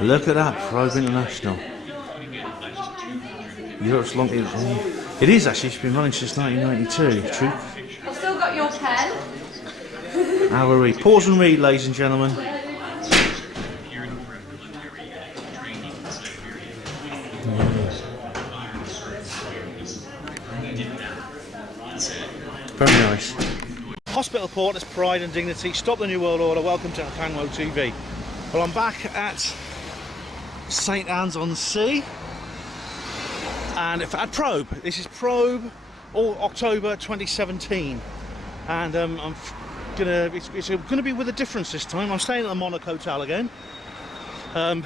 Look at that, Probe International. Europe's long. It is actually. It's been running since 1992. True. I've still got your pen. Have a read. Pause and read, ladies and gentlemen. Very nice. Hospital Porters, Pride and Dignity. Stop the New World Order. Welcome to Panwo TV. Well, I'm back at St Anne's on Sea, and at Probe. This is Probe, all October 2017, and it's gonna be with a difference this time. I'm staying at the Monarch Hotel again. I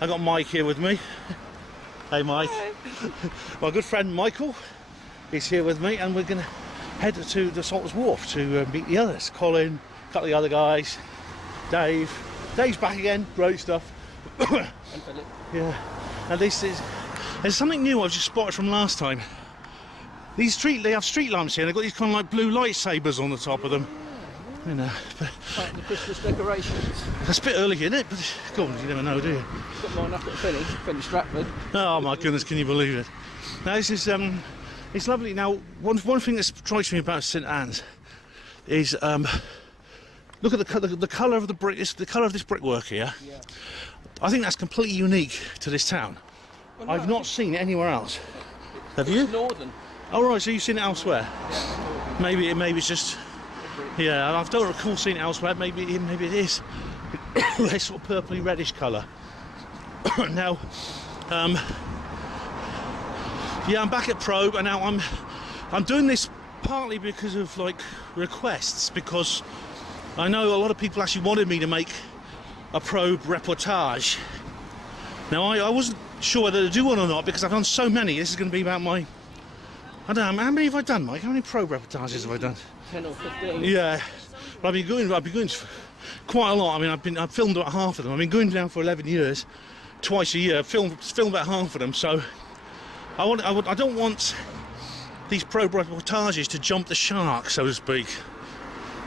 got Mike here with me. Hey, Mike. Hi. My good friend Michael is here with me, and we're gonna head to the Salters Wharf to meet the others. Colin, a couple of the other guys, Dave. Dave's back again, great stuff. Yeah, and there's something new I've just spotted from last time. They have street lamps here. They've got these kind of like blue lightsabers on the top of them. You know, but like the Christmas decorations. That's a bit early, isn't it? But God, you never know, do you? Got mine up at Finish Stratford. Oh my goodness, can you believe it? Now this is it's lovely. Now one thing that strikes me about St Anne's is look at the colour of the brick. The colour of this brickwork here. Yeah. I think that's completely unique to this town. Well, no, I've not seen it anywhere else. Have you? Northern. Oh right, so you've seen it elsewhere. Yeah. Maybe it's just. Yeah, I don't recall seeing it elsewhere. Maybe it is. This sort of purpley reddish colour. Now, yeah, I'm back at Probe, and now I'm doing this partly because of like requests, because I know a lot of people actually wanted me to make a Probe reportage. Now I wasn't sure whether to do one or not, because I've done so many. This is going to be about my, I don't know, how many have I done, Mike? How many Probe reportages have I done? 10 or 15. Yeah, but I've been going quite a lot. I mean, I've filmed about half of them. I've been going down for 11 years, twice a year. Film about half of them. So I don't want these Probe reportages to jump the shark, so to speak,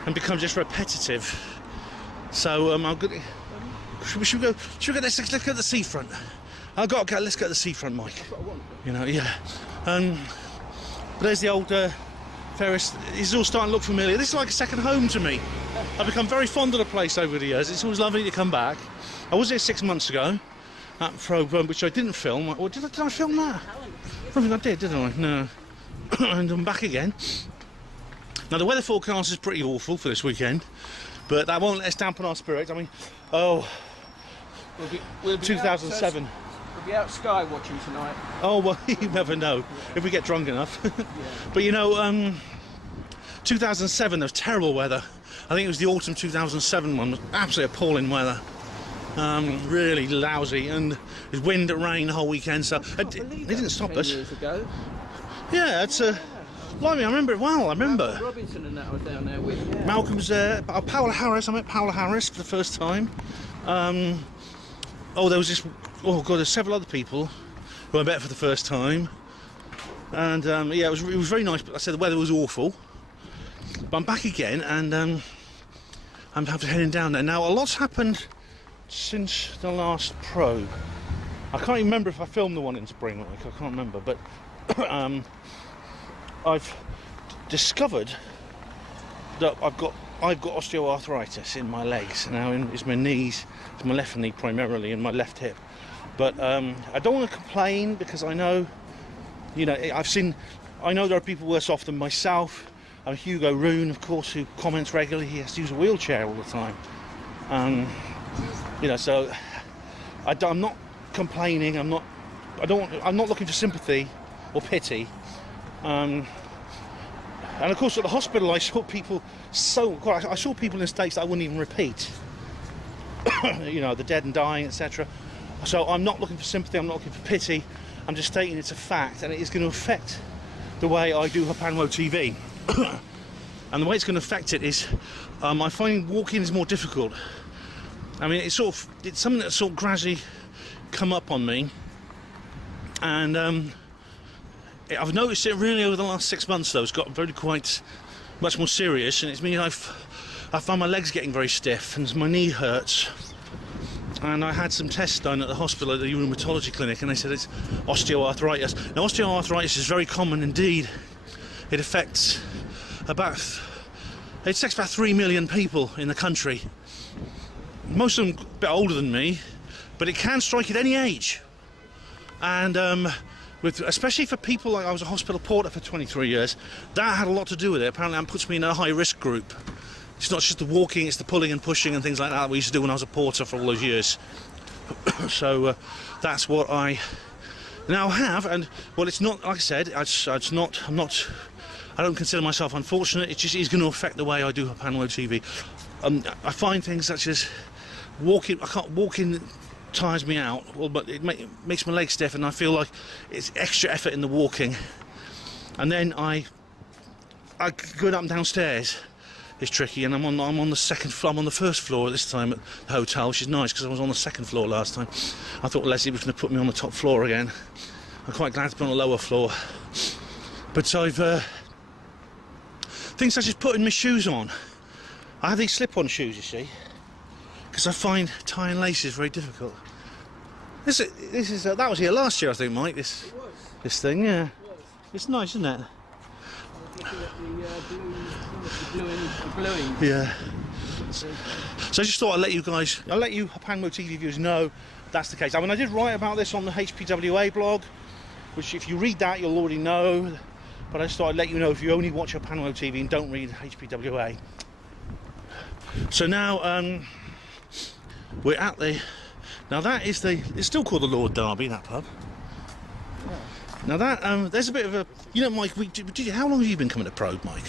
and become just repetitive. So I'm going. Should we go? Let's go to the seafront. Let's go to the seafront, Mike. That's what I want. You know, yeah. But there's the old Ferris. It's all starting to look familiar. This is like a second home to me. I've become very fond of the place over the years. It's always lovely to come back. I was there 6 months ago at Probe, which I didn't film. Or did I film that? I don't think I did, didn't I? No. And I'm back again. Now the weather forecast is pretty awful for this weekend, but that won't let us dampen our spirits. I mean, we'll be 2007. We'll be out sky watching tonight. Oh well, you never know if we get drunk enough. Yeah. But you know, 2007 there was terrible weather. I think it was the autumn 2007 one. Was absolutely appalling weather. Really lousy, and there's wind and rain the whole weekend. So it didn't stop us. Years ago. Yeah, it's blimey, I remember it well. I remember. Robinson and that was down there with. Yeah. Malcolm's there. Paola Harris. I met Paola Harris for the first time. There was this. Oh god, there's several other people who I met for the first time. And yeah, it was very nice. But I said the weather was awful. But I'm back again, and I'm heading down there now. A lot's happened since the last Probe. I can't even remember if I filmed the one in spring. Like, I can't remember, but I've discovered that I've got osteoarthritis in my legs now. It's my knees, it's my left knee primarily, and my left hip. But I don't want to complain, because I know, you know, I know there are people worse off than myself. Hugo Roon, of course, who comments regularly. He has to use a wheelchair all the time. You know, so I'm not complaining. I'm not looking for sympathy or pity. And of course, at the hospital, I saw people I saw people in states that I wouldn't even repeat. You know, the dead and dying, etc. So I'm not looking for sympathy. I'm not looking for pity. I'm just stating it's a fact, and it is going to affect the way I do Panwo TV. And the way it's going to affect it is, I find walking is more difficult. I mean, it's something that's sort of gradually come up on me, and I've noticed it really over the last 6 months. Though it's got quite much more serious, and it's meaning I find my legs getting very stiff, and my knee hurts. and I had some tests done at the hospital, at the rheumatology clinic, and they said it's osteoarthritis. Now, osteoarthritis is very common indeed. It affects about 3 million people in the country. Most of them a bit older than me, but it can strike at any age. And especially for people like I was a hospital porter for 23 years, that had a lot to do with it. Apparently, that puts me in a high risk group. It's not just the walking, it's the pulling and pushing and things like that we used to do when I was a porter for all those years. So that's what I now have, and well, it's not, like I said, I don't consider myself unfortunate. It just is going to affect the way I do Panlo TV. I find things such as walking tires me out, well, but it makes my legs stiff, and I feel like it's extra effort in the walking. And then I go up and downstairs. It's tricky, and I'm on the second floor. I'm on the first floor this time at the hotel, which is nice because I was on the second floor last time. I thought Leslie was going to put me on the top floor again. I'm quite glad to be on the lower floor. But I've things such as putting my shoes on. I have these slip-on shoes, you see, because I find tying laces very difficult. This is that was here last year, I think, Mike. This thing, yeah. It's nice, isn't it? The bluing. Yeah. So I just thought I'll let you Panlo TV viewers know that's the case. I mean, I did write about this on the HPWA blog, which if you read that you'll already know, but I just thought I'd let you know if you only watch Panlo TV and don't read HPWA. So now we're at that is it's still called the Lord Derby, that pub. Now that there's a bit of a, you know, Mike. How long have you been coming to Probe, Mike?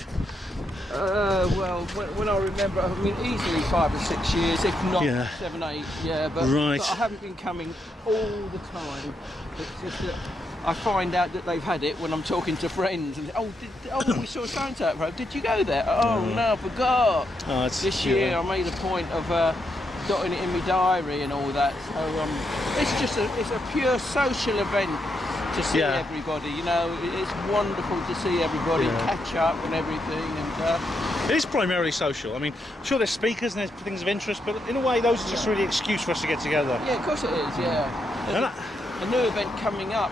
Well, when I remember, I mean, easily 5 or 6 years, if not 7, 8. Yeah, but I haven't been coming all the time. It's just that I find out that they've had it when I'm talking to friends, and we saw so-and-so at Probe. Did you go there? Oh no, I forgot. This year I made a point of dotting it in my diary and all that. So it's a pure social event. To see everybody, you know, it's wonderful to see everybody catch up and everything, and it is primarily social. I mean, sure there's speakers and there's things of interest, but in a way those are just really an excuse for us to get together. Yeah, of course it is. Yeah, there's a new event coming up,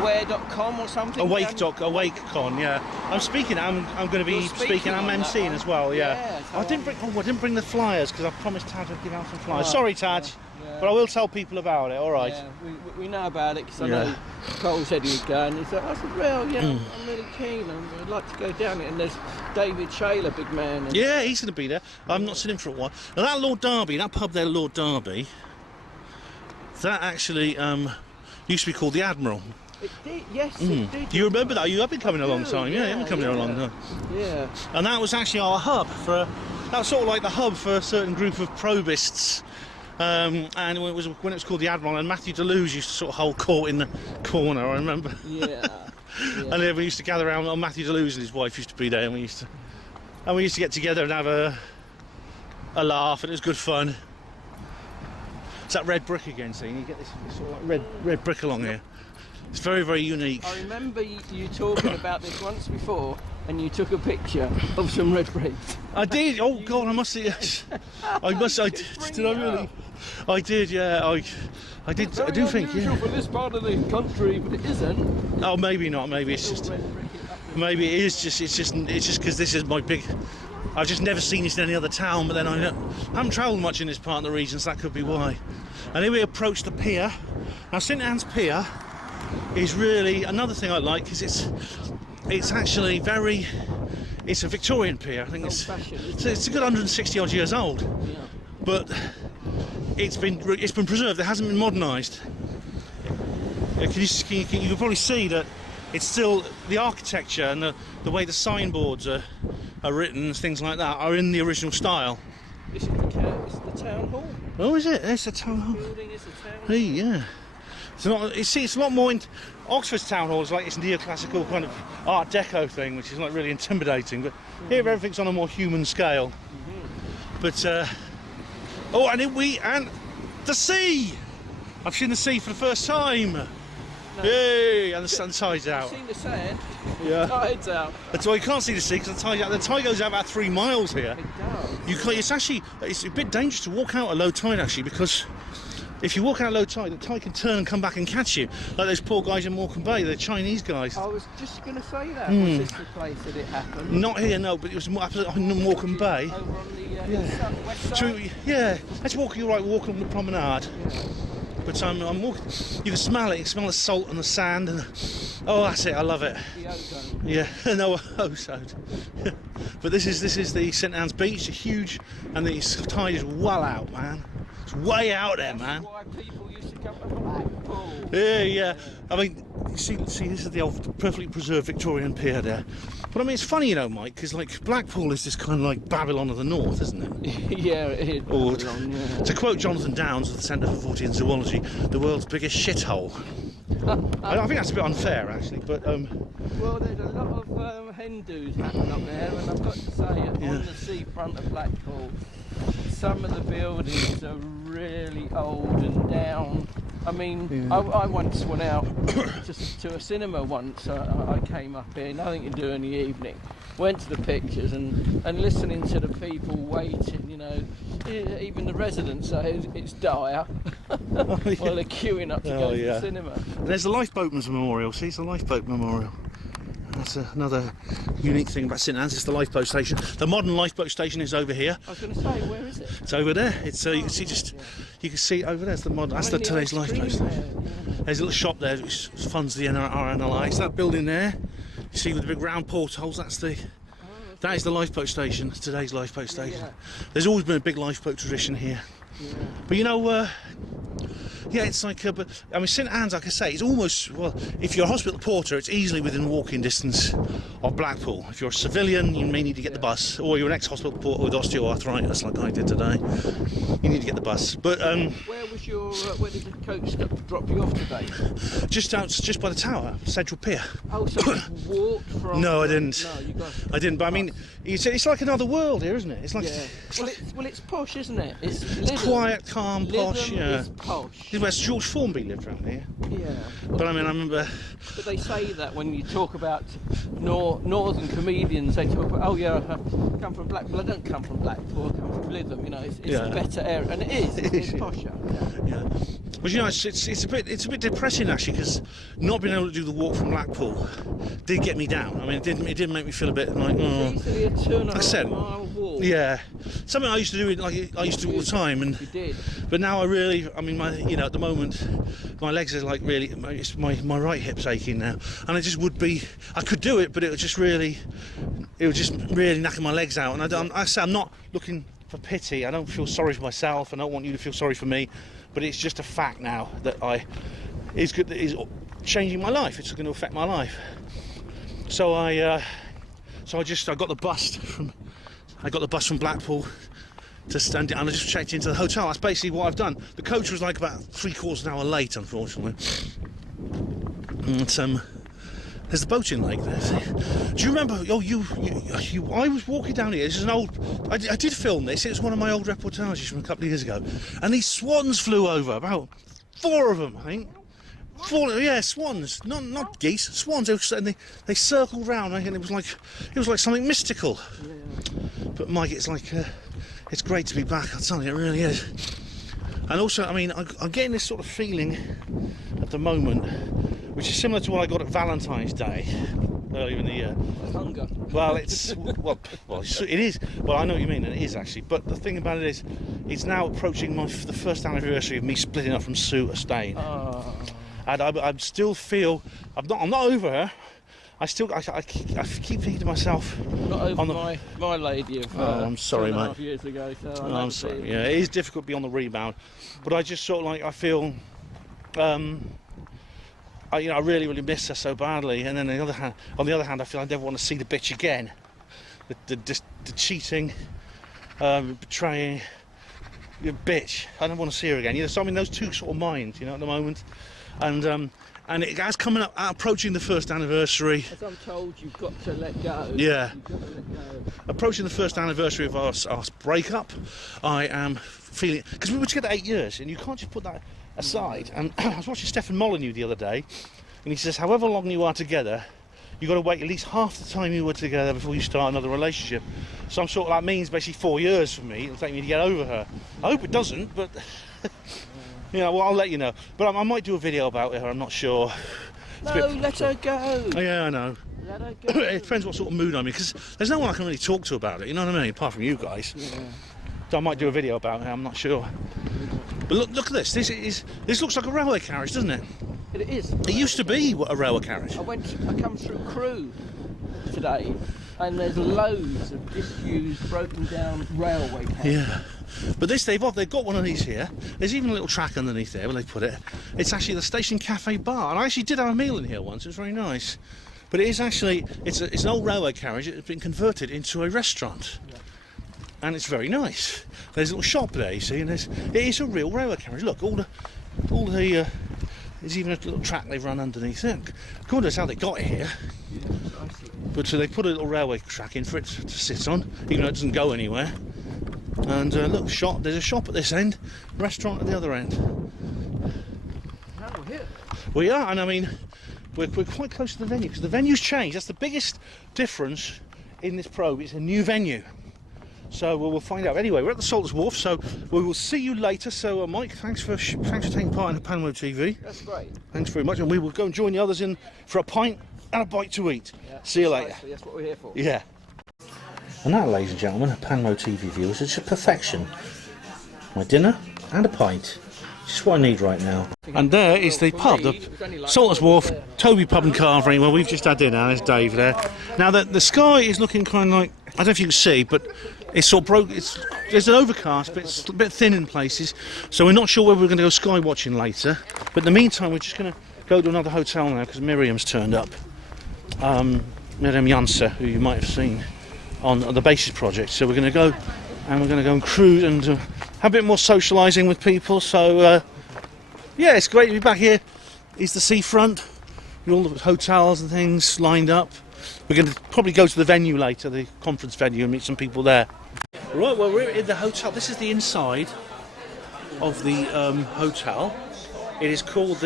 aware.com or something. AwakeCon, yeah. I'm speaking. I'm going to be speaking. I'm emceeing as well. Yeah. I didn't bring the flyers because I promised Tad I'd give out some flyers. Sorry, Tad. Yeah. But I will tell people about it, all right? Yeah, we know about it because I know Cole said he was going. He said, I said, well, I'm really keen. I'd like to go down it. And there's David Shaler, big man. Yeah, he's going to be there. I've not seen him for a while. Now, that Lord Derby, that pub there, Lord Derby, that actually used to be called the Admiral. It did, yes, it did. Do you remember that? You have been coming a long time. Yeah, you've been coming here a long time. Yeah. And that was actually our hub that was sort of like the hub for a certain group of probists. And when it was called the Admiral, and Matthew Deleuze used to sort of hold court in the corner, I remember. Yeah. And then we used to gather around. Matthew Deleuze and his wife used to be there, and we used to get together and have a laugh, and it was good fun. It's that red brick again, see? You get this sort of like red brick along here. It's very, very unique. I remember you talking about this once before, and you took a picture of some red bricks. I did. Oh God, I must. Did I really? I did. Yeah. I did. I do think. Yeah. For this part of the country, but it isn't. Oh, maybe not. Maybe it's just. Maybe it is just. It's just because this is my big. I've just never seen this in any other town. But then I haven't travelled much in this part of the region, so that could be why. And then we approached the pier. Now, St Anne's Pier is really another thing I like because it's actually very. It's a Victorian pier. I think it's a good 160 odd years old, but it's been preserved. It hasn't been modernised. You can probably see that it's still the architecture and the way the signboards are written, things like that, are in the original style. This is the town hall. Oh, is it? It's the town hall. The building is the town hall. Hey, yeah. It's a lot more. Oxford's town hall is like this neoclassical kind of Art Deco thing, which is like really intimidating. But here everything's on a more human scale. But and the sea. I've seen the sea for the first time. know. Hey, and the sun tide's out. You've seen the sand. Yeah. The tide's out. That's why you can't see the sea because the tide's out. The tide goes out about 3 miles here. It does. You can't, it's a bit dangerous to walk out at low tide actually, because if you walk out at low tide, the tide can turn and come back and catch you. Like those poor guys in Morecambe Bay, the Chinese guys. I was just going to say that. Was this the place that it happened? Not here, no, but it was in Morecambe Bay. Over on the west side? So, yeah, let's walk. You're right, walking on the promenade. But I'm walking. You can smell it. You can smell the salt and the sand, and oh, that's it. I love it. The ozone. Yeah, no ozone. But this is the St Anne's Beach. It's huge, and the tide is well out, man. It's way out there, man. That's why people used to come to Blackpool. Yeah. I mean, see, this is the old, perfectly preserved Victorian pier there. But I mean, it's funny, you know, Mike, because like Blackpool is this kind of like Babylon of the North, isn't it? Yeah, it is. Or Babylon, yeah. to quote Jonathan Downes of the Centre for Fortean Zoology, the world's biggest shithole. I think that's a bit unfair, actually, but well, there's a lot of hen-do's happening up there, and I've got to say, on the seafront of Blackpool, some of the buildings are really old and down. I mean, I once went out to a cinema once. I came up here, nothing to do in the evening. Went to the pictures and listening to the people waiting, you know. Even the residents say it's dire. Well, they're queuing up to go to the cinema. And there's the Lifeboatman's Memorial. See, it's the Lifeboat Memorial. That's another unique thing about St Anne's. It's the lifeboat station. The modern lifeboat station is over here. I was going to say, where is it? It's over there. It's you can see you can see over there. It's the modern. That's the today's lifeboat station. There's a little shop there which funds the RNLI. It's that building there. You see with the big round portholes. That is the lifeboat station. Today's lifeboat station. Yeah. There's always been a big lifeboat tradition here. Yeah. But you know. Yeah, it's like, but I mean, St Anne's, like I say, it's almost, well, if you're a hospital porter, it's easily within walking distance of Blackpool. If you're a civilian, you may need to get the bus, or you're an ex-hospital porter with osteoarthritis, like I did today. You need to get the bus. But where was your? Where did the coach drop you off today? Just by the tower, Central Pier. Oh, so you walked from? No, I didn't. No, you got. I didn't. But I mean, it's like another world here, isn't it? It's like. Yeah. It's posh, isn't it? It's quiet, calm, posh. Yeah. Is posh. Where George Formby lived around here. Yeah. But I mean, I remember. But they say that when you talk about northern comedians, they talk about, oh yeah, I come from Blackpool. I don't come from Blackpool. I come from Lytham. You know, it's a better area, and it is. It's posher. Yeah. But you know, it's a bit depressing actually, because not being able to do the walk from Blackpool did get me down. I mean, it did make me feel a bit like. It's easily a 2.5-mile walk. Yeah, something I used to do. Like I used to do all the time, and you did. But now I mean, at the moment, my legs are like really. It's my right hip's aching now, and I could do it, but it would just really knacking my legs out. And I'm not looking for pity. I don't feel sorry for myself. I don't want you to feel sorry for me. But it's just a fact now that is changing my life. It's going to affect my life. So I got the bus from Blackpool to stand it, and I just checked into the hotel. That's basically what I've done. The coach was like about 3/4 an hour late, unfortunately. And there's the boating lake there. See? Do you remember? Oh, I was walking down here. This is an old. I did film this. It was one of my old reportages from a couple of years ago. And these swans flew over. About 4 of them, I think. 4, yeah, swans. Not geese. Swans. And they circled round, and it was like something mystical. Yeah. But Mike, it's like it's great to be back. I'll tell you, it really is. And also, I mean, I'm getting this sort of feeling at the moment, which is similar to what I got at Valentine's Day earlier in the year. Hunger. Well, it is. Well, I know what you mean, and it is actually. But the thing about it is, it's now approaching the first anniversary of me splitting up from Sue Astain. And I still feel I'm not over her. I keep thinking to myself. Not over my lady of. I'm sorry, 2.5 mate. years ago. So I'm sorry. Yeah, it is difficult to be on the rebound, but I just sort of like I feel. I really, really miss her so badly, and then on the other hand, I feel I never want to see the bitch again. The cheating, betraying, bitch. I don't want to see her again. So I'm in those two sort of minds, at the moment, and it has coming up, approaching the first anniversary. As I'm told, you've got to let go. Yeah. You've got to let go. Approaching the first anniversary of our breakup, I am feeling, because we were together 8 years, and you can't just put that aside. And I was watching Stefan Molyneux the other day, And he says, however long you are together, you've got to wait at least half the time you were together before you start another relationship. So I'm sort of like, means basically 4 years for me. It'll take me to get over her. I hope it doesn't, but you know, well, I'll let you know. But I might do a video about her. I'm not sure. No, let her go. Oh, yeah, I know. Let her go. It depends what sort of mood I'm in, because there's no one I can really talk to about it. You know what I mean? Apart from you guys. Yeah. So I might do a video about her. I'm not sure. But look at this. This looks like a railway carriage, doesn't it? It is. It used to be a railway carriage. I come through Crewe today, and there's loads of disused, broken down railway carriages. Yeah. But they've got one of these here. There's even a little track underneath there where they put it. It's actually the station cafe bar, and I actually did have a meal in here once. It was very nice. But it is actually it's an old railway carriage. It's been converted into a restaurant. Yeah. And it's very nice. There's a little shop there, you see, and it is a real railway carriage. Look, all the there's even a little track they've run underneath it. God knows how they got it here. But so they put a little railway track in for it to sit on, even though it doesn't go anywhere. And look, there's a shop at this end, restaurant at the other end. Now we're here. We are, and I mean, we're quite close to the venue, because the venue's changed. That's the biggest difference in this probe. It's a new venue. So we'll find out. Anyway, we're at the Salters Wharf, so we will see you later. So Mike, thanks for taking part in the Panwo TV. That's great. Thanks very much, and we will go and join the others in for a pint and a bite to eat. Yeah, see you later. That's what we're here for. Yeah. And that, ladies and gentlemen, Panwo TV viewers, it's a perfection. My dinner and a pint. Just what I need right now. And there is the pub, the Salters Wharf, Toby Pub and Carvery, where we've just had dinner. There's Dave there. Now the sky is looking kind of like, I don't know if you can see, but it's sort of broke. There's an overcast, but it's a bit thin in places. So we're not sure whether we're going to go sky watching later. But in the meantime, we're just going to go to another hotel now, because Miriam's turned up. Miriam Janse, who you might have seen on the Basis project. So we're going to go and cruise and have a bit more socialising with people. So yeah, it's great to be back here. It's the seafront with all the hotels and things lined up. We're going to probably go to the venue later, the conference venue, and meet some people there. Right, well, we're in the hotel. This is the inside of the hotel. It is called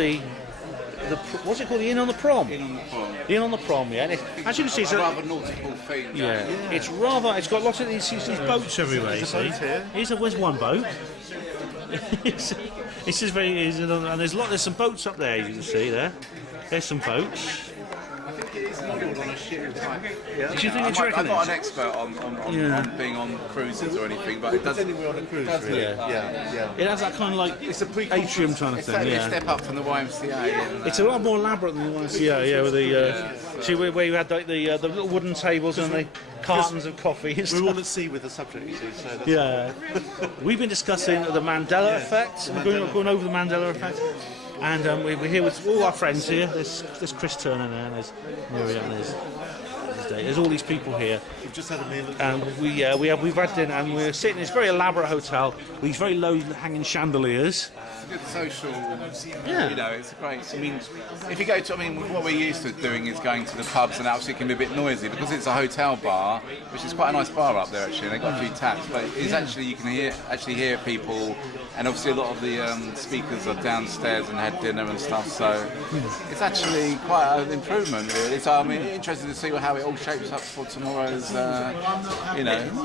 what's it called? The Inn on the Prom. Inn on the Prom. The Inn on the Prom, yeah. And as you can see, it's a rather nautical theme. Yeah. It's got lots of these boats everywhere. You see, there's one boat. It's just very easy, and there's some boats up there. You can see there. There's some boats. I think it is modelled on a ship type. Yeah. Do you think it's I'm not an expert on being on cruises or anything, but it does. Anywhere on a cruise, really. Yeah. It has that kind of like atrium kind of It's thing. certainly Yeah. a step up from the YMCA. And, It's a lot more elaborate than the YMCA, yeah. With the see where you had the little wooden tables and the cartons of coffee. And We're all at sea with the subject, you see. So that's yeah. We've been discussing the Mandela effect. We're going over the Mandela effect. And we're here with all our friends here. There's Chris Turner there, and there's Miriam, there's Dave. There's all these people here. We've just had a meal. And we've had dinner, and we're sitting in this very elaborate hotel with these very low hanging chandeliers. it's a good social. Yeah. You know, it's great. I mean, if you go to, what we're used to doing is going to the pubs, and obviously it can be a bit noisy because it's a hotel bar, which is quite a nice bar up there actually. They've got a few taps, but it's actually you can hear people. And obviously a lot of the speakers are downstairs and had dinner and stuff, so it's actually quite an improvement really. So I'm interested to see how it all shapes up for tomorrow's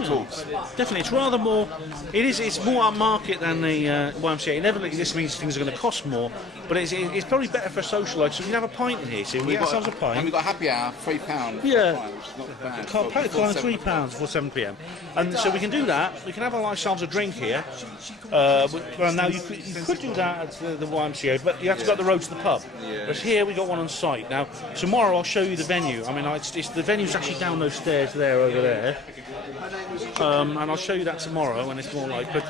talks. Definitely, it's rather more. It's more upmarket than the YMCA. Inevitably, this means things are going to cost more, but it's probably better for socialite. So we can have a pint in here. So we get ourselves a pint. And we've got happy hour, £3. Yeah, which is not bad. Can't pay £3 before 7 p.m. And so we can do that. We can have ourselves a drink here. Well, now you could do that at the YMCA, but you have to go up the road to the pub. Yeah. Whereas here we got one on site. Now tomorrow I'll show you the venue. I mean, the venue's actually down those stairs there, over there, and I'll show you that tomorrow when it's more like. But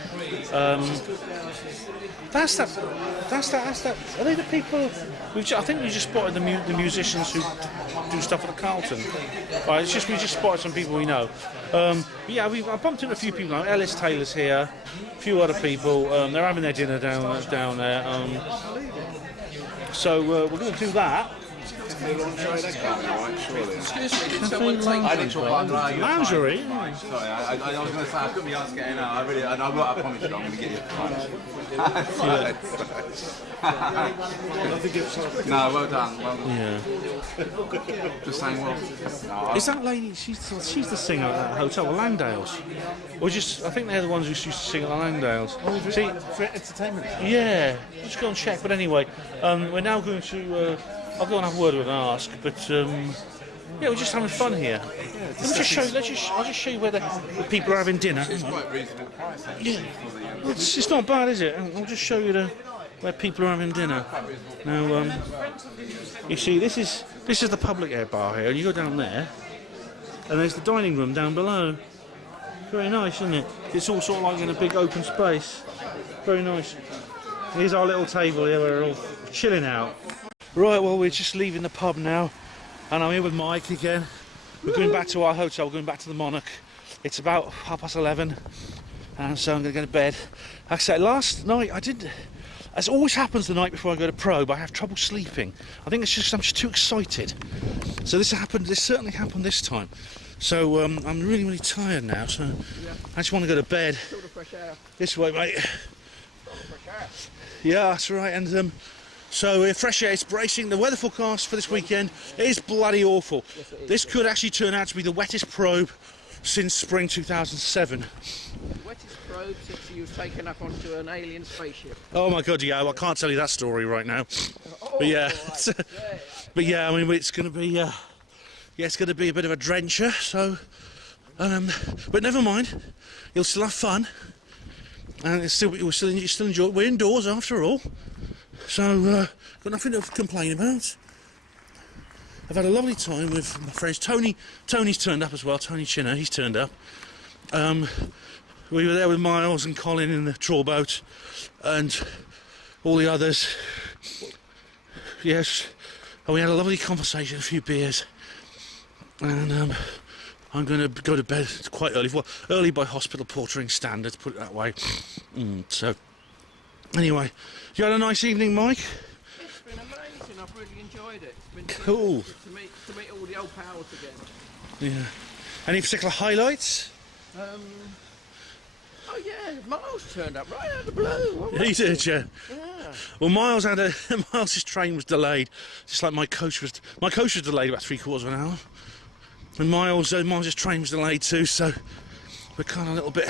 that's that. Are they the people? I think we just spotted the musicians who do stuff at the Carlton. Right, we just spotted some people we know. Yeah, I bumped into a few people. Ellis Taylor's here, a few other people. They're having their dinner down there. So we're going to do that. Excuse me, did someone take I didn't talk about Lingerie? Sorry, I was going to say I couldn't be asked getting out. I promise you, I'm going to get you a No, well done. Yeah. Just saying, well. No, Is that lady? She's the singer at that hotel, the Langdales. Or just, I think they're the ones who used to sing at the Langdales. See, For entertainment. yeah, just go and check. But anyway, we're now going to. I'll go and have a word with her and ask. But yeah, we're just having fun here. Let me just show you. I'll just show you where the people are having dinner. it's quite reasonable price. Yeah, it's not bad, is it? I'll just show you where people are having dinner. Now, you see, this is the public air bar here, and you go down there, and there's the dining room down below. Very nice, isn't it? It's all sort of like in a big open space. Very nice. Here's our little table here, where we're all chilling out. Right, well, we're just leaving the pub now, and I'm here with Mike again. We're going back to our hotel, we're going back to the Monarch. It's about 11:30, and so I'm going to go to bed. Like I said, last night I did, as always happens the night before I go to probe, I have trouble sleeping. I think it's just I'm just too excited. So this certainly happened this time. So I'm really, really tired now, so I just want to go to bed. This way, mate. Yeah, that's right, and so fresh air is bracing. The weather forecast for this weekend is bloody awful. Yes, this could actually turn out to be the wettest probe since spring 2007. Wettest probe since he was taken up onto an alien spaceship. Oh my god, yeah, well, I can't tell you that story right now. But yeah, but yeah, I mean, it's going to be, yeah, it's going to be a bit of a drencher. So, but never mind, you'll still have fun, and you'll still enjoy it. We're indoors after all. So, got nothing to complain about. I've had a lovely time with my friends. Tony's turned up as well. Tony Chinner, he's turned up. We were there with Miles and Colin in the trawl boat, and all the others. Yes, and we had a lovely conversation, a few beers, and I'm going to go to bed quite early. Well, early by hospital portering standards, put it that way. So, anyway, you had a nice evening, Mike? It's been amazing. I've really enjoyed it. It's been cool to meet all the old pals again. Yeah. Any particular highlights? Oh yeah, Miles turned up right out of the blue. He did, yeah. Yeah. Well, Miles's train was delayed, just like my coach was delayed about 3/4 of an hour, and Miles's train was delayed too. So we're kind of a little bit.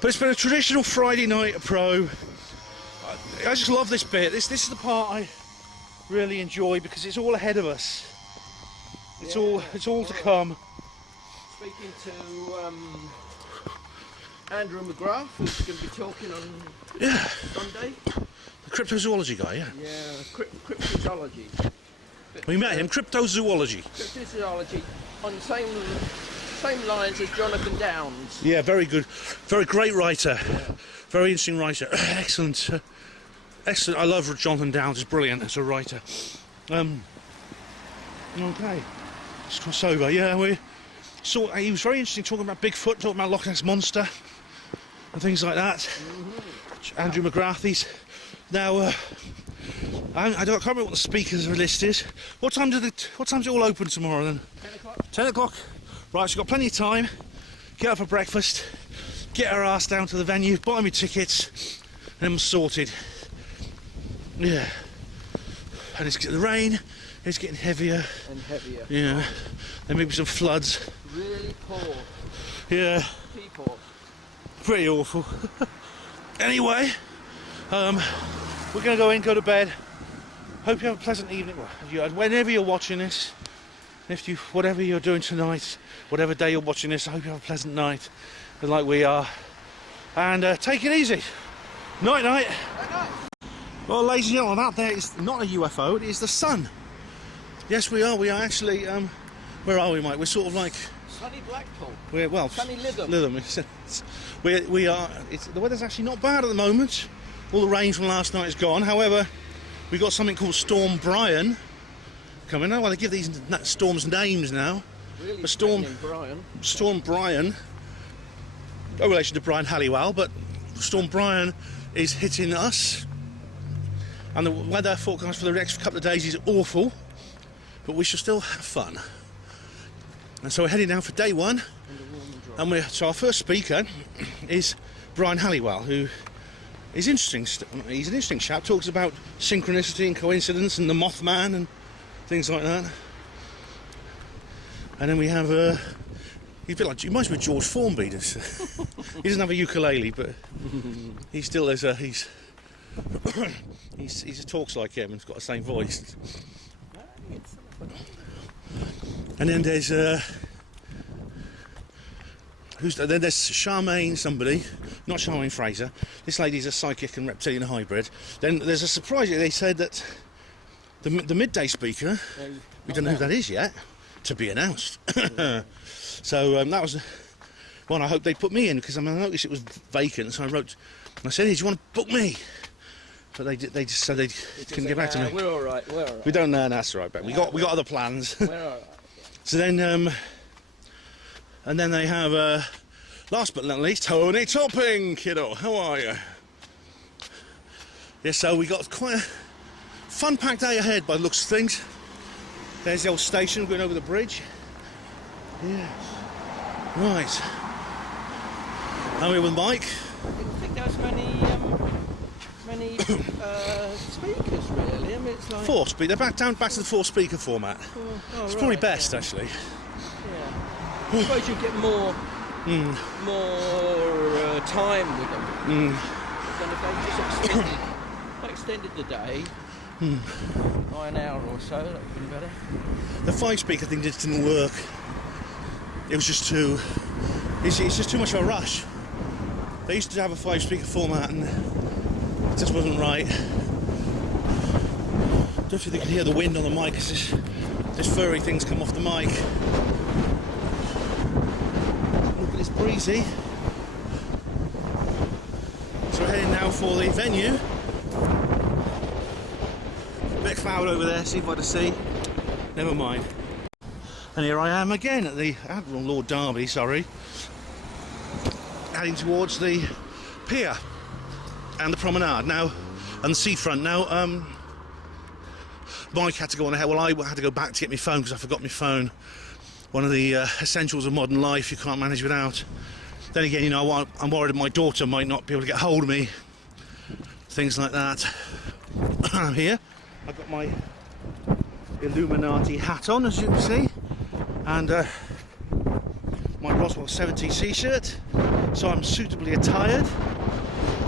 But it's been a traditional Friday night at probe. I just love this bit. This is the part I really enjoy because it's all ahead of us. It's all to come. Speaking to Andrew McGrath, who's going to be talking on Sunday. The cryptozoology guy, yeah. Yeah, cryptozoology. We met him, cryptozoology. Cryptozoology on the same lines as Jonathan Downes. Yeah, very good, very great writer, very interesting writer. Excellent, excellent. I love Jonathan Downes. He's brilliant as a writer. Okay, let's cross over. Yeah, he was very interesting talking about Bigfoot, talking about Loch Ness Monster, and things like that. Andrew McGrath. Now, I can't remember what the speakers list is. What time's it all open tomorrow then? 10 o'clock. 10 o'clock. Right, so we've got plenty of time. Get up for breakfast, get our ass down to the venue, buy me tickets, and then we're sorted. Yeah. And the rain is getting heavier. And heavier. Yeah. There may be some floods. Really poor. Yeah. People. Pretty awful. Anyway, we're going to go to bed. Hope you have a pleasant evening. Whenever you're watching this, whatever you're doing tonight, whatever day you're watching this, I hope you have a pleasant night, like we are. And take it easy. Night, night. Well, ladies and gentlemen, that there is not a UFO. It is the sun. Yes, we are. We are actually. Where are we, Mike? We're sort of like. Sunny Blackpool. Sunny Lytham. We are. The weather's actually not bad at the moment. All the rain from last night is gone. However, we've got something called Storm Brian coming. I want to give these storms names now. Really Storm Brian. No relation to Brian Halliwell, but Storm Brian is hitting us. And the weather forecast for the next couple of days is awful. but we shall still have fun. And so we're heading down for day one, and so our first speaker is Brian Halliwell, who is interesting. He's an interesting chap. Talks about synchronicity and coincidence and the Mothman and things like that. And then we have he's a bit like, he reminds me of George Formby. He doesn't have a ukulele, but he still is he just talks like him and he's got the same voice. And then there's then there's Charmaine, somebody, not Charmaine Fraser. This lady's a psychic and reptilian hybrid. Then there's a surprise. They said that the midday speaker, we don't know who that is yet, to be announced. So that was one. I hope they put me in, because I noticed it was vacant. So I said, hey, do you want to book me? But they just said they couldn't get back to me. We're all right. We don't know. That's all right. But we got other plans. We're all right. So then, and then they have, last but not least, Tony Topping, kiddo. How are you? Yeah, so we got quite a fun-packed day ahead by the looks of things. There's the old station going over the bridge. Yeah. Right. I'm here with Mike. I didn't think there was many speakers, really. I mean, it's like... Four speakers. They're back to the four-speaker format. It's probably best, yeah. actually. Yeah. I suppose you get more time with them. Than if they just extended the day by an hour or so. That would have been better. The five-speaker thing just didn't work. It was just too... It's just too much of a rush. They used to have a five-speaker format and it just wasn't right. Don't know if you can hear the wind on the mic, because this furry thing's come off the mic. Look at this breezy. So we're heading now for the venue. Bit of cloud over there, see if I can see. Never mind. And here I am again at the Admiral Lord Derby, sorry. Heading towards the pier and the promenade now, and the seafront now. Mike had to go on ahead. Well, I had to go back to get my phone because I forgot my phone. One of the essentials of modern life you can't manage without. Then again, you know, I'm worried that my daughter might not be able to get hold of me. Things like that. I'm here. I've got my Illuminati hat on, as you can see, and my Roswell 70 shirt. So I'm suitably attired,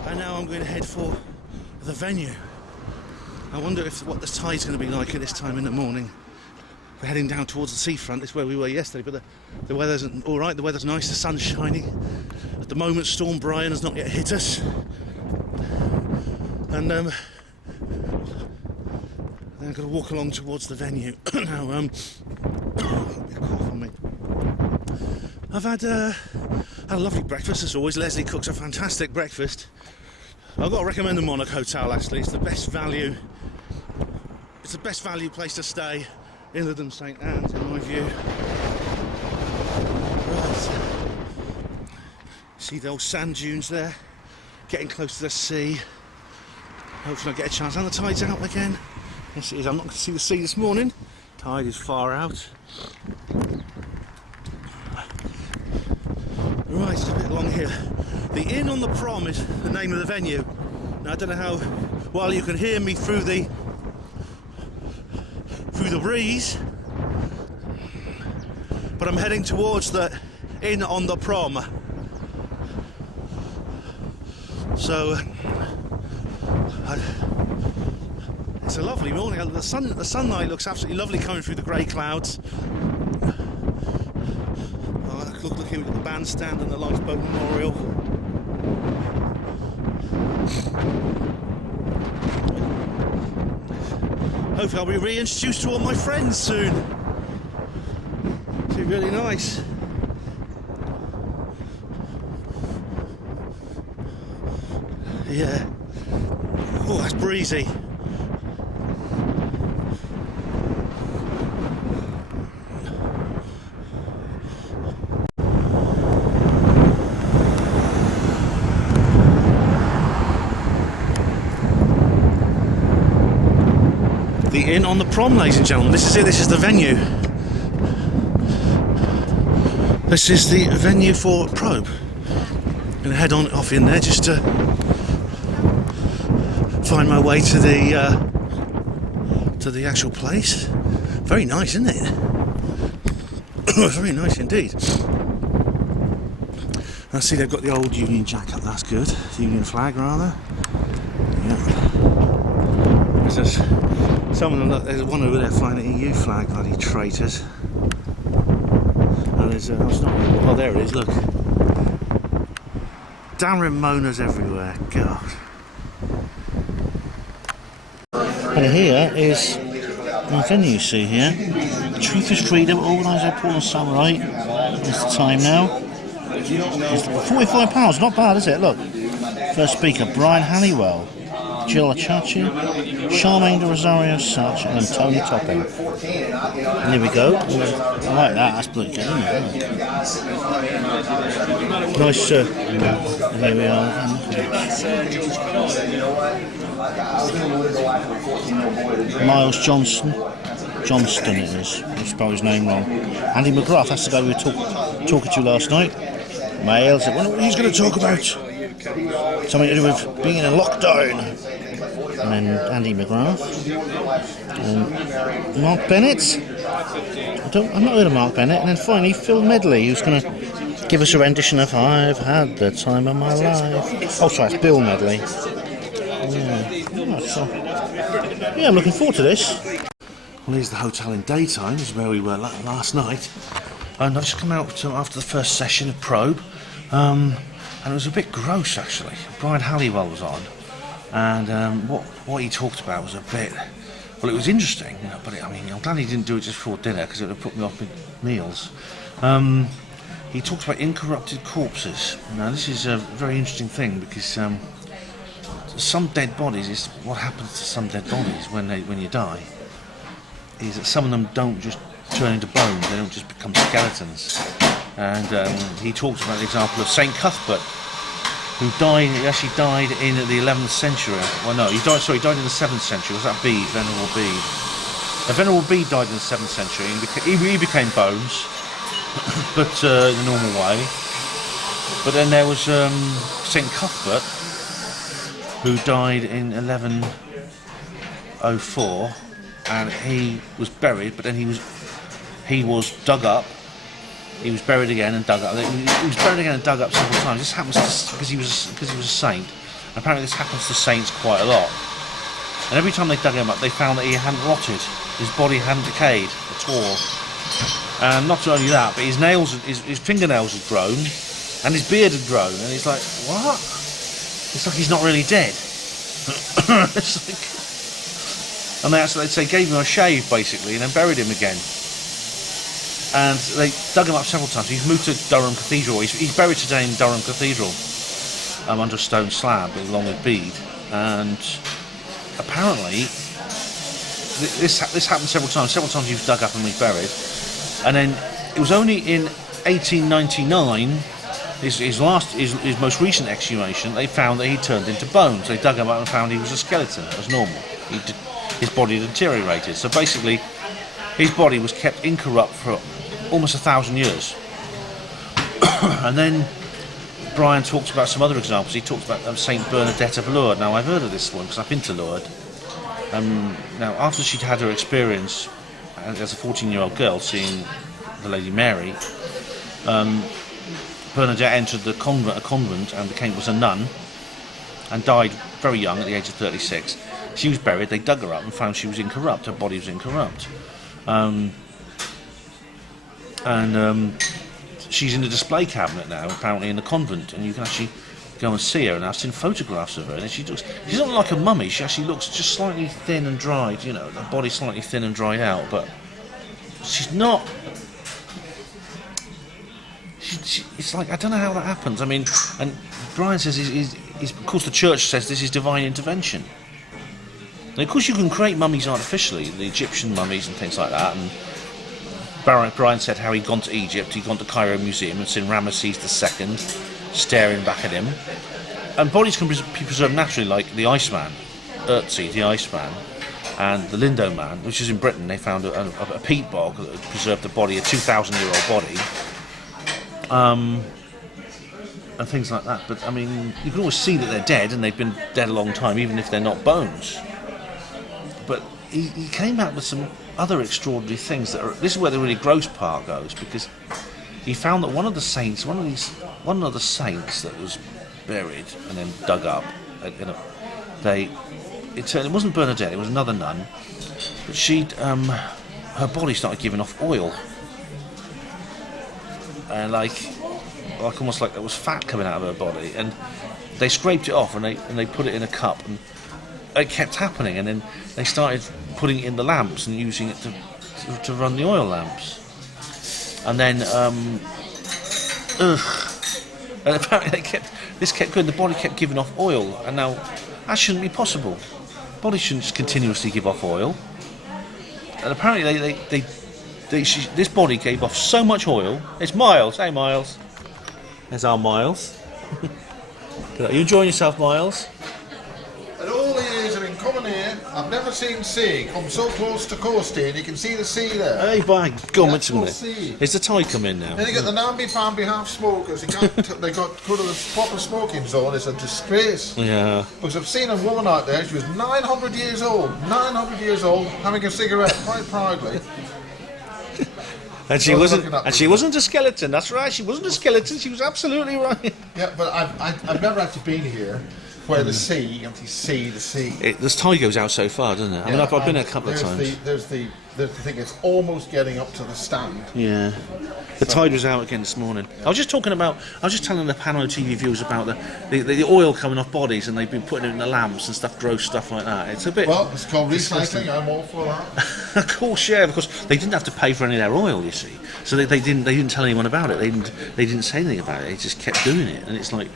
and now I'm going to head for the venue. I wonder what the tide's going to be like at this time in the morning. We're heading down towards the seafront. It's where we were yesterday, but the weather's all right. The weather's nice. The sun's shining. At the moment, Storm Brian has not yet hit us, and then I've got to walk along towards the venue. Now, a bit of cough on me. I've had a lovely breakfast as always. Leslie cooks a fantastic breakfast. I've got to recommend the Monarch Hotel, actually. It's the best value. It's the best value place to stay in London St Anne's, in my view. Right. See the old sand dunes there, getting close to the sea. Hopefully I get a chance. And the tide's out again. Yes, it is. I'm not going to see the sea this morning. Tide is far out. Right, it's a bit long here. The Inn on the Prom is the name of the venue. Now I don't know how well you can hear me through the breeze, but I'm heading towards the Inn on the Prom. So it's a lovely morning. The sunlight looks absolutely lovely coming through the grey clouds. Look here, we've got the bandstand and the lifeboat memorial. Hopefully I'll be reintroduced to all my friends soon. It'll be really nice. Yeah. Oh, that's breezy. The in on the prom, ladies and gentlemen. This is it, this is the venue. This is the venue for Probe. I'm going to head on off in there just to find my way to the actual place. Very nice, isn't it? Very nice indeed. I see they've got the old Union Jack up, that's good. Union flag, rather. Yeah. There's some of them, look, there's one over there flying the EU flag, bloody traitors. And there's, oh, it's not, oh, there it is, look. Damn Ramonas everywhere, God. And here is the venue you see here. Truth is Freedom, organised by Paul and Samurai. It's the time now. It's £45, not bad, is it? Look. First speaker, Brian Halliwell, Jill Achachi, Charmaine de Rosario Such, and then Tony Topping. And here we go. I like that, that's bloody good, isn't it? Nice, and here we are. Miles Johnston it is. I spelled his name wrong. Andy McGrath, that's the guy we were talking to last night. Miles, I wonder what he's going to talk about. Something to do with being in a lockdown. And then Andy McGrath. And Mark Bennett. I'm not heard of Mark Bennett. And then finally Phil Medley, who's going to give us a rendition of I've Had the Time of My Life. Oh, sorry, it's Bill Medley. Yeah, I'm looking forward to this. Well, here's the hotel in daytime. This is where we were last night. And I've just come out after the first session of Probe. And it was a bit gross, actually. Brian Halliwell was on. And what he talked about was a bit... Well, it was interesting, you know, but I'm glad he didn't do it just before dinner, because it would have put me off with meals. He talked about incorrupted corpses. Now, this is a very interesting thing, because some dead bodies, is what happens to some dead bodies when you die, is that some of them don't just turn into bones, they don't just become skeletons. And he talked about the example of St. Cuthbert, who died. He actually died in the 11th century. Well, no, he died in the 7th century. Was that Bede, Venerable Bede? Venerable Bede died in the 7th century, and he became bones, but the normal way. But then there was St. Cuthbert, who died in 1104, and he was buried, but then he was dug up. He was buried again and dug up. He was buried again and dug up several times. This happens because he was a saint. And apparently this happens to saints quite a lot. And every time they dug him up, they found that he hadn't rotted. His body hadn't decayed at all. And not only that, but his fingernails had grown, and his beard had grown. And he's like, what? It's like he's not really dead. It's like, and they gave him a shave basically, and then buried him again. And they dug him up several times. He's moved to Durham Cathedral. He's buried today in Durham Cathedral, under a stone slab along with Bede. And apparently, this happened several times. Several times he was dug up and reburied. And then it was only in 1899, his most recent exhumation, they found that he turned into bones. They dug him up and found he was a skeleton, as normal. His body had deteriorated. So basically, his body was kept incorrupt for almost 1,000 years. And then Brian talked about some other examples. He talked about Saint Bernadette of Lourdes. Now, I've heard of this one because I've been to Lourdes. Now, after she'd had her experience as a 14-year-old girl seeing the Lady Mary, Bernadette entered a convent and was a nun, and died very young at the age of 36. She was buried. They dug her up and found she was incorrupt. Her body was incorrupt. She's in a display cabinet now, apparently in the convent, and you can actually go and see her. And I've seen photographs of her, and she's not like a mummy. She actually looks just slightly thin and dried. You know, her body's slightly thin and dried out, but she's not. It's like, I don't know how that happens. I mean, and Brian says, of course, the church says this is divine intervention. And of course, you can create mummies artificially, the Egyptian mummies and things like that. And Brian said how he'd gone to Egypt, he'd gone to Cairo Museum and seen Ramesses II staring back at him. And bodies can be preserved naturally, like the Iceman, Ötzi, the Iceman. And the Lindo Man, which is in Britain, they found a peat bog that preserved the body, a 2,000-year-old body, and things like that. But I mean, you can always see that they're dead, and they've been dead a long time, even if they're not bones. But he came out with some other extraordinary things that are. This is where the really gross part goes, because he found that one of the saints that was buried and then dug up, it wasn't Bernadette, it was another nun, but her body started giving off oil, and almost like there was fat coming out of her body, and they scraped it off and they put it in a cup, and it kept happening, and then they started putting it in the lamps and using it to run the oil lamps, and then and apparently this kept going, the body kept giving off oil, and now that shouldn't be possible. Body shouldn't just continuously give off oil. And apparently this body gave off so much oil. It's Miles. Hey, Miles. There's our Miles. Are you enjoying yourself, Miles? In all the years I've been coming here, I've never seen sea come so close to coasting. You can see the sea there. Hey, bang. Go on, mention it. Sea. Is the tide come in now? Then you get the namby-pamby half-smokers. They got put in the proper smoking zone. It's a disgrace. Yeah. Because I've seen a woman out there, she was 900 years old, having a cigarette quite proudly. And she wasn't a skeleton. That's right. She wasn't a skeleton. She was absolutely right. Yeah, but I've never actually been here where the sea, you can see the sea. The tide goes out so far, doesn't it? I mean, I've been there a couple of times. There's the thing. It's almost getting up to the stand. Yeah. The tide was out again this morning. I was just telling the panel of TV viewers about the oil coming off bodies, and they've been putting it in the lamps and stuff, gross stuff like that. It's a bit. Well, it's called recycling. I'm all for that. Of course, yeah, because they didn't have to pay for any of their oil, you see. So they didn't tell anyone about it. They didn't say anything about it. They just kept doing it, and it's like.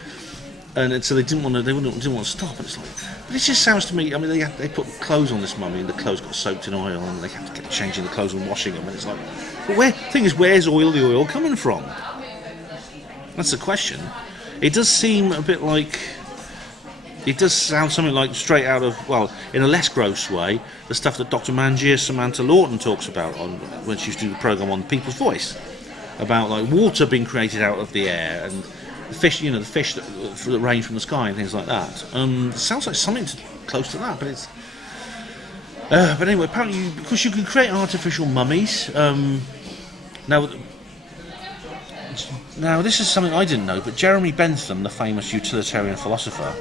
And so they didn't want to stop. And it's like, but it just sounds to me. I mean, they put clothes on this mummy, and the clothes got soaked in oil, and they have to keep changing the clothes and washing them. And it's like, but where's the oil coming from? That's the question. It does seem a bit like. It does sound something like straight out of, well, in a less gross way, the stuff that Dr. Mangia Samantha Lawton talks about when she used to do the program on People's Voice, about like water being created out of the air and. The fish that rain from the sky and things like that. It sounds like something close to that, but it's. But anyway, apparently, because you can create artificial mummies. Now, this is something I didn't know, but Jeremy Bentham, the famous utilitarian philosopher,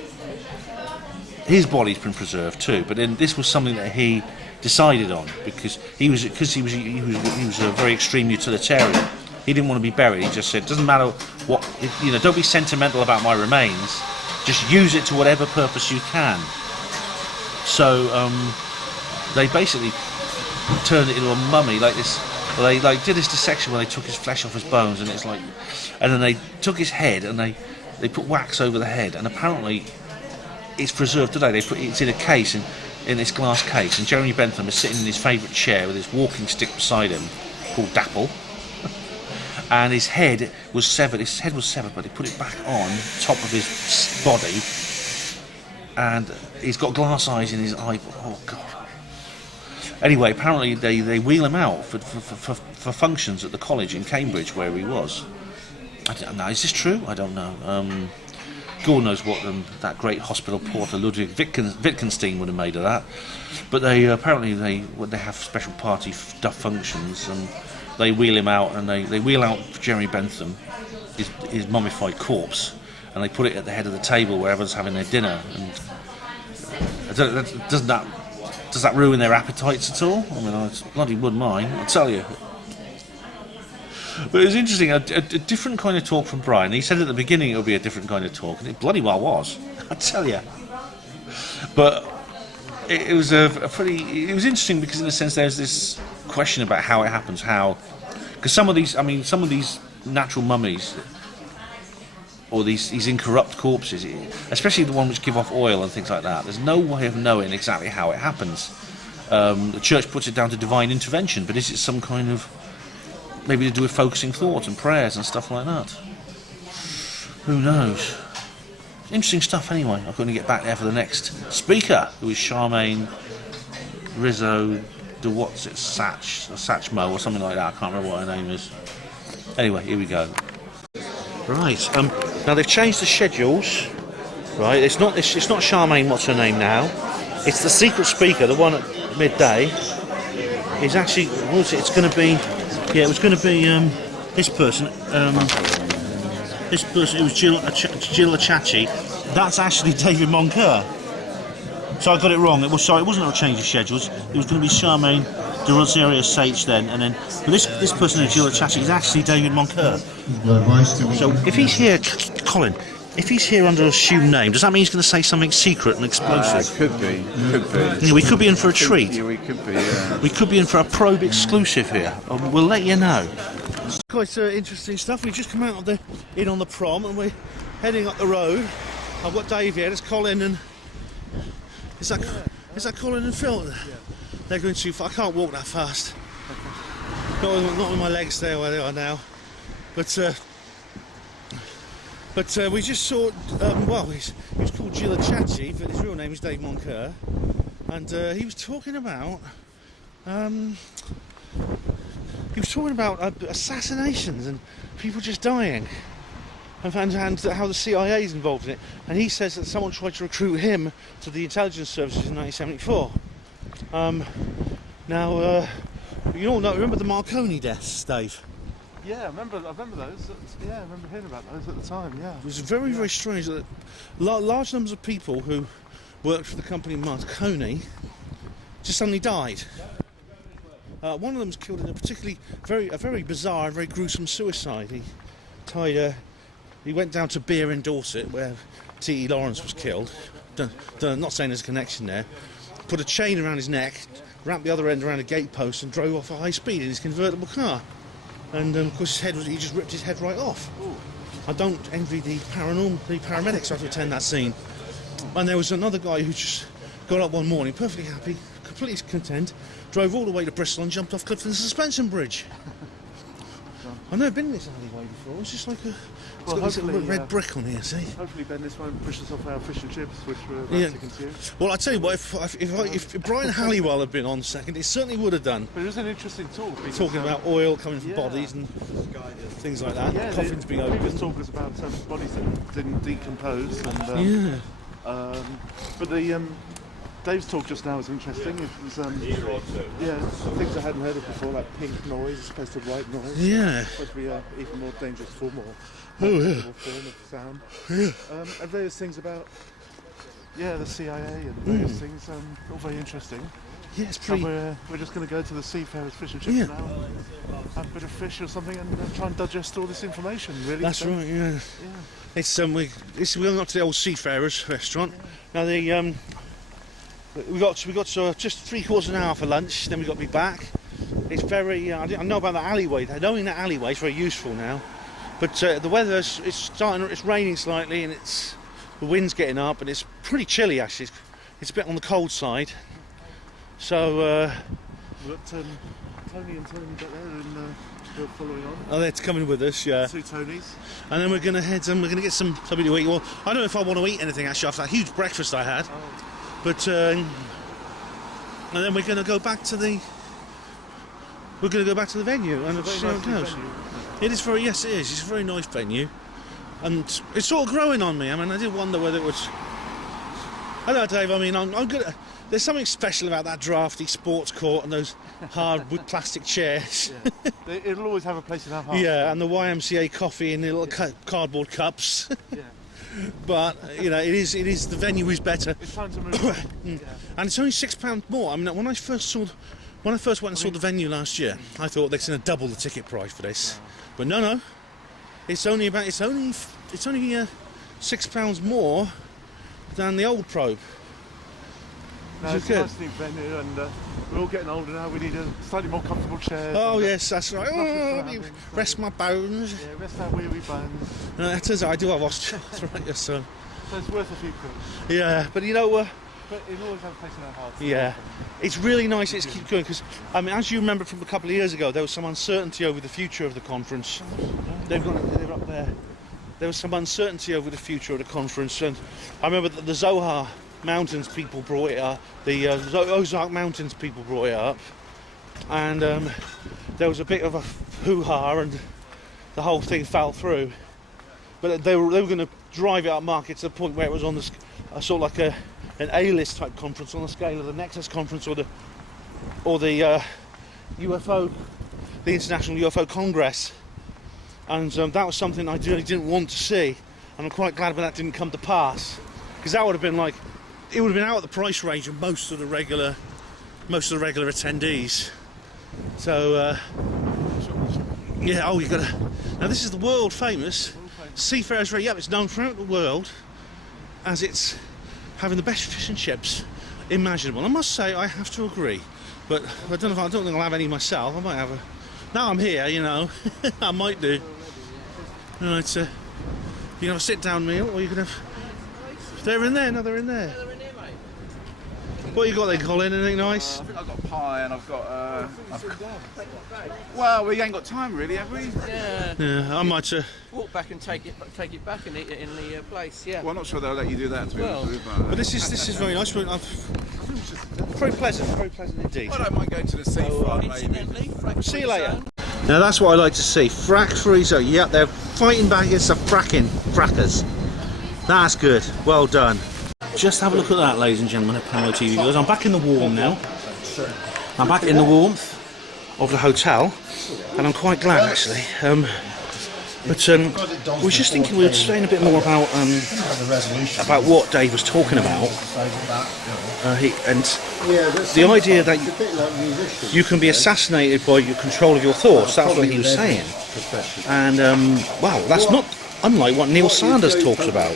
his body's been preserved too. But then this was something that he decided on because he was a very extreme utilitarian. He didn't want to be buried. He just said, "Doesn't matter what, don't be sentimental about my remains. Just use it to whatever purpose you can." So they basically turned it into a mummy like this. Well, they did this dissection where they took his flesh off his bones, and it's like, and then they took his head and they put wax over the head, and apparently it's preserved today. It's in a case in this glass case, and Jeremy Bentham is sitting in his favourite chair with his walking stick beside him, called Dapple. And his head was severed. But he put it back on top of his body, and he's got glass eyes in his eye. Oh God! Anyway, apparently they wheel him out for functions at the college in Cambridge where he was. I don't know. Is this true? I don't know. God knows what that great hospital porter Ludwig Wittgenstein would have made of that. But they have special party functions and. They wheel him out, and they wheel out Jeremy Bentham, his mummified corpse, and they put it at the head of the table where everyone's having their dinner. And does that ruin their appetites at all? I mean, I bloody wouldn't mind, I tell you. But it was interesting, a different kind of talk from Brian. He said at the beginning it would be a different kind of talk, and it bloody well was, I tell you. But it was it was interesting because in a sense there's this question about how it happens, because some of these natural mummies or these incorrupt corpses, especially the ones which give off oil and things like that, there's no way of knowing exactly how it happens. The church puts it down to divine intervention, but is it some kind of maybe to do with focusing thought and prayers and stuff like that? Who knows? Interesting stuff anyway. I'm going to get back there for the next speaker, who is Charmaine Rizzo, the what's it, Satchmo or something like that. I can't remember what her name is. Anyway, here we go. Right. Now they've changed the schedules. Right. It's not Charmaine. What's her name now? It's the secret speaker, the one at midday. Is actually what was it? It's going to be. Yeah, it was going to be this person. This person. It was Jill Achachi. That's actually David Moncur. So I got it wrong. It wasn't a change of schedules. It was going to be Charmaine de Aetherius Society then, and then this person, Jill Achachi, is actually David Moncur. So if he's here, Colin, if he's here under an assumed name, does that mean he's going to say something secret and explosive? Could be. Yeah, we could be in for a treat. Yeah, we could be. Yeah. We could be in for a probe exclusive here. We'll let you know. Quite interesting stuff. We've just come out of in on the prom, and we're heading up the road. I've got Dave here. There's Colin and. Is that Colin and Phil? Yeah. They're going too far. I can't walk that fast. Not with my legs stay where they are now. But we just saw. He was called Jill Achachi, but his real name is Dave Moncur, and he was talking about. Assassinations and people just dying. And how the CIA is involved in it. And he says that someone tried to recruit him to the intelligence services in 1974. You all remember the Marconi deaths, Dave? Yeah, I remember those. Yeah, I remember hearing about those at the time. Yeah, it was very, very strange that large numbers of people who worked for the company Marconi just suddenly died. One of them was killed in a very bizarre and very gruesome suicide. He went down to Beer in Dorset, where T.E. Lawrence was killed. Not saying there's a connection there. Put a chain around his neck, wrapped the other end around a gate post, and drove off at high speed in his convertible car. And of course, he just ripped his head right off. Ooh. I don't envy the paramedics who had to attend that scene. And there was another guy who just got up one morning, perfectly happy, completely content, drove all the way to Bristol and jumped off Clifton Suspension Bridge. I've never been in this alleyway before. It's just like it's got this little red brick on here, see? Hopefully, Ben, this won't push us off our fish and chips, which we're about to consume. Well, I tell you what, if Brian Halliwell had been on second, it certainly would have done. But it was an interesting talk. Talking about oil coming from bodies and things like that. Yeah, coffins being opened. Previous talk was about bodies that didn't decompose. And, but the Dave's talk just now was interesting. It was things I hadn't heard of before, like pink noise as opposed to white noise. Yeah. It's supposed to be an even more dangerous form form of sound. And various things about the CIA and various things. All very interesting. Yeah, it's pretty. We're just going to go to the Seafarers Fish and Chips now, have a bit of fish or something, and try and digest all this information. Really. That's right. Yeah. It's we're going up to the old Seafarers restaurant. Now we got just 3/4 of an hour for lunch. Then we got to be back. It's very. I know about that alleyway. Knowing that alleyway is very useful now. But the weather it's raining slightly, and the wind's getting up, and it's pretty chilly actually. It's a bit on the cold side. So we've got Tony and Tony back there, and we're following on. Oh, they're coming with us, yeah. 2 Tonys. And then we're going to head and we're going to get something to eat. Well, I don't know if I want to eat anything actually after that huge breakfast I had. But and then we're going to go back to the venue and see how it goes. It is very It is. It's a very nice venue, and it's sort of growing on me. I mean, I did wonder whether it was. I don't know, Dave. I mean, I'm good. There's something special about that drafty sports court and those hard wood plastic chairs. Yeah. It'll always have a place in our hearts. Yeah, and the YMCA coffee in the little cardboard cups. Yeah. But it is the venue is better. It's time to move on. And it's only £6 more. I mean, when I first went and saw the venue last year, I thought they're going to double the ticket price for this. Yeah. But no, it's only £6 more than the old probe. No, it's a nice new venue, and we're all getting older now. We need a slightly more comfortable chair. Oh yes, that's right. Rest my bones. Yeah, rest our weary bones. That is, I do have osteoarthritis, yes, so it's worth a few quid. Yeah, but but it'll always have a place in our hearts. Yeah, it's really nice. It's keep going because I mean, as you remember from a couple of years ago, there was some uncertainty over the future of the conference. They're up there. There was some uncertainty over the future of the conference, and I remember that the Zohar Mountains people brought it up. The Ozark Mountains people brought it up, and there was a bit of a hoo-ha, and the whole thing fell through. But they were going to drive it up market to the point where it was on the sort of like an A-list type conference on the scale of the Nexus conference or the UFO, the International UFO Congress, and that was something I really didn't want to see, and I'm quite glad when that didn't come to pass, because that would have been like, it would have been out of the price range of most of the regular attendees. So yeah, oh, you got to. Now this is the world famous Seafarers Rate. Yep, it's known throughout the world as it's having the best fish and chips imaginable. I must say, I have to agree, but I don't think I'll have any myself. I might have a. Now I'm here, you know, I might do. Right, you can have a sit-down meal, or you can have. They're in there. No, they're in there. What you got there, Colin? Anything nice? I think I've got pie and I've got. Well, we ain't got time really, have we? Yeah. I might walk back and take it back and eat it in the place. Yeah. Well, I'm not sure they'll let you do that. To be honest with you, but this is very nice. Very pleasant indeed. I don't mind going to the seafront, maybe. See you later. Now that's what I like to see. Frack-free zone. Yep, they're fighting back against the frackers. That's good. Well done. Just have a look at that, ladies and gentlemen, at Panel TV viewers. I'm back in the warm now. I'm back in the warmth of the hotel, and I'm quite glad actually. But we're just thinking we were saying a bit more about what Dave was talking about, and the idea that you can be assassinated by your control of your thoughts. That's what he was saying, and wow, that's not unlike what Neil Sanders talks about.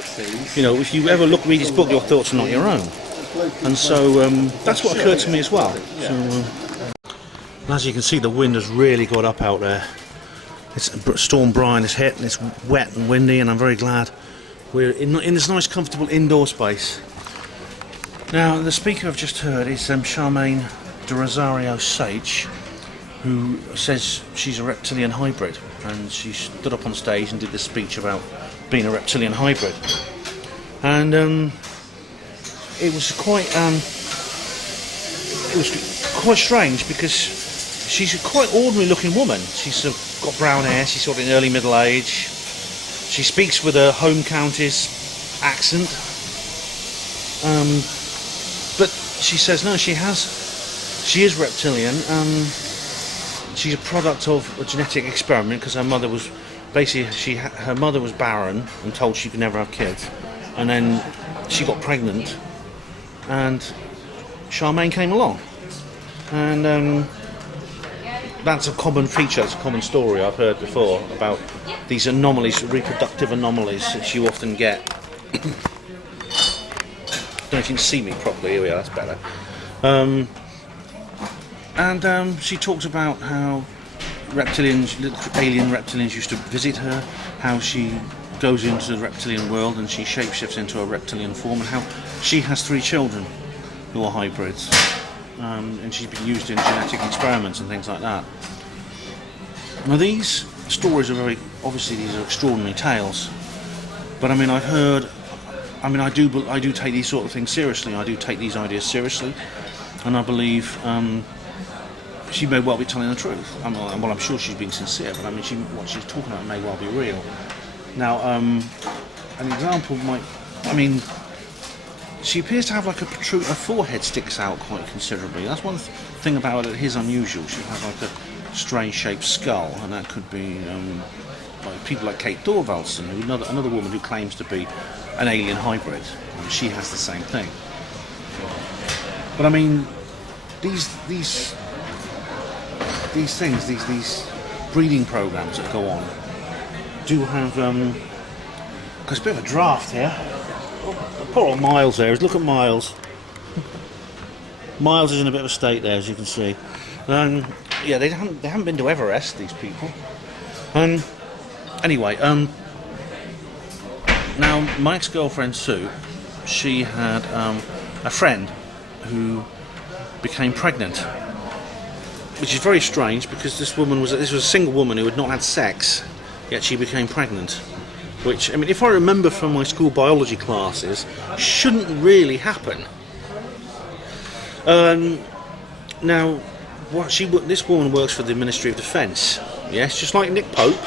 You know, if you ever read his book, your thoughts are not your own. And so that's what occurred to me as well. So, as you can see, the wind has really got up out there. Storm Brian has hit, and it's wet and windy, and I'm very glad we're in this nice, comfortable indoor space. Now, the speaker I've just heard is Charmaine de Rosario Sage, who says she's a reptilian hybrid, and she stood up on stage and did this speech about being a reptilian hybrid, and it was quite strange, because she's a quite ordinary looking woman. She's got brown hair, she's sort of in early middle age, she speaks with a home county's accent, but she says no, she is reptilian. She's a product of a genetic experiment, because her mother was basically her mother was barren and told she could never have kids, and then she got pregnant, and Charmaine came along, and that's a common feature. It's a common story I've heard before about these anomalies, reproductive anomalies that you often get. Don't know if you can see me properly. Here we are. That's better. And she talked about how alien reptilians used to visit her, how she goes into the reptilian world and she shapeshifts into a reptilian form, and how she has 3 children who are hybrids, and she's been used in genetic experiments and things like that. Now these stories are these are extraordinary tales, but I mean I do take these sort of things seriously. I do take these ideas seriously, and I believe she may well be telling the truth. I'm sure she's being sincere, but I mean, what she's talking about may well be real. Now, an example she appears to have like her forehead sticks out quite considerably. That's one thing about her that is unusual. She has like a strange shaped skull, and that could be like people like Kate Thorvaldsen, another woman who claims to be an alien hybrid. She has the same thing. But I mean, these things, these breeding programs that go on, do have because it's a bit of a draft here. Poor old Miles there. Look at Miles. Miles is in a bit of a state there, as you can see. Yeah, they haven't been to Everest, these people. Anyway, now my ex-girlfriend Sue, she had a friend who became pregnant, which is very strange, because this was a single woman who had not had sex, yet she became pregnant. which, I mean, if I remember from my school biology classes, shouldn't really happen. Now, this woman works for the Ministry of Defence, yes, just like Nick Pope,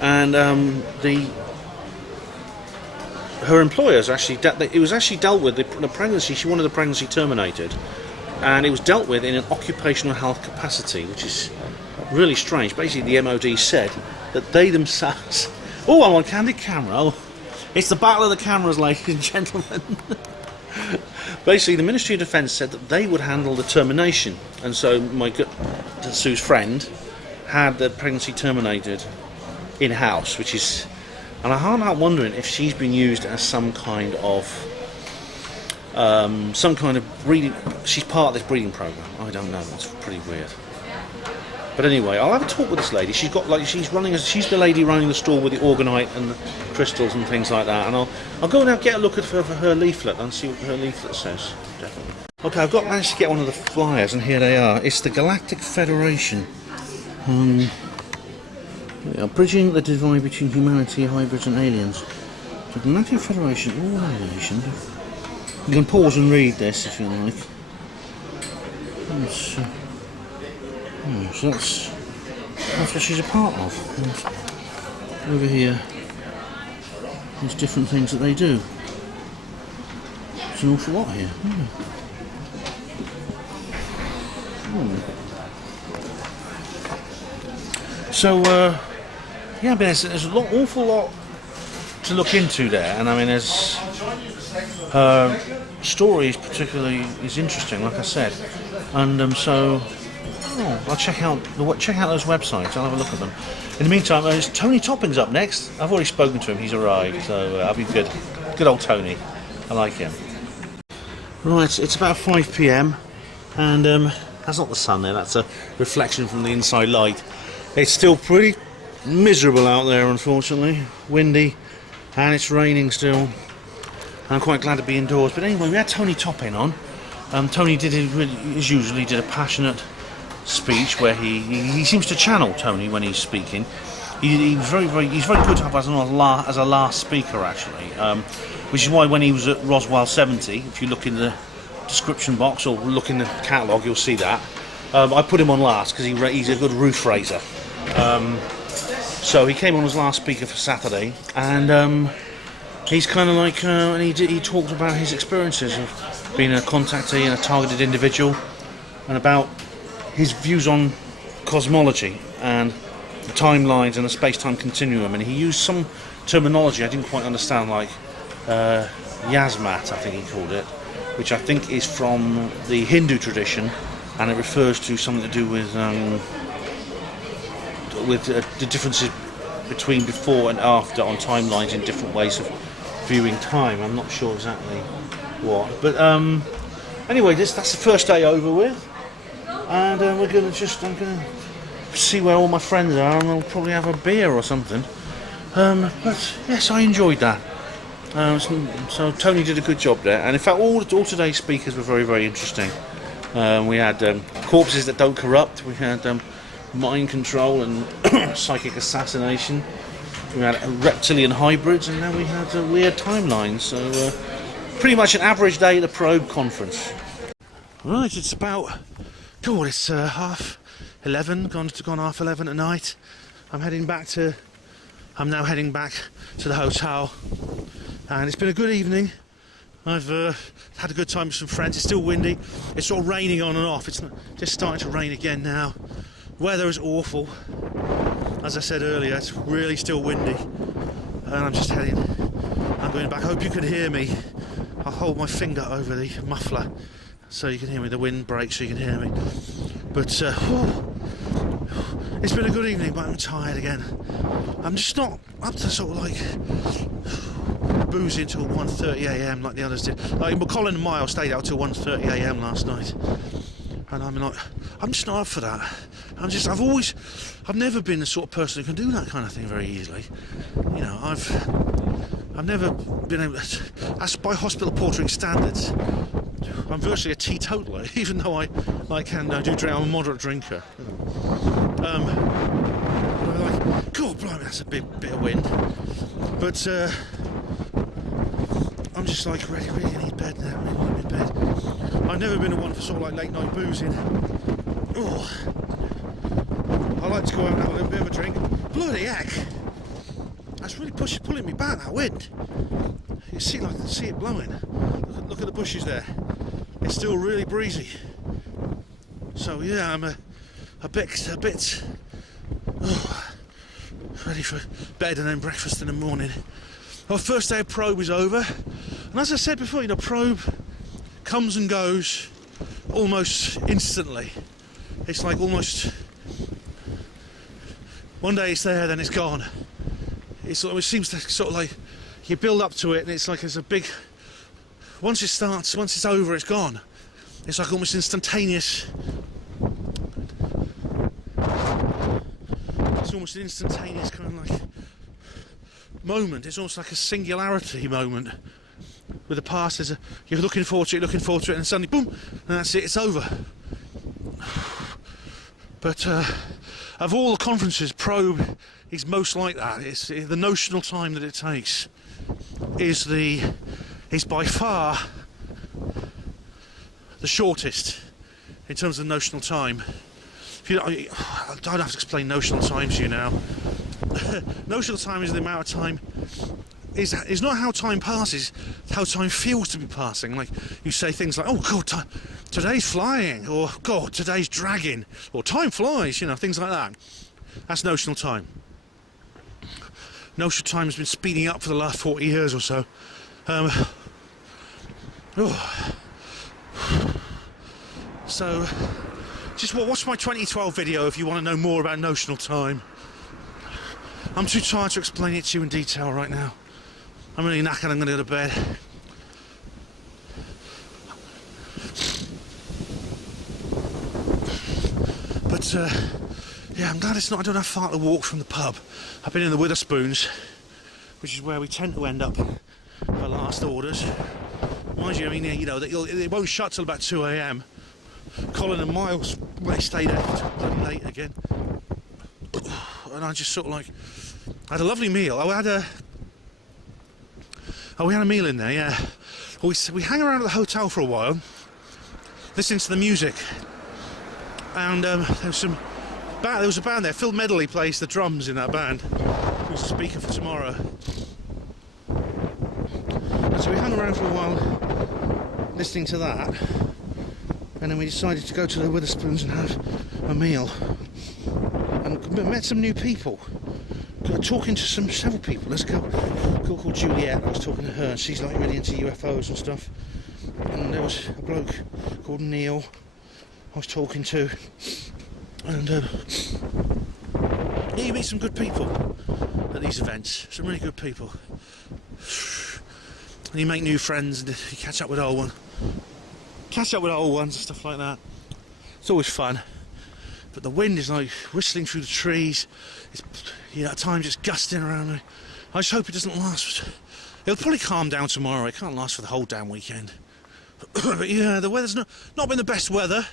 and her employers actually, it was actually dealt with, the pregnancy, she wanted the pregnancy terminated, and it was dealt with in an occupational health capacity, which is really strange. Basically, the MOD said that they themselves... Oh, I'm on candid camera. Oh, it's the battle of the cameras, ladies and gentlemen. Basically, the Ministry of Defence said that they would handle the termination, and so Sue's friend had the pregnancy terminated in-house, which is... And I can't help wondering if she's been used as some kind of breeding... She's part of this breeding programme. I don't know, it's pretty weird. But anyway, I'll have a talk with this lady. She's got she's the lady running the store with the orgonite and the crystals and things like that. And I'll go and get a look at her leaflet and see what her leaflet says. Definitely. Okay, I've managed to get one of the flyers, and here they are. It's the Galactic Federation. Bridging the divide between humanity, hybrids, and aliens. The Galactic Federation organisation. You can pause and read this if you like. So that's what she's a part of. And over here, there's different things that they do. There's an awful lot here. So, yeah, but there's an awful lot to look into there, and I mean, there's her story is particularly interesting, like I said, and so. I'll check out those websites. I'll have a look at them. In the meantime, Tony Topping's up next. I've already spoken to him. He's arrived, so I'll be good. Good old Tony. I like him. Right, it's about 5 p.m. and that's not the sun there. That's a reflection from the inside light. It's still pretty miserable out there, unfortunately. Windy, and it's raining still. I'm quite glad to be indoors. But anyway, we had Tony Topping on. Tony as usually did a passionate speech where he seems to channel Tony when he's speaking. He's very good to have as a last speaker, actually, which is why when he was at Roswell 70, if you look in the description box or look in the catalogue, you'll see that I put him on last because he's a good roof raiser. So he came on as last speaker for Saturday, and he's kind of like and he talked about his experiences of being a contactee and a targeted individual, and about his views on cosmology and the timelines and the space-time continuum, and he used some terminology I didn't quite understand, like Yasmat, I think he called it, which I think is from the Hindu tradition, and it refers to something to do with the differences between before and after on timelines in different ways of viewing time. I'm not sure exactly what, but anyway, that's the first day over with. And I'm going to see where all my friends are, and I'll probably have a beer or something. But yes, I enjoyed that. So Tony did a good job there, and in fact all today's speakers were very, very interesting. We had corpses that don't corrupt, we had mind control and psychic assassination, we had reptilian hybrids, and now we had weird timelines. So pretty much an average day at the Probe conference. Right, it's about... God, it's 11:30, gone half 11 at night. I'm now heading back to the hotel, and it's been a good evening. I've had a good time with some friends. It's still windy. It's sort of raining on and off. It's just starting to rain again now. Weather is awful. As I said earlier, it's really still windy, and I'm going back. I hope you can hear me. I'll hold my finger over the muffler so you can hear me. The wind breaks so you can hear me. But it's been a good evening, but I'm tired again. I'm just not up to sort of like boozing till 1:30 a.m. like the others did. Like Colin and Miles stayed out till 1:30 a.m. last night, and I'm just not up for that. I've never been the sort of person who can do that kind of thing very easily. You know, I've never been able to, as by hospital portering standards, I'm virtually a teetotaler, even though I can do drink. I'm a moderate drinker. God blimey, that's a bit of wind. But I'm just like really need bed now. I really want to be in bed. I've never been one for sort of like late night boozing. Oh, I like to go out and have a little bit of a drink. Bloody heck! That's really pulling me back, that wind. You see, I can see it blowing. Look at the bushes there. It's still really breezy. So yeah, I'm a bit ready for bed and then breakfast in the morning. Our first day of probe is over, and as I said before, you know, probe comes and goes almost instantly. It's like almost one day it's there, then it's gone. It seems to sort of like you build up to it, and it's like there's a big. Once it's over, it's gone. It's like almost instantaneous. It's almost an instantaneous kind of like moment. It's almost like a singularity moment. With the past, you're looking forward to it, and suddenly, boom, and that's it. It's over. But of all the conferences, probe is most like that. It's the notional time that it takes is by far the shortest in terms of notional time. If you I don't have to explain notional time to you now. Notional time is the amount of time. Is not how time passes, it's how time feels to be passing. Like you say things like, "Oh God, today's flying," or "God, today's dragging," or "Time flies," you know, things like that. That's notional time. Notional time has been speeding up for the last 40 years or so. So, just watch my 2012 video if you want to know more about notional time. I'm too tired to explain it to you in detail right now. I'm really knackered, I'm going to go to bed. But, yeah, I'm glad I don't have far to walk from the pub. I've been in the Witherspoons, which is where we tend to end up for last orders. Mind you, I mean, you know, it won't shut till about 2 AM. Colin and Miles, they stayed there bloody late again. And I just sort of like, I had a lovely meal. We had a meal in there, yeah. We hang around at the hotel for a while, listening to the music. And there was a band there. Phil Medley plays the drums in that band. Who's the speaker for tomorrow. And so we hung around for a while, listening to that. And then we decided to go to the Witherspoons and have a meal. And met some new people. Talking to several people. There's a girl called Juliet. I was talking to her, and she's like really into UFOs and stuff. And there was a bloke called Neil I was talking to, and yeah, you meet some good people at these events. Some really good people. And you make new friends, and you catch up with old ones and stuff like that. It's always fun. But the wind is like whistling through the trees. It's, you know, at times it's gusting around me. I just hope it doesn't last. It'll probably calm down tomorrow. It can't last for the whole damn weekend. But yeah, the weather's not been the best weather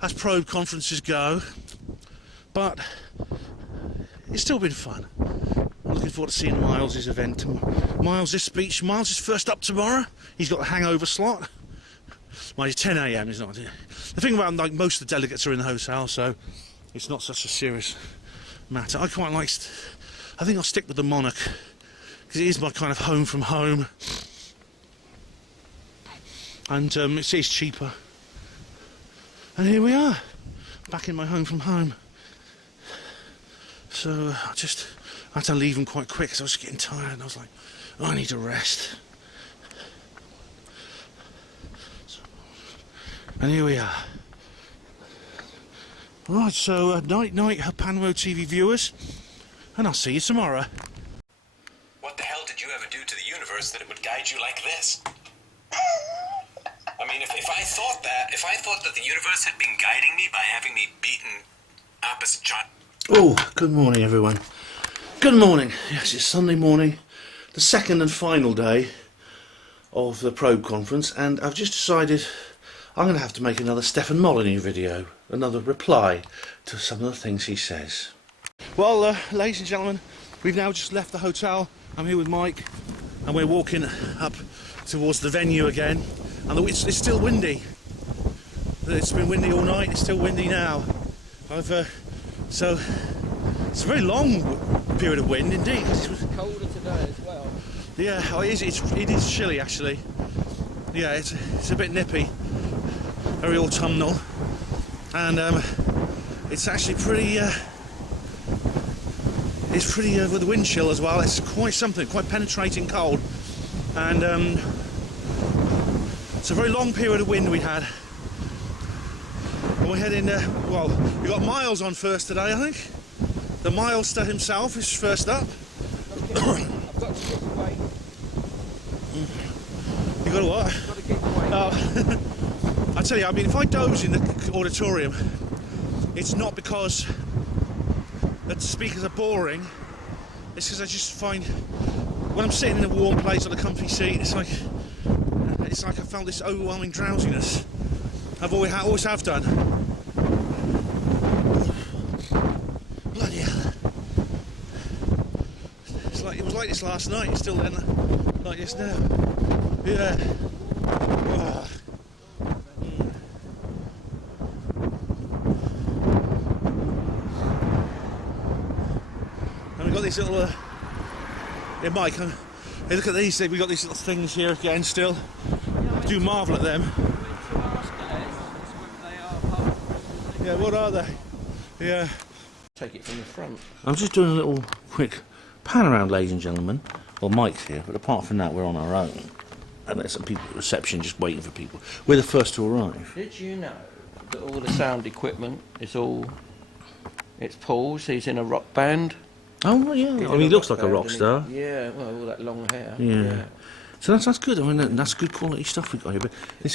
as probe conferences go. But it's still been fun. I'm looking forward to seeing Miles' event. Miles' speech. Miles is first up tomorrow. He's got the hangover slot. Well, it's 10 AM, it's not. The thing about, like, most of the delegates are in the hotel, so it's not such a serious matter. I quite like. I think I'll stick with the Monarch because it is my kind of home from home, and it's cheaper. And here we are, back in my home from home. So I had to leave them quite quick because I was getting tired, and I was like, oh, I need to rest. And here we are. Right, so night, Panwo TV viewers, and I'll see you tomorrow. What the hell did you ever do to the universe that it would guide you like this? I mean, if I thought that the universe had been guiding me by having me beaten opposite John. Oh, good morning, everyone. Good morning. Yes, it's Sunday morning, the second and final day of the probe conference, and I've just decided I'm going to have to make another Stefan Molyneux video, another reply to some of the things he says. Well, ladies and gentlemen, we've now just left the hotel. I'm here with Mike, and we're walking up towards the venue again. And it's still windy. It's been windy all night. It's still windy now. So it's a very long period of wind indeed. It was colder today as well. Yeah, oh, it is chilly actually. Yeah, it's a bit nippy, very autumnal, and it's actually pretty. It's pretty with the wind chill as well. It's quite something, quite penetrating cold, and it's a very long period of wind we had. And we're heading. Well, we got Miles on first today, I think. The Milester himself is first up. I've got to get away. You got to what? I've got to get away. I tell you, I mean, if I doze in the auditorium, it's not because the speakers are boring. It's because I just find when I'm sitting in a warm place on a comfy seat, it's like I felt this overwhelming drowsiness. I've always have done. Bloody hell! It was like this last night. It's still then like this now. Yeah. Oh. And we've got these little. Yeah, Mike. Hey, look at these. We've got these little things here again. Still, I do marvel at them. Yeah, what are they? Yeah. Take it from the front. I'm just doing a little quick pan around, ladies and gentlemen. Well, Mike's here, but apart from that, we're on our own. And there's some people at reception just waiting for people. We're the first to arrive. Did you know that all the sound equipment is all... It's Paul's, he's in a rock band. Oh, well, yeah. I mean, he looks like a rock star. Yeah, well, all that long hair. Yeah. So that's good. I mean, that's good quality stuff we've got here. But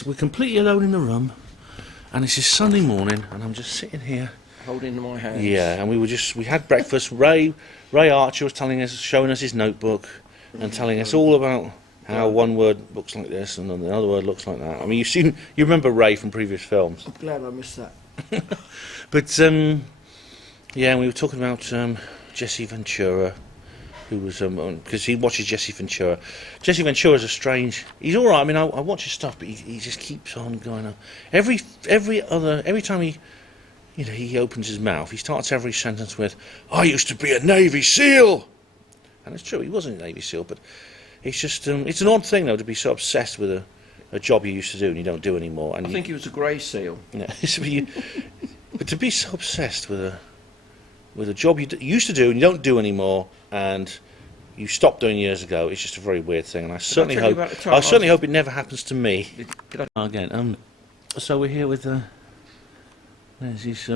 we're completely alone in the room. And it's just Sunday morning, and I'm just sitting here. Holding my hand. Yeah, and we had breakfast. Ray Archer was showing us his notebook, and telling us all about how one word looks like this and then the other word looks like that. I mean, you remember Ray from previous films. I'm glad I missed that. But yeah, and we were talking about Jesse Ventura, who was because he watches Jesse Ventura. Jesse Ventura's a strange. He's all right. I mean, I watch his stuff, but he just keeps on going up. Every time he opens his mouth, he starts every sentence with, "I used to be a Navy SEAL," and it's true. He wasn't a Navy SEAL, but it's just it's an odd thing though to be so obsessed with a job you used to do and you don't do anymore. And I think he was a grey seal. Yeah, but to be so obsessed with a job you used to do and you don't do anymore, and you stopped doing years ago, it's just a very weird thing. And I certainly hope it never happens to me again. So we're here with there's these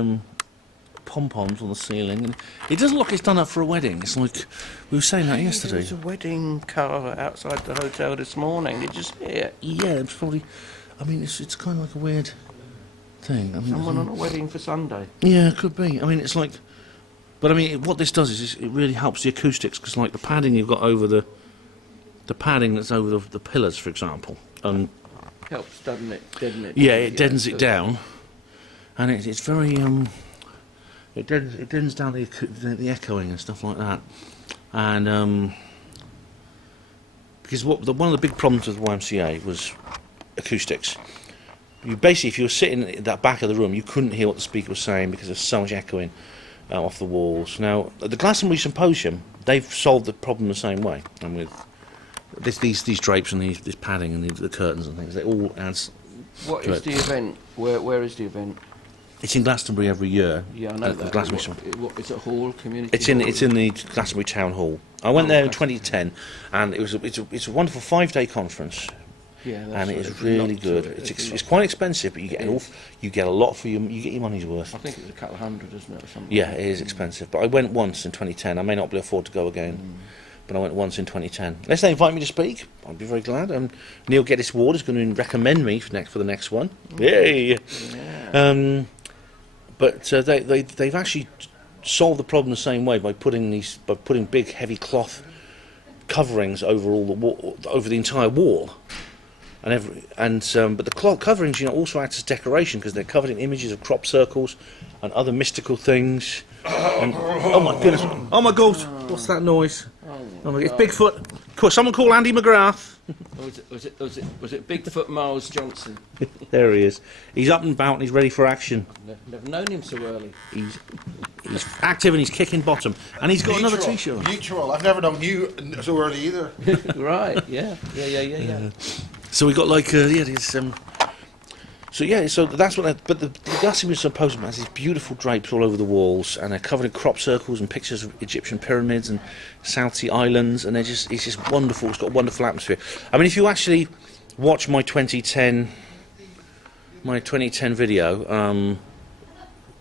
pom-poms on the ceiling, and it doesn't look like it's done up for a wedding. It's like we were saying that yesterday. There was a wedding car outside the hotel this morning. Did you see it? Yeah, it's probably. I mean, it's kind of like a weird thing. I mean, someone on a wedding for Sunday. Yeah, it could be. I mean, it's like. But I mean, what this does is it really helps the acoustics, because like the padding you've got over the padding that's over the pillars, for example, helps, doesn't it? Deaden it. Yeah, it deadens it down, and it's very it deadens down the echoing and stuff like that, and because one of the big problems with the YMCA was acoustics. You basically, if you were sitting at that back of the room, you couldn't hear what the speaker was saying because there's so much echoing off the walls. Now, at the Glastonbury Symposium, they've solved the problem the same way, and with these drapes and this padding and the curtains and things, they all add. What is the event? Where is the event? It's in Glastonbury every year. Yeah, I know that. What is it? Hall, community. It's in the Glastonbury Town Hall. I went there in 2010, and it's a wonderful 5-day conference. Yeah, and it is really good. It's quite expensive, but you get a lot for your money's worth. I think it's a couple of hundred, isn't it, or something? Yeah, it is expensive. But I went once in 2010. I may not be able to afford to go again, but I went once in 2010. Unless they invite me to speak, I'd be very glad. Neil Geddes Ward is going to recommend me for the next one. Yay! Yeah. But they've actually solved the problem the same way by putting big heavy cloth coverings over over the entire wall. but the cloth coverings, you know, also act as decoration because they're covered in images of crop circles and other mystical things. And, oh my goodness! Oh my God! What's that noise? Oh my, it's Bigfoot. Someone call Andy McGrath. Was it Bigfoot Miles Johnson? There he is. He's up and about and he's ready for action. Never known him so early. He's active and he's kicking bottom. And he's got another T-shirt on. Mutual. I've never known you so early either. Right, yeah. So we got like, so that's what. But the Glastonbury Symposium has these beautiful drapes all over the walls, and they're covered in crop circles and pictures of Egyptian pyramids and South Sea islands, and it's just wonderful. It's got a wonderful atmosphere. I mean, if you actually watch my 2010 video,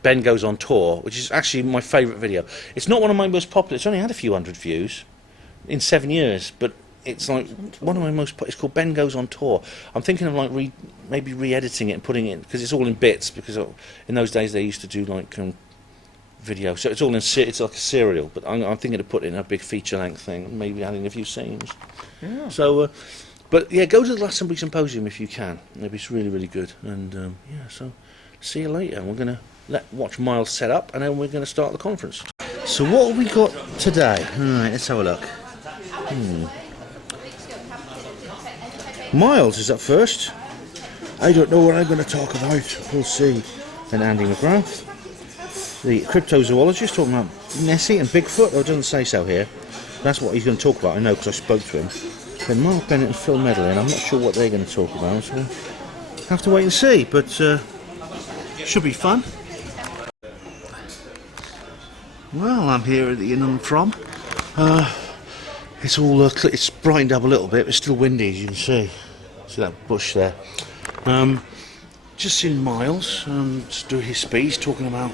Ben Goes on Tour, which is actually my favourite video. It's not one of my most popular. It's only had a few hundred views in 7 years, but it's like one of my most. It's called Ben Goes on Tour. I'm thinking of like maybe re-editing it and putting it because it's all in bits. Because in those days they used to do like video, so it's all in. It's like a serial. But I'm thinking of putting in a big feature-length thing, maybe adding a few scenes. Yeah. So, but yeah, go to the Glastonbury Symposium if you can. Maybe it's really, really good. And yeah, so see you later. We're gonna watch Miles set up, and then we're gonna start the conference. So what have we got today? All right, let's have a look. Miles is up first. I don't know what I'm going to talk about. We'll see. Then Andy McGrath, the cryptozoologist, talking about Nessie and Bigfoot. Oh, it doesn't say so here. That's what he's going to talk about. I know because I spoke to him. Then Mark Bennett and Phil Medley. I'm not sure what they're going to talk about. So we'll have to wait and see. But should be fun. Well, I'm here at the Inn and From. It's all it's brightened up a little bit, but it's still windy, as you can see. See that bush there? Just seen Miles just do his speech talking about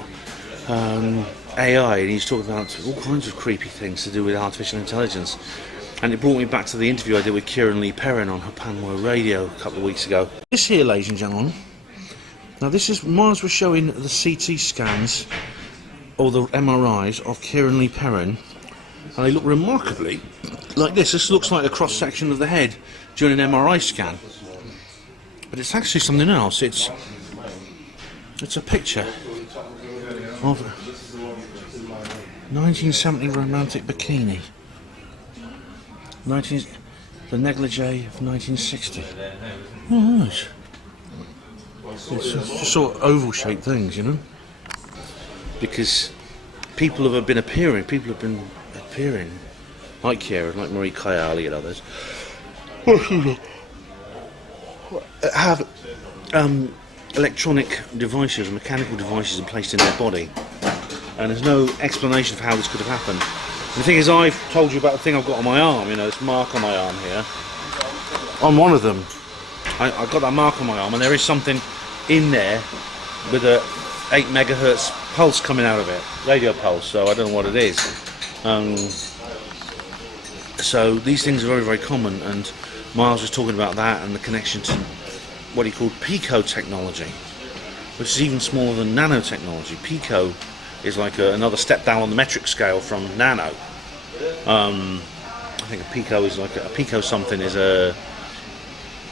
AI, and he's talking about all kinds of creepy things to do with artificial intelligence. And it brought me back to the interview I did with Kieran Lee Perrin on her Panama Radio a couple of weeks ago. This here, ladies and gentlemen. Now, this is Miles was showing the CT scans or the MRIs of Kieran Lee Perrin. And they look remarkably like this. This looks like a cross-section of the head during an MRI scan. But it's actually something else. It's a picture of 1970 romantic bikini. The negligee of 1960. Oh, nice. It's just sort of oval-shaped things, you know? Because people have been appearing, like Kieran, like Marie Kayali and others, have electronic devices, mechanical devices placed in their body, and there's no explanation for how this could have happened. And the thing is, I've told you about the thing I've got on my arm, you know, this mark on my arm here. On one of them, I've got that mark on my arm, and there is something in there with a 8 megahertz pulse coming out of it, radio pulse, so I don't know what it is. So these things are very, very common, and Miles was talking about that and the connection to what he called pico technology, which is even smaller than nanotechnology. Pico is like another step down on the metric scale from nano. I think a pico is like a pico something is it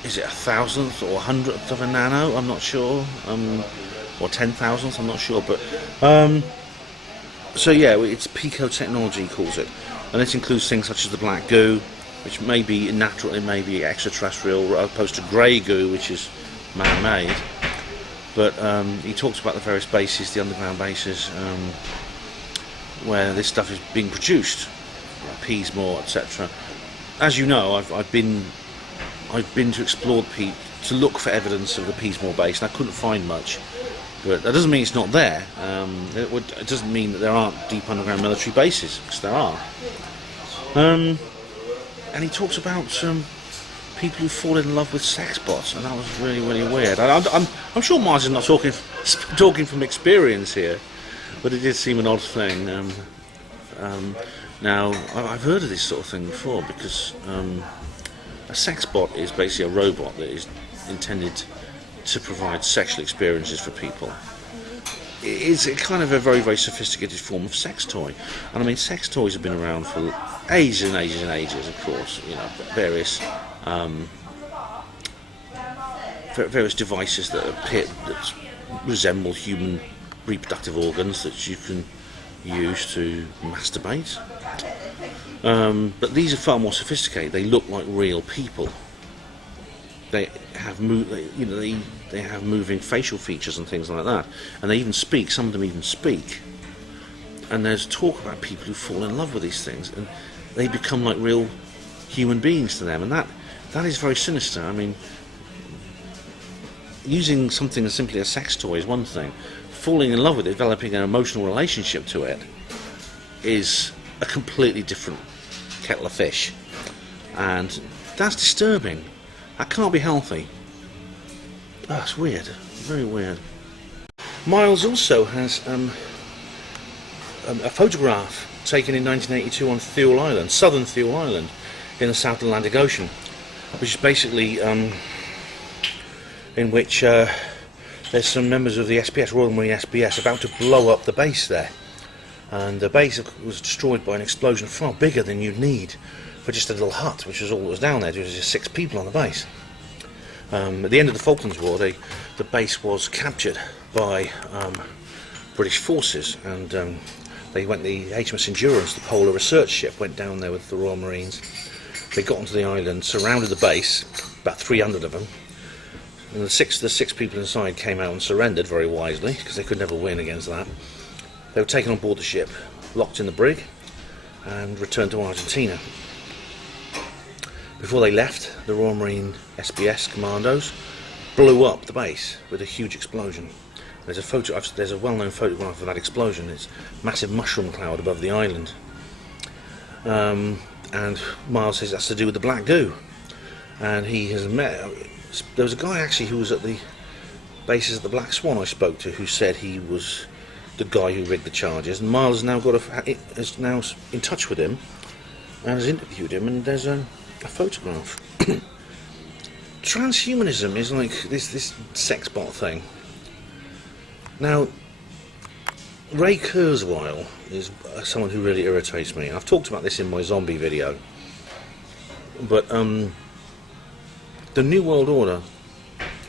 a thousandth or 100th of a nano? I'm not sure. Or 10,000th, I'm not sure. But so yeah, it's pico technology, he calls it. And this includes things such as the black goo, which may be natural, it may be extraterrestrial, opposed to grey goo, which is man-made. But he talks about the various bases, the underground bases, where this stuff is being produced, like Peasmore, etc. As you know, I've been to explore to look for evidence of the Peasmore base, and I couldn't find much. But that doesn't mean it's not there. It doesn't mean that there aren't deep underground military bases, because there are. And he talks about people who fall in love with sex bots, and that was really, really weird. I'm sure Mars is not talking from experience here, but it did seem an odd thing. Now, I've heard of this sort of thing before, because a sex bot is basically a robot that is intended to provide sexual experiences for people. It's kind of a very, very sophisticated form of sex toy. And I mean, sex toys have been around for ages and ages and ages, of course. You know, various various devices that appear that resemble human reproductive organs that you can use to masturbate. But these are far more sophisticated. They look like real people. They have they have moving facial features and things like that, and they even speak. Some of them even speak. And there's talk about people who fall in love with these things, and they become like real human beings to them, and that is very sinister. I mean, using something as simply as sex toy is one thing. Falling in love with it, developing an emotional relationship to it, is a completely different kettle of fish, and that's disturbing. That can't be healthy. That's weird, very weird. Miles also has a photograph taken in 1982 on Thule Island, southern Thule Island, in the South Atlantic Ocean, which is basically in which there's some members of the SPS, Royal Marine SPS, about to blow up the base there. And the base was destroyed by an explosion far bigger than you'd need for just a little hut, which was all that was down there. There was just 6 people on the base. At the end of the Falklands War, the base was captured by British forces, and the HMS Endurance, the polar research ship, went down there with the Royal Marines. They got onto the island, surrounded the base, about 300 of them, and the six people inside came out and surrendered very wisely, because they could never win against that. They were taken on board the ship, locked in the brig, and returned to Argentina. Before they left, the Royal Marine SBS commandos blew up the base with a huge explosion. There's a well-known photograph of that explosion. It's a massive mushroom cloud above the island. And Miles says that's to do with the black goo. And he has met... There was a guy actually who was at the bases of the Black Swan I spoke to, who said he was the guy who rigged the charges. And Miles has now is now in touch with him and has interviewed him, and there's a photograph. Transhumanism is like this sex bot thing. Now, Ray Kurzweil is someone who really irritates me. I've talked about this in my zombie video. But the New World Order,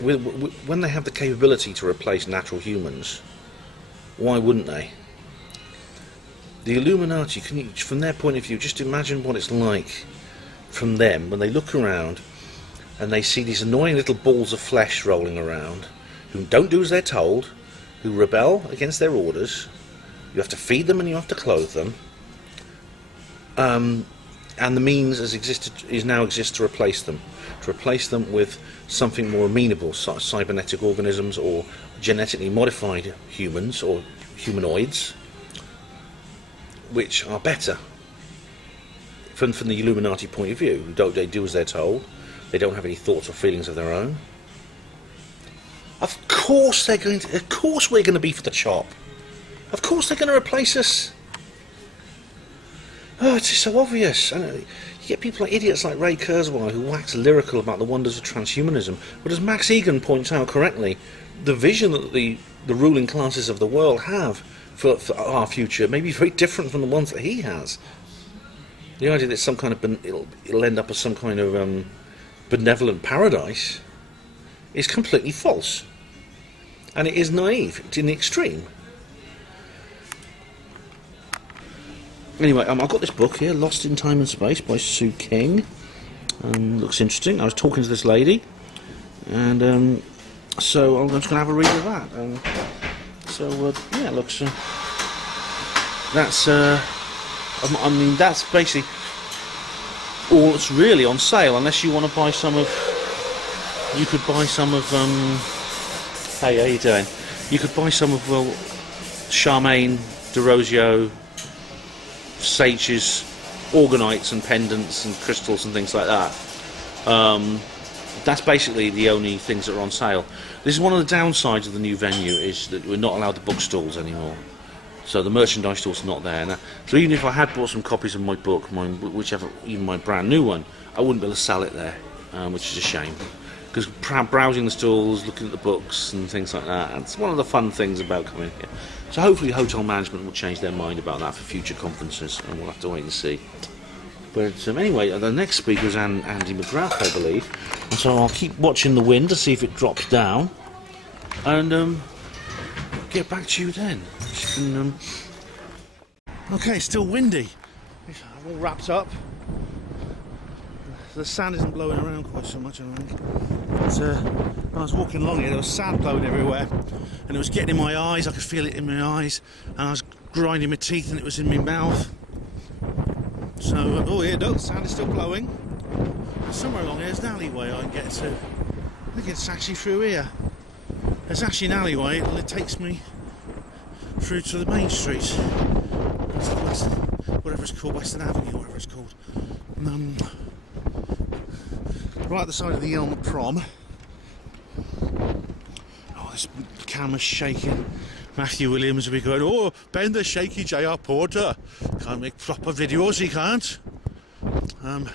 when they have the capability to replace natural humans, why wouldn't they? The Illuminati, from their point of view, just imagine what it's like from them when they look around and they see these annoying little balls of flesh rolling around who don't do as they're told, who rebel against their orders. You have to feed them and you have to clothe them, and the means now exists to replace them with something more amenable, cybernetic organisms or genetically modified humans or humanoids, which are better from the Illuminati point of view. They do as they're told. They don't have any thoughts or feelings of their own. Of course we're going to be for the chop. Of course they're going to replace us. Oh, it's just so obvious. And you get people like idiots like Ray Kurzweil who wax lyrical about the wonders of transhumanism. But as Max Egan points out correctly, the vision that the ruling classes of the world have for our future may be very different from the ones that he has. The idea that some kind of it'll end up as some kind of benevolent paradise is completely false. And it is naive. It's in the extreme. Anyway, I've got this book here, Lost in Time and Space by Sue King. Looks interesting. I was talking to this lady, and so I'm just going to have a read of that. Yeah, it looks. I mean, that's basically all that's really on sale, unless you want to buy some of. You could buy some of. Hey, how you doing? You could buy some of Charmaine, DeRosio, Sage's organites and pendants and crystals and things like that. That's basically the only things that are on sale. This is one of the downsides of the new venue, is that we're not allowed the bookstores anymore. So the merchandise stores are not there now. So even if I had bought some copies of my book, even my brand new one, I wouldn't be able to sell it there, which is a shame. Because browsing the stalls, looking at the books and things like that, it's one of the fun things about coming here. So hopefully hotel management will change their mind about that for future conferences, and we'll have to wait and see. But anyway, the next speaker is Andy McGrath, I believe. And so I'll keep watching the wind to see if it drops down. And get back to you then. Okay, still windy. I'm all wrapped up. The sand isn't blowing around quite so much, I think. But when I was walking along here, there was sand blowing everywhere, and it was getting in my eyes. I could feel it in my eyes, and I was grinding my teeth, and it was in my mouth. So, oh yeah, no, the sand is still blowing. And somewhere along here, there's an alleyway I can get to. I think it's actually through here. There's actually an alleyway, and it takes me through to the main street. Whatever it's called, Western Avenue, whatever it's called. Right at the side of the Elm Prom. Oh, this camera's shaking. Matthew Williams will be going, oh, Ben the shaky J.R. Porter. Can't make proper videos, he can't. I'm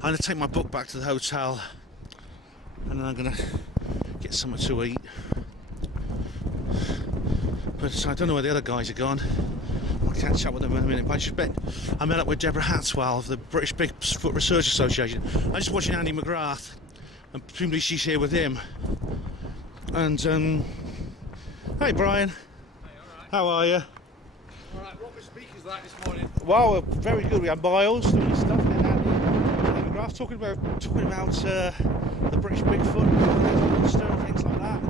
going to take my book back to the hotel. And then I'm going to get something to eat. But I don't know where the other guys are gone. I'll catch up with them in a minute. But I met up with Deborah Hatswell of the British Bigfoot Research Association. I'm just watching Andy McGrath, and presumably she's here with him. And hey Brian. Hey, alright. How are you? Alright, what were speakers like this morning? Well, very good. We had Miles doing his stuff, and then Andy McGrath talking about the British Bigfoot monster and things like that.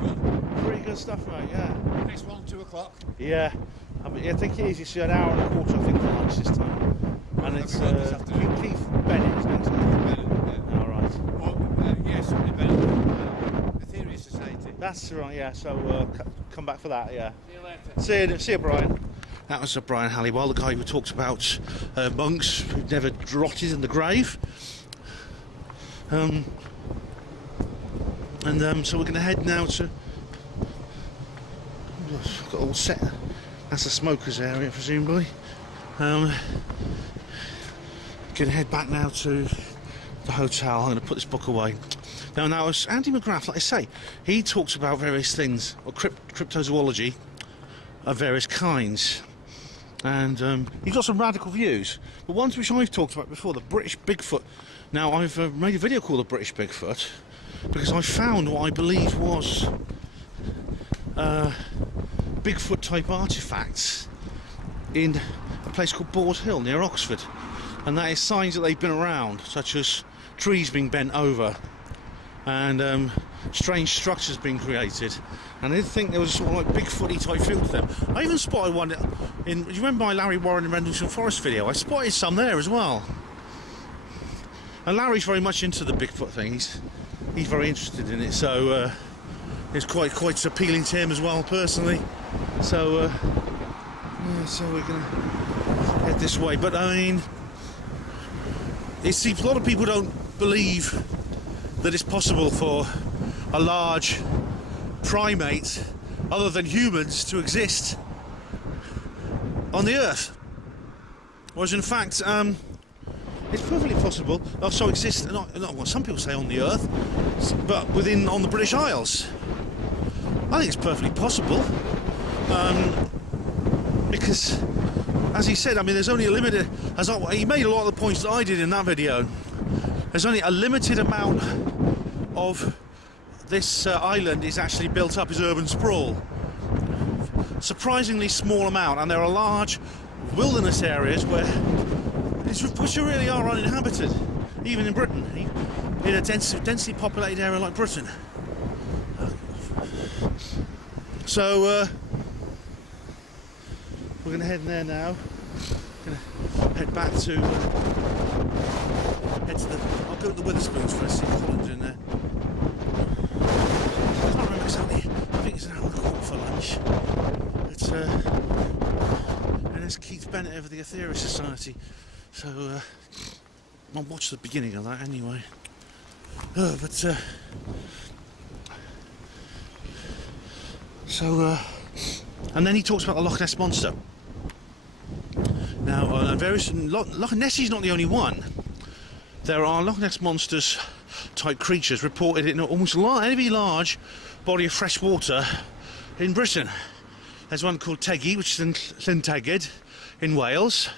Pretty good stuff, mate. Yeah. Next one, 2 o'clock. Yeah. I think it is. It's an hour and a quarter, I think, for lunch this time. And it's Keith Bennett, isn't it? Bennett, yeah. All right. Well, yes, Bennett. Aetherius Society. That's right. Yeah. So come back for that. Yeah. See you later. See you, Brian. That was Brian Halliwell, the guy who talks about monks who never rotted in the grave. So we're going to head now to. Got all set. That's the smokers area, presumably. Going to head back now to the hotel. I'm going to put this book away. Now, as Andy McGrath, like I say, he talks about various things, or cryptozoology of various kinds. And he's got some radical views. But ones which I've talked about before, the British Bigfoot. Now, I've made a video called The British Bigfoot because I found what I believe was Bigfoot-type artefacts in a place called Board Hill near Oxford. And that is signs that they've been around, such as trees being bent over and strange structures being created. And I did think there was sort of like Bigfooty type feel to them. I even spotted one in, do you remember my Larry Warren and Rendlesham Forest video? I spotted some there as well. And Larry's very much into the Bigfoot thing. He's very interested in it, so it's quite appealing to him as well, personally. So so we're going to head this way. But I mean, it seems a lot of people don't believe that it's possible for a large primate other than humans to exist on the Earth. Whereas in fact, it's perfectly possible. Also exist, not what some people say on the Earth, but on the British Isles. I think it's perfectly possible, because, as he said, I mean, there's only a limited. He made a lot of the points that I did in that video. There's only a limited amount of this island is actually built up as urban sprawl. Surprisingly small amount, and there are large wilderness areas which really are uninhabited, even in Britain, in a densely populated area like Britain. So we're going to head in there now. Going to head back to I'll go to the Witherspoons first, see if Colin's in there. I can't remember exactly. I think it's an hour and a quarter for lunch. And there's Keith Bennett over the Aetherius Society. So I'll watch the beginning of that anyway. And then he talks about the Loch Ness Monster. Now, Loch Ness is not the only one. There are Loch Ness Monsters type creatures reported in almost every large body of fresh water in Britain. There's one called Teggy, which is in Llyn Tegid in Wales.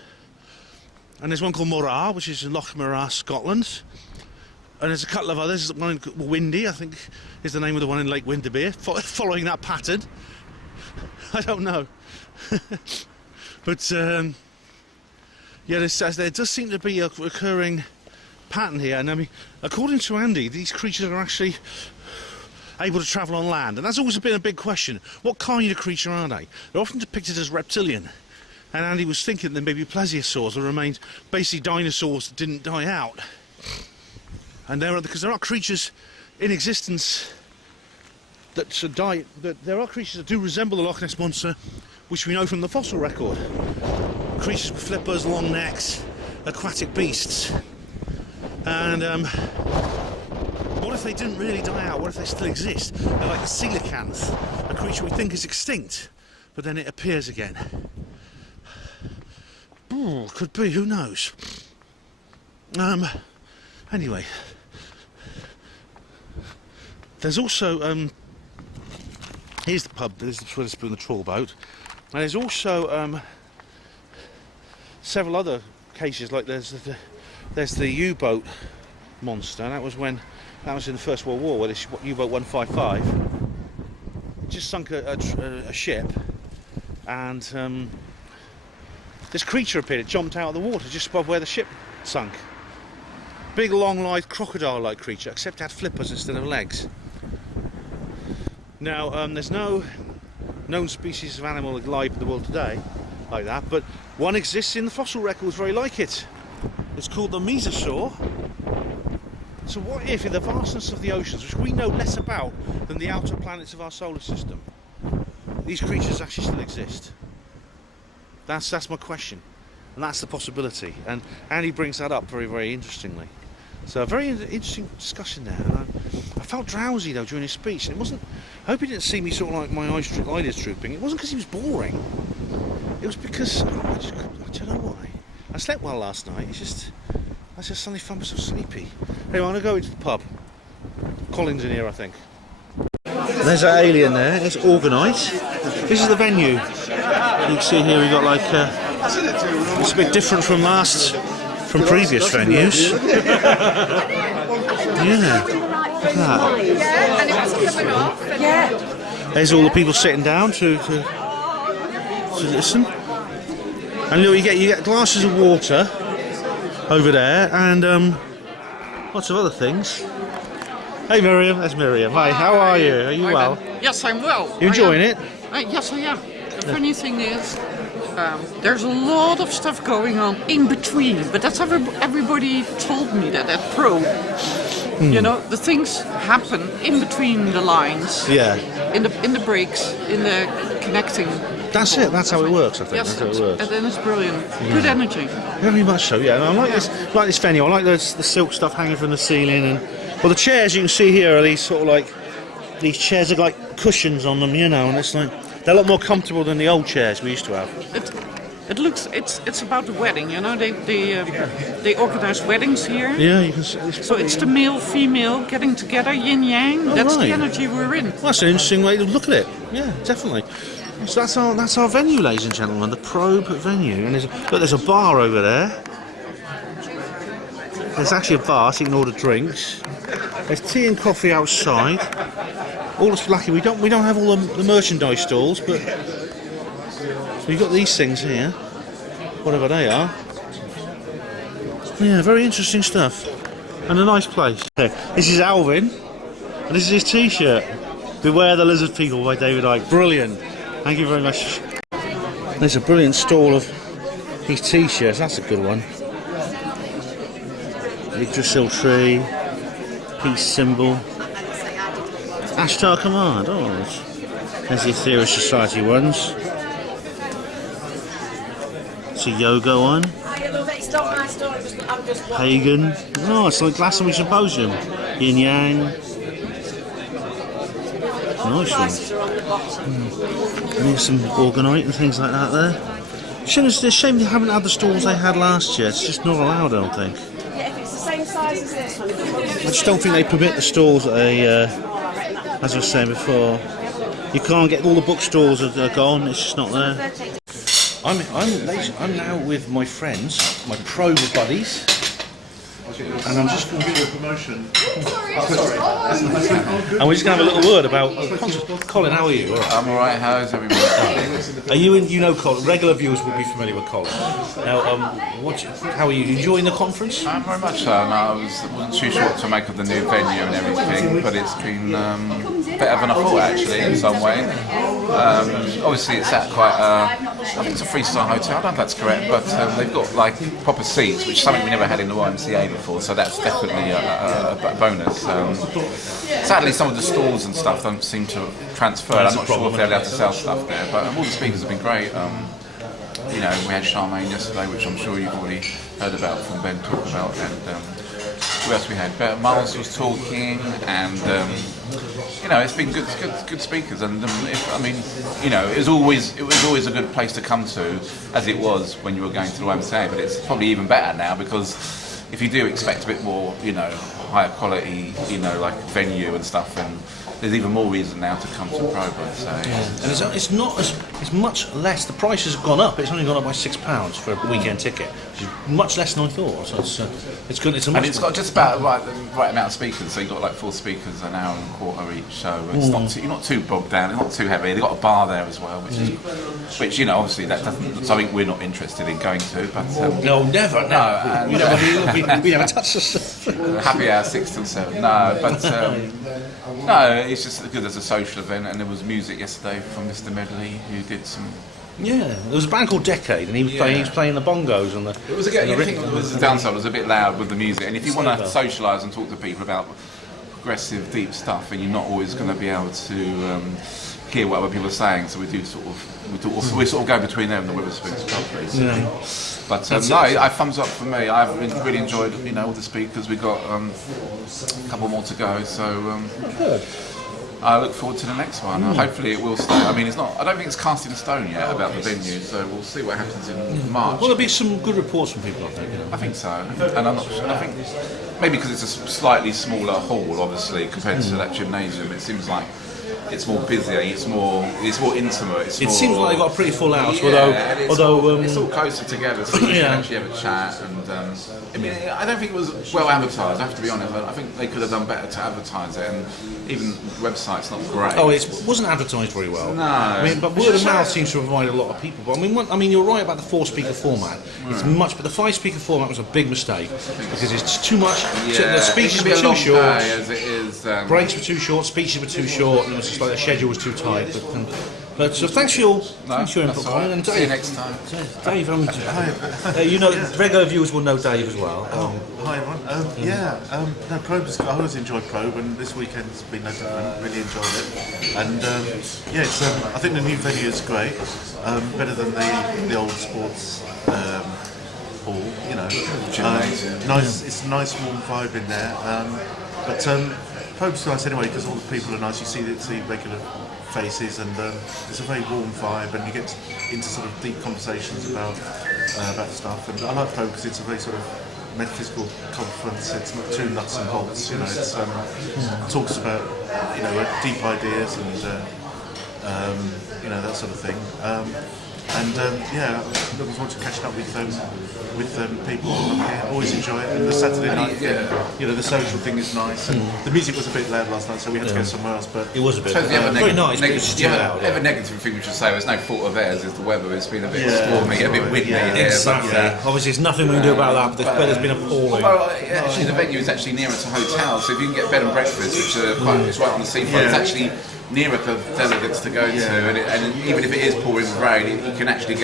And there's one called Morar, which is in Loch Morar, Scotland. And there's a couple of others. One in Windy, I think, is the name of the one in Lake Windermere, following that pattern. I don't know. But yeah, there does seem to be a recurring pattern here. And I mean, according to Andy, these creatures are actually able to travel on land. And that's always been a big question. What kind of creature are they? They're often depicted as reptilian. And Andy was thinking that maybe plesiosaurs or remained basically dinosaurs that didn't die out. And because there are creatures in existence that there are creatures that do resemble the Loch Ness Monster, which we know from the fossil record. Creatures with flippers, long necks, aquatic beasts. And what if they didn't really die out? What if they still exist? They're like the coelacanth, a creature we think is extinct, but then it appears again. Ooh, could be, who knows? Anyway, there's also here's the pub. There's the Witherspoon, the trawl boat, and there's also several other cases. Like there's the U-boat monster. That was in the First World War, where this U-boat 155 just sunk a ship, and this creature appeared. It jumped out of the water just above where the ship sunk. Big, long-lived, crocodile-like creature, except it had flippers instead of legs. Now, there's no known species of animal alive in the world today like that, but one exists in the fossil records very like it. It's called the mesosaur. So what if, in the vastness of the oceans, which we know less about than the outer planets of our solar system, these creatures actually still exist? That's my question, and that's the possibility. And Andy brings that up very, very interestingly. So a very interesting discussion there. And I felt drowsy though during his speech, and it wasn't. I hope he didn't see me sort of like my eyelids drooping. It wasn't because he was boring. It was because I don't know why. I slept well last night. I just suddenly found myself sleepy. Anyway, I'm gonna go into the pub. Colin's in here, I think. There's that alien there. It's organised. This is the venue. You can see here we've got like it's a bit different from previous venues. Yeah, look at that. Yeah, and it was coming off. Yeah. There's all the people sitting down to listen. And look, you get glasses of water over there, and lots of other things. Hey Miriam, that's Miriam. Hi, how are you? Are you well? Yes, I'm well. You enjoying it? Yes, I am. The funny thing is, there's a lot of stuff going on in between, but that's everybody told me that at Pro. You know, the things happen in between the lines. Yeah. In the breaks, in the connecting. That's it. That's how it works. I think. Yes, that's how it works. And then it's brilliant. Good energy. Very much so. Yeah. And I like this venue. I like the silk stuff hanging from the ceiling, and well, the chairs you can see here are these sort of like these chairs are like cushions on them, you know, and it's like they're a lot more comfortable than the old chairs we used to have. It looks. It's about the wedding, you know. They organize weddings here. Yeah, you can see. So it's the male, female getting together, yin yang. Oh, that's right. the energy we're in. Well, that's an interesting way to look at it. Yeah, definitely. So that's our venue, ladies and gentlemen, the Probe venue. And there's a bar over there. There's actually a bar, so you can order drinks. There's tea and coffee outside. All that's lucky we don't have all the merchandise stalls, but we've got these things here, whatever they are. Yeah, very interesting stuff, and a nice place. This is Alvin, and this is his T-shirt. Beware the Lizard People by David Icke. Brilliant. Thank you very much. There's a brilliant stall of his T-shirts. That's a good one. Yggdrasil tree, peace symbol, Ashtar command. Oh, there's the Aetherius Society ones. It's a yoga one. Pagan. Oh, it's like Blasphemy Symposium. Yin Yang. Nice one. And there's some orgonite and things like that there. It's a shame they haven't had the stalls they had last year. It's just not allowed, I don't think. Yeah, if it's the same size as this one. I just don't think they permit the stalls at as I was saying before. You can't get all the bookstores are gone, it's just not there. I'm now with my friends, my pro buddies, and I'm just going to do a promotion. And we're just going to have a little word about Colin. How are you? All right. I'm all right. How's everybody? Are you in? You know, Colin. Regular viewers will be familiar with Colin. Now, how are you? Enjoying the conference? Very much so. No, I wasn't too sure what to make of the new venue and everything, but it's been better than I thought actually in some way. Obviously, it's at quite. I think it's a 3-star hotel. I don't know if that's correct, but they've got like proper seats, which is something we never had in the YMCA before. So that's definitely a bonus. Sadly, some of the stalls and stuff don't seem to transfer. I'm not sure if they're allowed to sell stuff there, but all the speakers have been great. You know, we had Charmaine yesterday, which I'm sure you've already heard about from Ben talk about, and who else we had? Miles was talking, and you know, it's been good speakers, and I mean, you know, it was always a good place to come to, as it was when you were going to the YMCA, but it's probably even better now because if you do expect a bit more, you know, higher quality, you know, like venue and stuff, and there's even more reason now to come to Proba. So and it's not it's much less. The prices have gone up. It's only gone up by £6 for a weekend ticket, which is much less than I thought. So it's good. It's and it's got just about the right amount of speakers. So you've got like 4 speakers, an hour and a quarter each. So it's not too, you're not too bogged down. It's not too heavy. They've got a bar there as well, which you know, obviously that doesn't something we're not interested in going to. But no, never. No, we never touched this. Happy hour 6 till 7. No, but no, it's just good as a social event. And there was music yesterday from Mr. Medley, who did some. Yeah, there was a band called Decade, and he was playing the bongos and the. It was again. I think it was the downside. It was a bit loud with the music, and if you want to socialise and talk to people about progressive, deep stuff, and you're not always going to be able to hear what other people are saying, so we sort of go between them and the Witherspoons properly. So. Yeah. But no, I thumbs up for me. I've really enjoyed, you know, all the speakers. We got a couple more to go, so. I look forward to the next one. Hopefully it will stay. I mean, it's not. I don't think it's cast in stone yet about the venue, so we'll see what happens in March. Well, there'll be some good reports from people, I think. You know. I think so, and I'm not sure. I think maybe because it's a slightly smaller hall, obviously, compared to that gymnasium, it seems like it's more busier. It's more intimate. It seems like they've got a pretty full house, although it's all closer together, so you can actually have a chat. And I mean, I don't think it was well advertised. I have to be honest. I think they could have done better to advertise it, and even the website's not great. Oh, it wasn't advertised very well. No, I mean, but word of mouth seems to provide a lot of people. But I mean, you're right about the 4-speaker format. It's much, but the 5-speaker format was a big mistake because it's too much. The speeches were too short. As it is, breaks were too short. Speeches were too short, and it was just like the schedule was too tight. But so thanks for your input, Colin. And Dave, see you next time. Dave, you know, regular viewers will know Dave as well. Hi everyone. No, Probe's. I always enjoyed Probe, and this weekend's been no different. Really enjoyed it. And it's. I think the new venue is great. Better than the old sports hall. You know, nice. It's a nice warm vibe in there. But Probe's nice anyway because all the people are nice. You see regular faces, and it's a very warm vibe, and you get into sort of deep conversations about stuff. And I like Probe because it's a very sort of metaphysical conference. It's not too nuts and bolts, you know. It's talks about, you know, deep ideas and you know, that sort of thing. Looking forward to catching up with people here. Always enjoy it. And the Saturday night thing, you know, the social thing is nice. And the music was a bit loud last night, so we had to go somewhere else. But it was a bit very nice. A negative thing we should say, it's no fault of theirs, is the weather. It's been a bit stormy, a bit windy here. Exactly. Obviously, there's nothing we can do about that. But the weather's been appalling. Well, actually, the venue is actually nearer to hotels, so if you can get bed and breakfast, which are it's right on the seafront, it's actually nearer for delegates to go to, and even if it is pouring rain, you can actually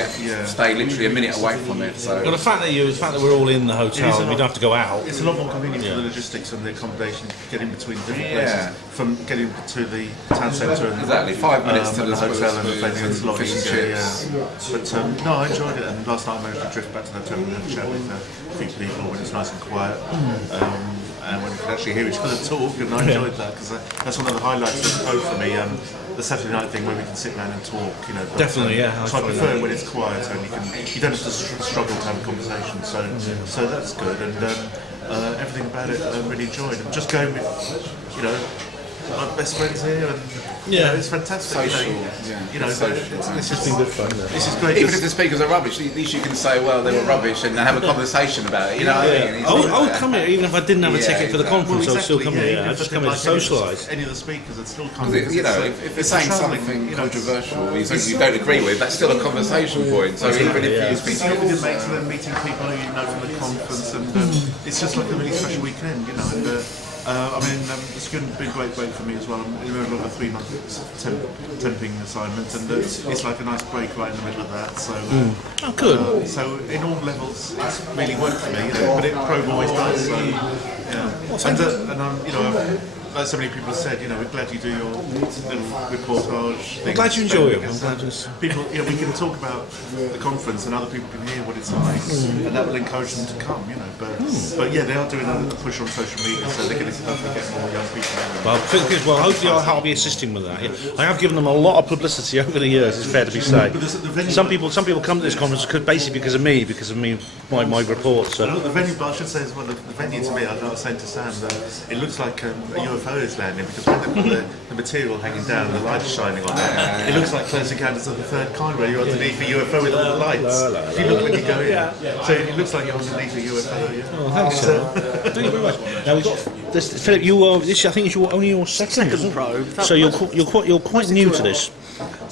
stay literally a minute away from it. So, well, the fact that we're all in the hotel and we don't have to go out, it's a lot more convenient for the logistics and the accommodation, getting between different places, from getting to the town centre and 5 minutes to the hotel and the venue. It's a lot fish and easier. chips. But no, I enjoyed it, and last night I managed to drift back to the hotel and have a chat with a few people when it's nice and quiet. And when you can actually hear each other talk, and I enjoyed that because that's one of the highlights of the Code for me. The Saturday night thing where we can sit around and talk, you know. But, definitely, So I prefer when it's quiet and you don't have to struggle to have a conversation. So that's good, and everything about it I really enjoyed. And just going with, you know, my best friends here, and it's fantastic. Social, This has been good fun. This is great. Even if the speakers are rubbish, at least you can say, well, they were rubbish, and have a conversation about it. You know what I mean? I would come here even if I didn't have a ticket for the conference. I would still come here. I'd just come here to socialise. Any of the speakers would still come. If they're saying something controversial, you don't agree with, that's still a conversation point. So even if you speak to good mates and then meeting people who you know from the conference, and it's just like a really special weekend, you know. And it's been great for me as well. I'm in the middle of a 3-month temping assignment, and it's like a nice break right in the middle of that. So, good. So in all levels, it's really worked for me, but it probe always does. So, like so many people have said, we're glad you do your little reportage. I'm glad you enjoy it. People, we can talk about the conference, and other people can hear what it's like, and that will encourage them to come. But they are doing a push on social media, so they're going to hopefully get more young people. Well, hopefully I'll be assisting with that. I have given them a lot of publicity over the years. It's fair to be said. Some people come to this conference basically because of me, my report. So the venue, but I should say as well, the venue to me, I was saying to Sam that it looks like a UFO is landing, because when they've got the material hanging down, the lights shining on it, it looks like Close Encounters of the Third Kind, where you're underneath a UFO with all the lights. If you look when you go in, so it looks like you're underneath a UFO. Oh, thanks, Thank you very much. Now we've got this, Philip. This I think is only your second probe. So you're quite new to this.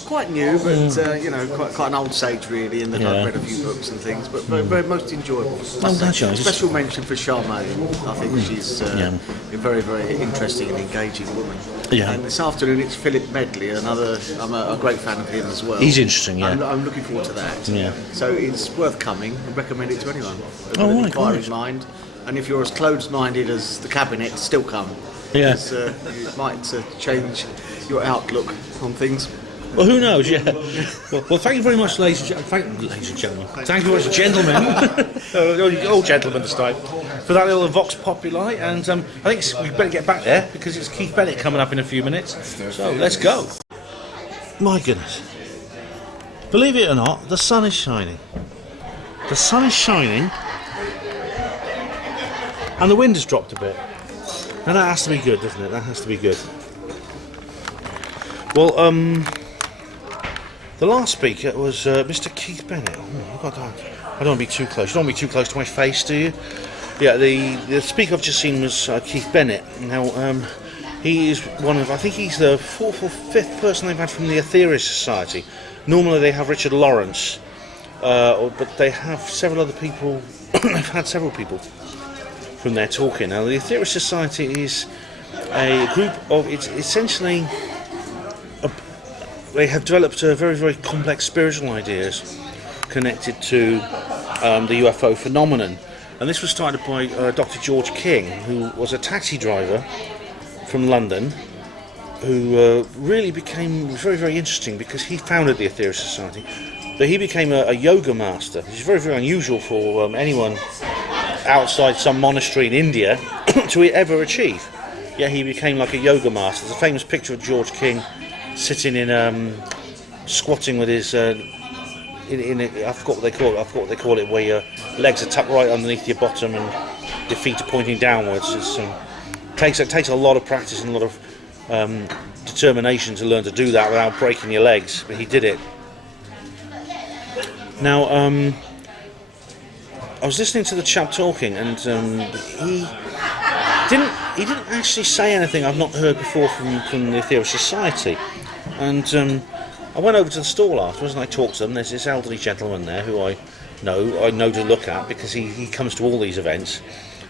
Quite new, but quite an old sage really, in that I've read a few books and things, but very most enjoyable. That's nice. Special mention for Charmaine. I think she's a very, very interesting and engaging woman. Yeah. And this afternoon it's Philip Medley, I'm a great fan of him as well. He's interesting, yeah. I'm looking forward to that. Yeah. So it's worth coming. I recommend it to anyone with an inquiring mind. And if you're as closed-minded as the cabinet, still come. Yeah. Because it might change your outlook on things. Well, who knows? Yeah. Well, thank you very much, ladies and gentlemen. Thank you very much, gentlemen. All gentlemen this time, for that little Vox Populi. And I think we better get back there because it's Keith Bennett coming up in a few minutes. So let's go. My goodness. Believe it or not, the sun is shining. The sun is shining, and the wind has dropped a bit. Now that has to be good, doesn't it? That has to be good. Well, the last speaker was Mr. Keith Bennett. I don't want to be too close. You don't want to be too close to my face, do you? Yeah, the speaker I've just seen was Keith Bennett. Now, he is I think he's the 4th or 5th person they've had from the Aetherius Society. Normally they have Richard Lawrence, but they have several other people. They've had several people from there talking. Now, the Aetherius Society is a group of, it's essentially, they have developed very, very complex spiritual ideas connected to the UFO phenomenon. And this was started by Dr. George King, who was a taxi driver from London, who really became very, very interesting because he founded the Aetherius Society. But he became a yoga master, which is very, very unusual for anyone outside some monastery in India to ever achieve. Yeah, he became like a yoga master. There's a famous picture of George King sitting in, squatting with his, I forgot what they call it. I forgot what they call it, where your legs are tucked right underneath your bottom and your feet are pointing downwards. It takes a lot of practice and a lot of determination to learn to do that without breaking your legs, but he did it. Now, I was listening to the chap talking, and he didn't actually say anything I've not heard before from the Aetherius Society. And I went over to the stall afterwards and I talked to them. There's this elderly gentleman there who I know to look at because he comes to all these events.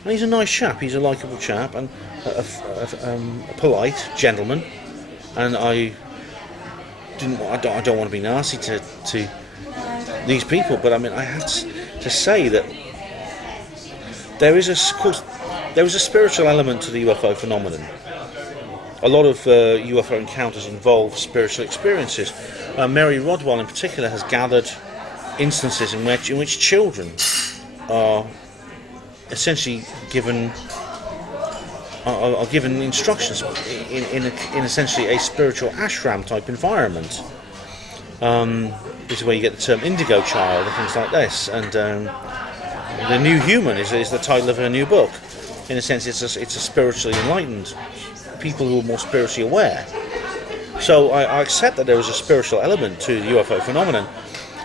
And he's a nice chap, he's a likeable chap and a polite gentleman. And I don't want to be nasty to these people, but I mean I have to say that there is a spiritual element to the UFO phenomenon. A lot of UFO encounters involve spiritual experiences. Mary Rodwell in particular has gathered instances in which children are essentially given instructions in essentially a spiritual ashram type environment. This is where you get the term indigo child and things like this. And The New Human is the title of her new book. In a sense, it's a spiritually enlightened people who are more spiritually aware. So I accept that there was a spiritual element to the UFO phenomenon,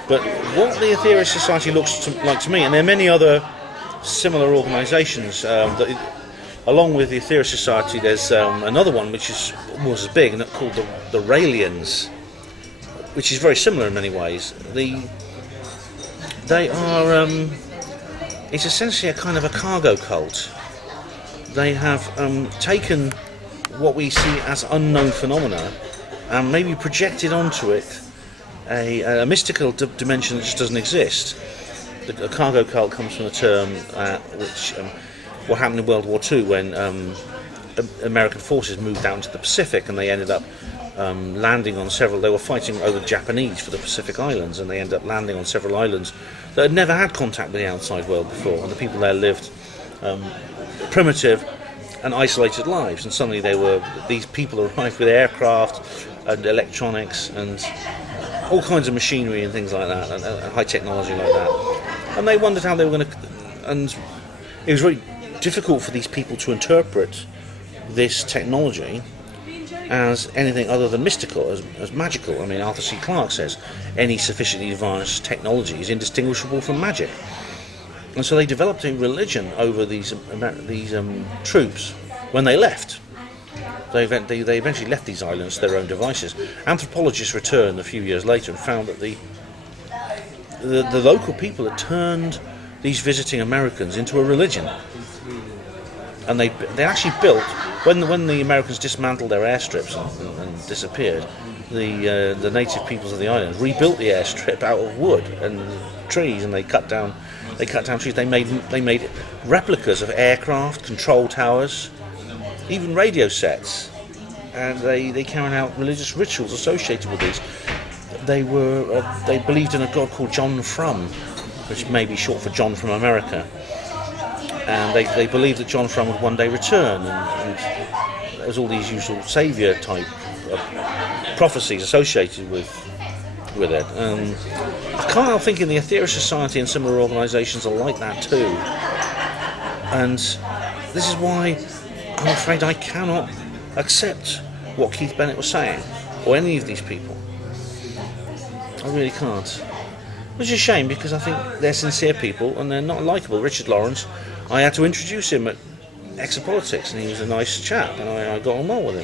but what the Aetherius Society looks like to me, and there are many other similar organisations, along with the Aetherius Society, there's another one which is almost as big, and it's called the Raelians, which is very similar in many ways. They are, it's essentially a kind of a cargo cult. They have taken what we see as unknown phenomena and maybe projected onto it a mystical dimension that just doesn't exist. The cargo cult comes from a term which what happened in World War II when American forces moved out into the Pacific, and they ended up landing on several. They were fighting over the Japanese for the Pacific Islands, and they ended up landing on several islands that had never had contact with the outside world before, and the people there lived primitive and isolated lives. And suddenly these people arrived with aircraft and electronics and all kinds of machinery and things like that, and high technology like that. And they wondered how they were going to. And it was very difficult for these people to interpret this technology as anything other than mystical, as magical. I mean, Arthur C. Clarke says any sufficiently advanced technology is indistinguishable from magic. And so they developed a religion over these troops when they left. They eventually left these islands to their own devices. Anthropologists returned a few years later and found that the local people had turned these visiting Americans into a religion. And they actually built, when the Americans dismantled their airstrips and disappeared, the native peoples of the island rebuilt the airstrip out of wood and trees, and they cut down trees. They made replicas of aircraft, control towers, even radio sets, and they carried out religious rituals associated with these. They believed in a god called John Frum, which may be short for John from America. And they believed that John Frum would one day return, and there's all these usual saviour type prophecies associated with it. I can't help thinking the Aetherius Society and similar organisations are like that too. And this is why I'm afraid I cannot accept what Keith Bennett was saying, or any of these people. I really can't. Which is a shame, because I think they're sincere people and they're not likeable. Richard Lawrence, I had to introduce him at Exopolitics, and he was a nice chap, and I got on well with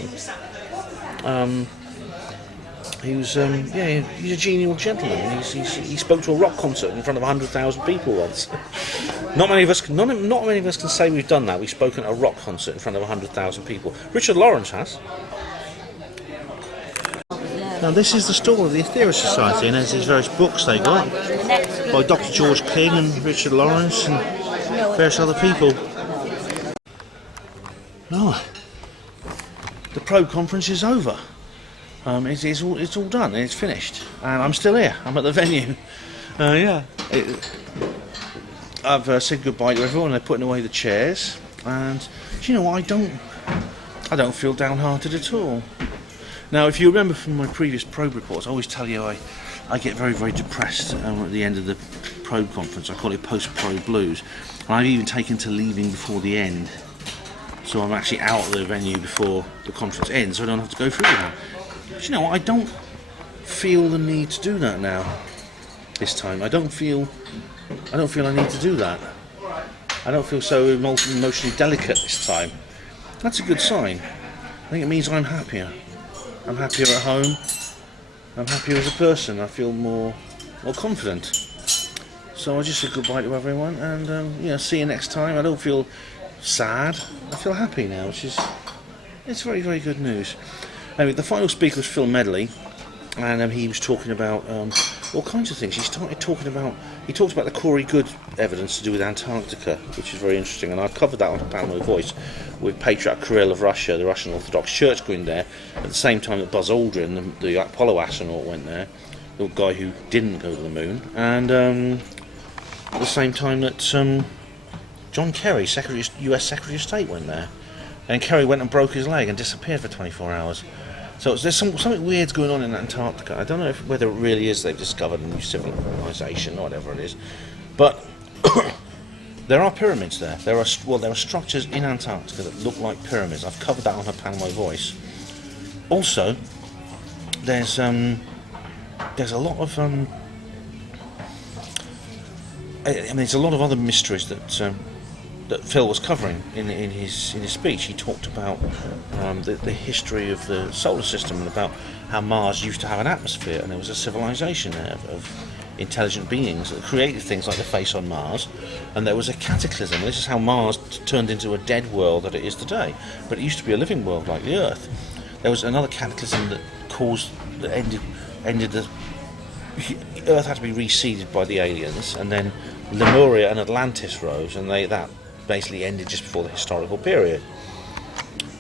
him. He's a genial gentleman. He spoke to a rock concert in front of 100,000 people once. Not many of us can say we've done that. We've spoken at a rock concert in front of 100,000 people. Richard Lawrence has. Now this is the stall of the Aetherius Society, and there's these various books they got by Dr. George King and Richard Lawrence and various other people. No, the probe conference is over. It's all done and it's finished, and I'm still here. I'm at the venue. I've said goodbye to everyone. They're putting away the chairs, and do you know what? I don't feel downhearted at all. Now, if you remember from my previous probe reports, I always tell you I get very, very depressed at the end of the probe conference. I call it post-probe blues. And I've even taken to leaving before the end. So I'm actually out of the venue before the conference ends, so I don't have to go through it. But you know what? I don't feel the need to do that now. This time. I don't feel I need to do that. I don't feel so emotionally delicate this time. That's a good sign. I think it means I'm happier. I'm happier at home. I'm happier as a person. I feel more confident. So I just said goodbye to everyone, and see you next time. I don't feel sad. I feel happy now, it's very, very good news. Anyway, the final speaker was Phil Medley, and he was talking about all kinds of things. He talked about the Corey Good evidence to do with Antarctica, which is very interesting, and I covered that on Panama Voice with Patriarch Kirill of Russia, the Russian Orthodox Church, going there at the same time that Buzz Aldrin, the Apollo astronaut, went there, the guy who didn't go to the moon, and at the same time that John Kerry, US Secretary of State, went there, and Kerry went and broke his leg and disappeared for 24 hours. So there's something weird's going on in Antarctica. I don't know whether it really is they've discovered a new civilization or whatever it is, but There are pyramids there. There are structures in Antarctica that look like pyramids. I've covered that on Her Pan My Voice. Also, there's a lot of there's a lot of other mysteries that Phil was covering in his speech. He talked about the history of the solar system and about how Mars used to have an atmosphere, and there was a civilization there of intelligent beings that created things like the face on Mars, and there was a cataclysm. This is how Mars turned into a dead world that it is today, but it used to be a living world like the Earth. There was another cataclysm that ended the Earth had to be reseeded by the aliens, and then Lemuria and Atlantis rose, and that basically ended just before the historical period.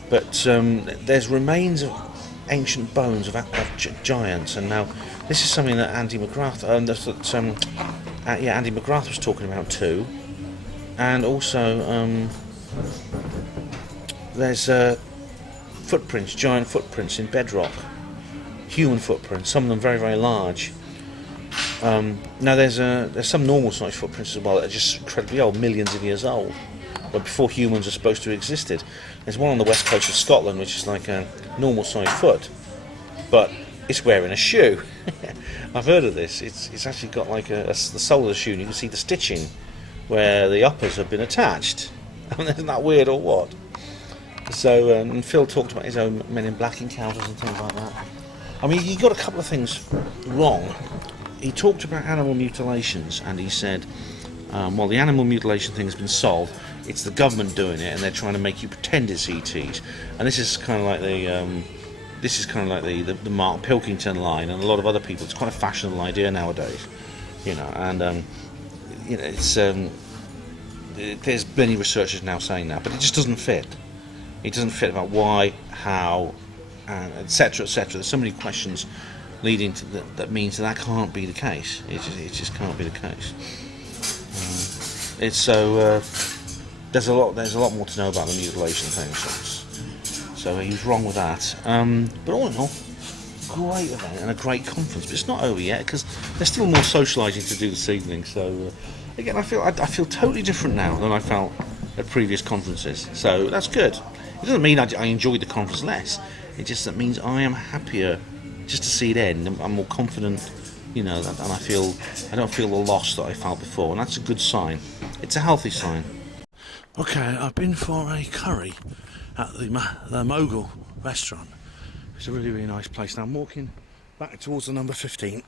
But there's remains of ancient bones of giants, and now this is something that Andy McGrath Andy McGrath was talking about too, and also there's footprints, giant footprints in bedrock, human footprints, some of them very, very large. Now there's some normal sized footprints as well that are just incredibly old, millions of years old, but before humans are supposed to have existed. There's one on the west coast of Scotland which is like a normal sized foot, but it's wearing a shoe. I've heard of this. It's actually got like the sole of the shoe, and you can see the stitching where the uppers have been attached. Isn't that weird or what? So, and Phil talked about his own Men in Black encounters and things like that. I mean, he got a couple of things wrong. He talked about animal mutilations, and he said, well, the animal mutilation thing has been solved. It's the government doing it, and they're trying to make you pretend it's ETs. And this is kind of like the Mark Pilkington line, and a lot of other people. It's quite a fashionable idea nowadays, you know. And it's there's many researchers now saying that, but it just doesn't fit. It doesn't fit about why, how, and etc. etc. There's so many questions leading to that means that can't be the case. It just can't be the case. It's so there's a lot more to know about the mutilation thing. So he was wrong with that. But all in all, great event and a great conference. But it's not over yet because there's still more socialising to do this evening. So again, I feel totally different now than I felt at previous conferences. So that's good. It doesn't mean I enjoyed the conference less. It just that means I am happier just to see it end. I'm more confident, you know, and I don't feel the loss that I felt before, and that's a good sign. It's a healthy sign. Okay, I've been for a curry at the Mogul restaurant. It's a really, really nice place. Now I'm walking back towards the number 15.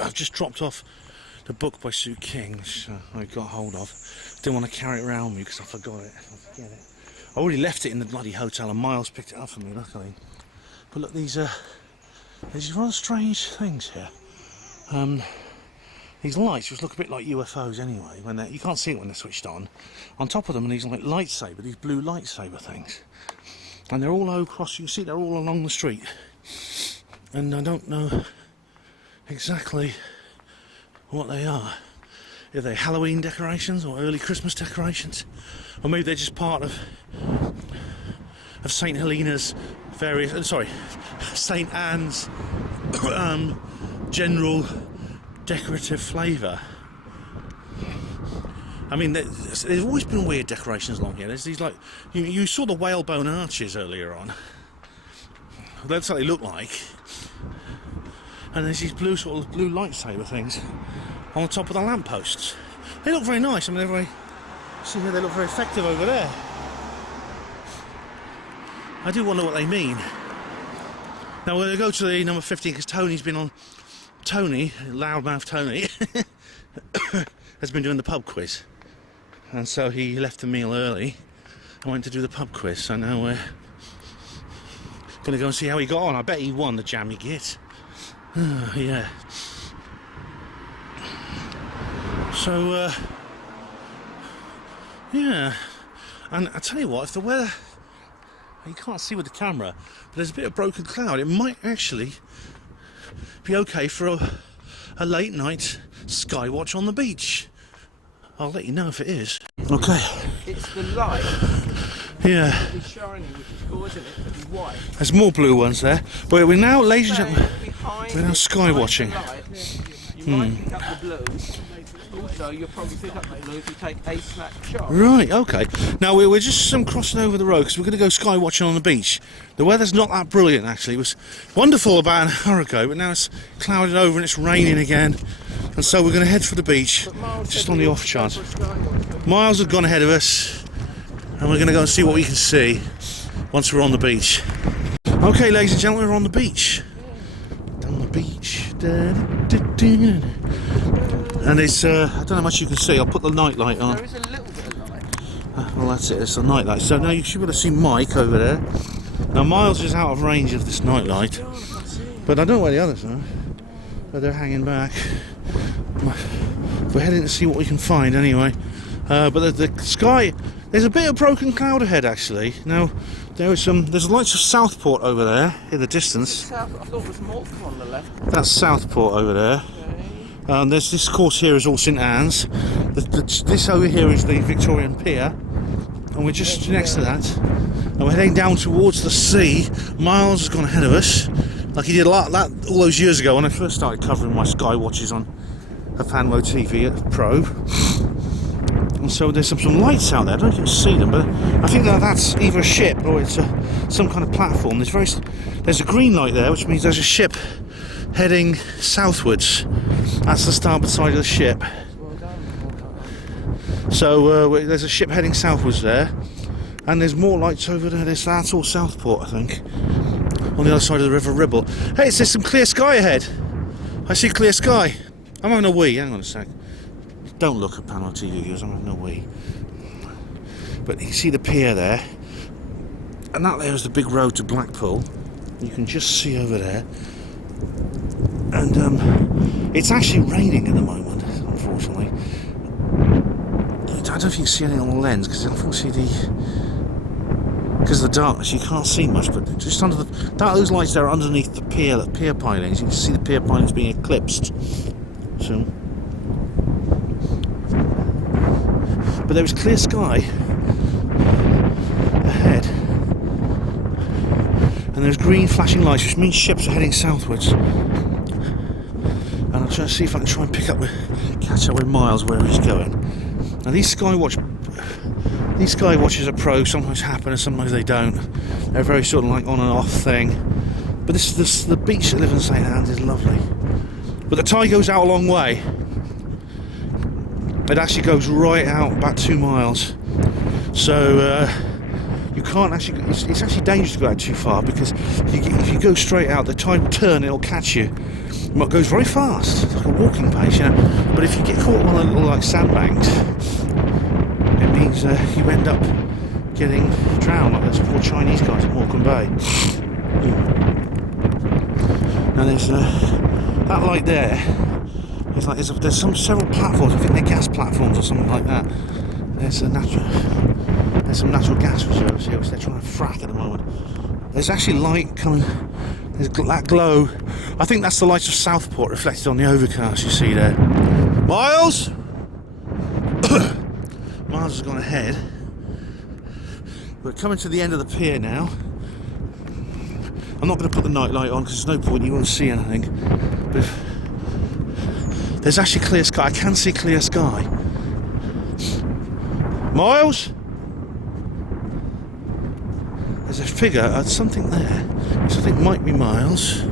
I've just dropped off the book by Sue King, which I got hold of. Didn't want to carry it around with me because I forgot it. I already left it in the bloody hotel, and Miles picked it up for me, luckily. But look, there's these rather strange things here. These lights, which look a bit like UFOs anyway, when you can't see it when they're switched on. On top of them are these like these blue lightsaber things. And they're all across, you can see they're all along the street. And I don't know exactly what they are. Are they Halloween decorations or early Christmas decorations? Or maybe they're just part of St. Helena's St. Anne's general decorative flavour. I mean, there's always been weird decorations along here. There's these like you saw the whalebone arches earlier on. That's what they look like. And there's these blue lightsaber things on the top of the lampposts. They look very nice. I mean, they look very effective over there. I do wonder what they mean. Now we're going to go to the number 15 because Tony's been on. Tony, loudmouth Tony, has been doing the pub quiz, and so he left the meal early and went to do the pub quiz. So now we're going to go and see how he got on. I bet he won the jammy git. Yeah. So yeah, and I tell you what, if the weather, you can't see with the camera, but there's a bit of broken cloud, it might actually be okay for a late night sky watch on the beach. I'll let you know if it is. Okay. It's the light. Yeah. It's shining, which is causing it to be white. There's more blue ones there. But we're now, ladies and gentlemen, we're now sky watching. You might pick up the blue. So you'll probably pick up that blue if you take a snapshot. Right, okay. Now we're just crossing over the road because we're going to go sky watching on the beach. The weather's not that brilliant actually. It was wonderful about an hour ago, but now it's clouded over and it's raining again. And so we're going to head for the beach, just on the off chance. Miles has gone ahead of us, and we're going to go and see what we can see once we're on the beach. Okay, ladies and gentlemen, we're on the beach. Down the beach. And it's, I don't know how much you can see. I'll put the night light on. There is a little bit of light. Well, that's it. It's the night light. So now you should be able to see Mike over there. Now Miles is out of range of this night light, but I don't know where the others are. But they're hanging back. We're heading to see what we can find anyway. But the sky, there's a bit of broken cloud ahead actually. Now there's the lights of Southport over there in the distance. I thought it was Morecambe on the left. That's Southport over there. There's this course here is all St Anne's. This over here is the Victorian Pier, and we're just next to that. And we're heading down towards the sea. Miles has gone ahead of us, like he did all those years ago when I first started covering my sky watches on Attendee TV at Probe. And so there's some lights out there. I don't know if you can see them, but I think that's either a ship or it's some kind of platform. There's a green light there, which means there's a ship heading southwards. That's the starboard side of the ship. So there's a ship heading southwards there, and there's more lights over there. That's all Southport, I think, on the other side of the River Ribble. Hey, there's some clear sky ahead. I see clear sky. I'm having a wee. Hang on a sec. Don't look at Panel TV viewers. I'm having a wee. But you see the pier there, and that there is the big road to Blackpool. You can just see over there. And it's actually raining at the moment, unfortunately. I don't know if you can see anything on the lens, because unfortunately because of the darkness you can't see much, but just under those lights there are underneath the pier pilings. You can see the pier pilings being eclipsed soon. But there was clear sky ahead, and there's green flashing lights, which means ships are heading southwards. And I'm trying to see if I can try and catch up with Miles where he's going. Now these sky watches at Pro sometimes happen and sometimes they don't. They're very sort of like on and off thing. But the beach that lives in St Anne's is lovely. But the tide goes out a long way. It actually goes right out about 2 miles. So you can't actually. It's actually dangerous to go out too far, because if you go straight out, the tide will turn and it'll catch you. It goes very fast, it's like a walking pace, you know. But if you get caught on a little like sandbanks, it means you end up getting drowned, like those poor Chinese guys at Morecambe Bay. Now there's that light there. It's like there's several platforms. I think they're gas platforms or something like that. There's some natural gas reserves here, which they're trying to frack at the moment. There's actually light coming. There's that glow. I think that's the lights of Southport reflected on the overcast you see there. Miles! Miles has gone ahead. We're coming to the end of the pier now. I'm not going to put the night light on because there's no point, you won't see anything. But there's actually clear sky. I can see clear sky. Miles? There's a figure, something there, which I think might be Miles.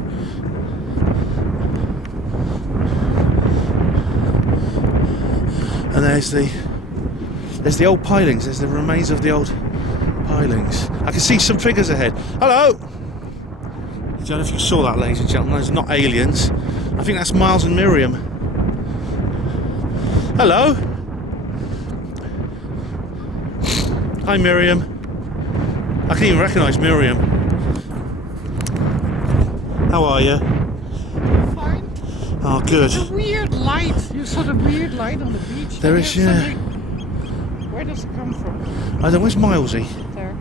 And there's the old pilings. There's the remains of the old pilings. I can see some figures ahead. Hello! I don't know if you saw that, ladies and gentlemen. Those are not aliens. I think that's Miles and Miriam. Hello! Hi, Miriam. I can even recognise Miriam. How are you? Fine. Oh, good. There's a weird light. You saw the weird light on the beach. There is, yeah. Where does it come from? I don't know, where's Milesy? There.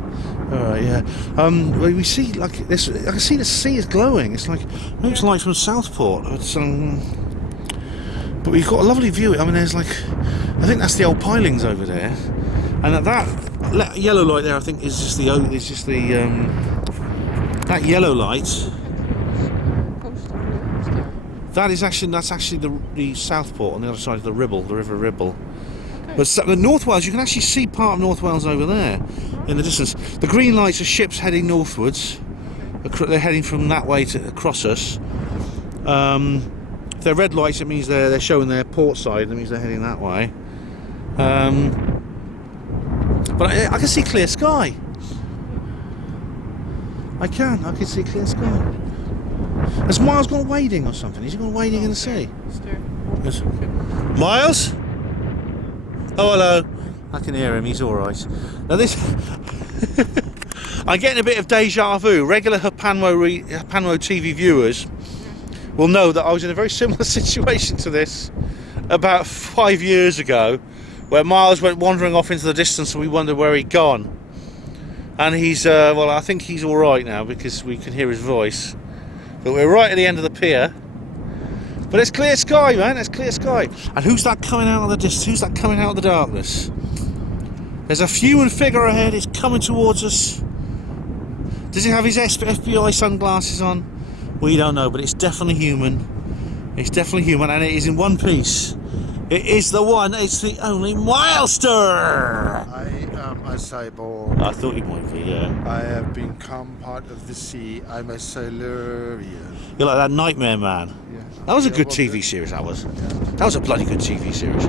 Alright, yeah. Well, we see, like, this. I can see the sea is glowing. It's like, maybe it's light from Southport. It's, but we've got a lovely view. I mean, there's like, I think that's the old pilings over there. And that yellow light there, I think, is just that yellow light. That's actually the Southport on the other side of the Ribble, the River Ribble. But the North Wales, you can actually see part of North Wales over there in the distance. The green lights are ships heading northwards. They're heading from that way across us. If they're red lights, it means they're showing their port side. That means they're heading that way. But I can see clear sky. I can see clear sky. Has Miles gone wading or something? Is he gone wading in the sea? Yes. Miles? Oh, hello. I can hear him, he's alright. Now this... I'm getting a bit of deja vu. Regular Hapanwo TV viewers will know that I was in a very similar situation to this about 5 years ago, where Miles went wandering off into the distance and we wondered where he'd gone. And he's, well, I think he's alright now because we can hear his voice. But we're right at the end of the pier. But it's clear sky, man, it's clear sky. And who's that coming out of the distance? Who's that coming out of the darkness? There's a human figure ahead, it's coming towards us. Does he have his FBI sunglasses on? We don't know, but it's definitely human. It's definitely human, and it is in one piece. It is the one, it's the only Milester! I am a cyborg. I thought you might be, yeah. I have become part of the sea. I'm a Silurian. You're like that Nightmare Man. Yeah. That was a good TV series, that was. That was a bloody good TV series.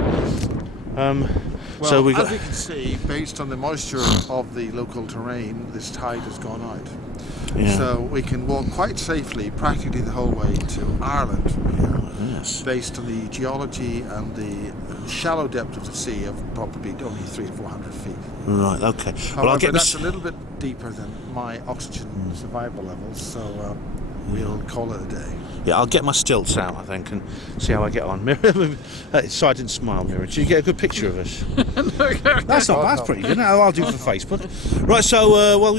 Well, so we got... as you can see, based on the moisture of the local terrain, this tide has gone out. Yeah. So we can walk quite safely, practically the whole way to Ireland, yes. based on the geology and the shallow depth of the sea of probably only 300 to 400 feet. Right, okay. However, Well, I'll get that's a little bit deeper than my oxygen survival levels, so we'll call it a day. Yeah, I'll get my stilts out, I think, and see how I get on. So I didn't smile, Mirror. Did you get a good picture of us? That's pretty good. No, I'll do for Facebook. Right, so, well,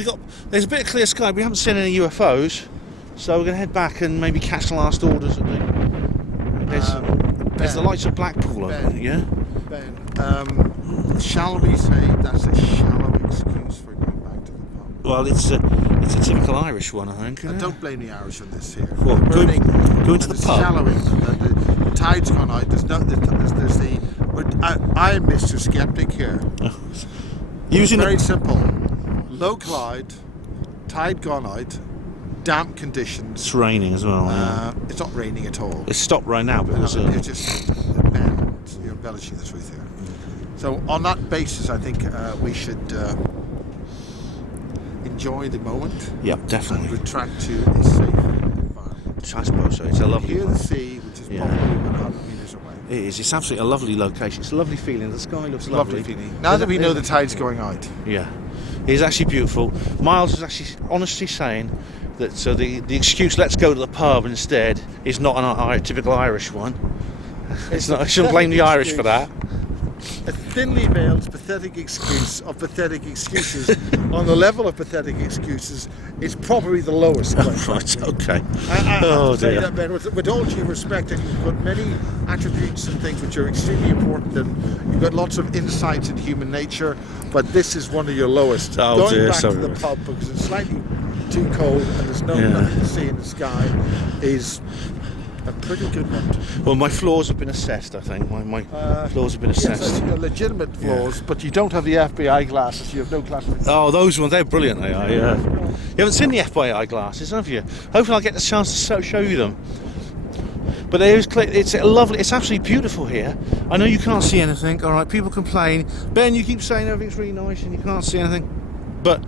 there's a bit of clear sky. We haven't seen any UFOs, so we're going to head back and maybe catch the last orders at there's the lights of Blackpool over there, yeah? Ben, shall we say that's a shallow excuse for going back to the pub? Well, it's a typical Irish one, I think. I don't blame the Irish on this here. Well, going to the pub. Shallowing. The tide's gone out. I'm Mr. Skeptic here. It's very simple. Low cloud, tide gone out, damp conditions. It's raining as well. It's not raining at all. It's stopped right now, but it's just you're embellishing the truth here. So on that basis, I think we should enjoy the moment. Yeah, definitely. And retract to a safe environment. I suppose so. It's a lovely Hear the sea, which is probably 100 metres away. It is. It's absolutely a lovely location. It's a lovely feeling. The sky looks lovely feeling. Now that we know the tide's going out. Yeah. It's actually beautiful. Miles is actually honestly saying that the excuse "let's go to the pub" instead is not a typical Irish one. It's not. I shouldn't blame the Irish for that. A thinly veiled pathetic excuse of pathetic excuses on the level of pathetic excuses is probably the lowest. Right, okay. Oh dear. That, Ben, with all due respect, and you've got many attributes and things which are extremely important, and you've got lots of insights in human nature, but this is one of your lowest. Oh Going dear, back sorry. to the pub because it's slightly too cold and there's nothing to see in the sky is a pretty good one. Well, my flaws have been assessed, I think. My flaws have been assessed. Yes, so legitimate flaws, but you don't have the FBI glasses, you have no classification. Oh, those ones, they're brilliant, they are, yeah. You haven't seen the FBI glasses, have you? Hopefully I'll get the chance to show you them. But it's lovely, it's absolutely beautiful here. I know you can't see anything, alright, people complain. Ben, you keep saying everything's really nice and you can't see anything. But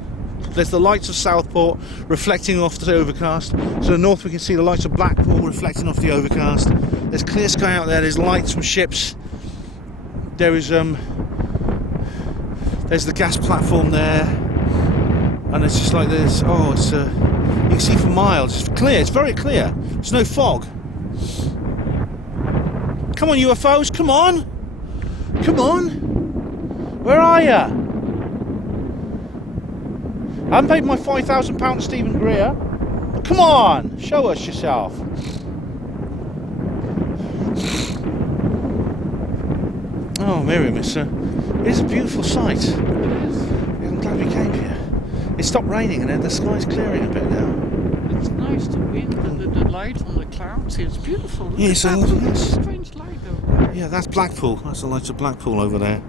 there's the lights of Southport reflecting off the overcast. To the north we can see the lights of Blackpool reflecting off the overcast. There's clear sky out there, there's lights from ships. There's the gas platform there. And it's just like this, you can see for miles. It's clear, it's very clear. There's no fog. Come on UFOs, come on! Come on! Where are you? I haven't paid my £5,000 Stephen Greer. Come on, show us yourself. Oh, Miriam, it's a beautiful sight. It is. I'm glad we came here. It stopped raining and then the sky's clearing a bit now. it's nice, the wind and the light on the clouds. It's beautiful. Yeah, it's a strange light though. Yeah, that's Blackpool. That's the lights of Blackpool over there.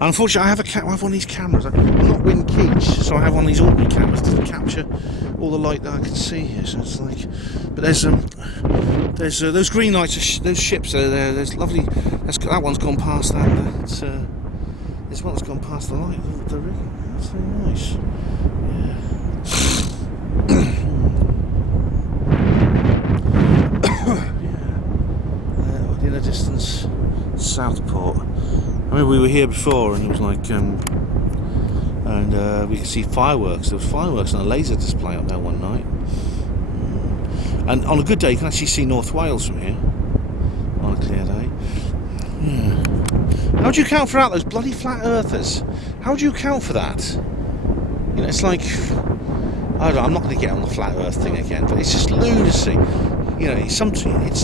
Unfortunately, I have one of these cameras. I'm not Win Keach, so I have one of these ordinary cameras that capture all the light that I can see here. So it's like, but there's those green lights, those ships are there. There's lovely. That one's gone past that. This one's gone past the light of the rig. That's very nice. Yeah. In the distance, Southport. I mean, we were here before, and it was like, we could see fireworks. There was fireworks and a laser display up there one night. And on a good day, you can actually see North Wales from here. On a clear day. Yeah. How do you account for that? Those bloody flat earthers. How do you account for that? You know, it's like, I don't know, I'm not going to get on the flat earth thing again, but it's just lunacy. You know, it's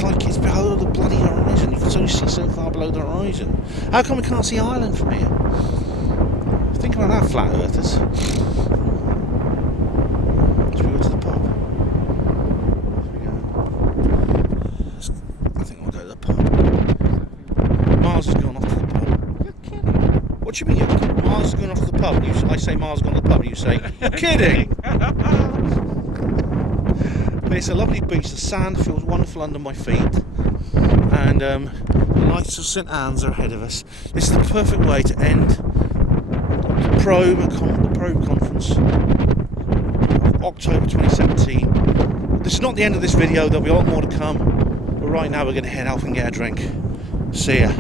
like it's below the bloody horizon. You can only see so far below the horizon. How come we can't see Ireland from here? Think about that, flat earthers. Should we go to the pub? I think we'll go to the pub. Mars has gone off to the pub. You're kidding. What do you mean? Mars has gone off to the pub. I say Mars has gone to the pub, and you say, you're kidding! But it's a lovely beach. The sand feels wonderful under my feet. And the lights of St Anne's are ahead of us. This is the perfect way to end the Probe conference of October 2017. This is not the end of this video. There'll be a lot more to come. But right now we're going to head off and get a drink. See ya.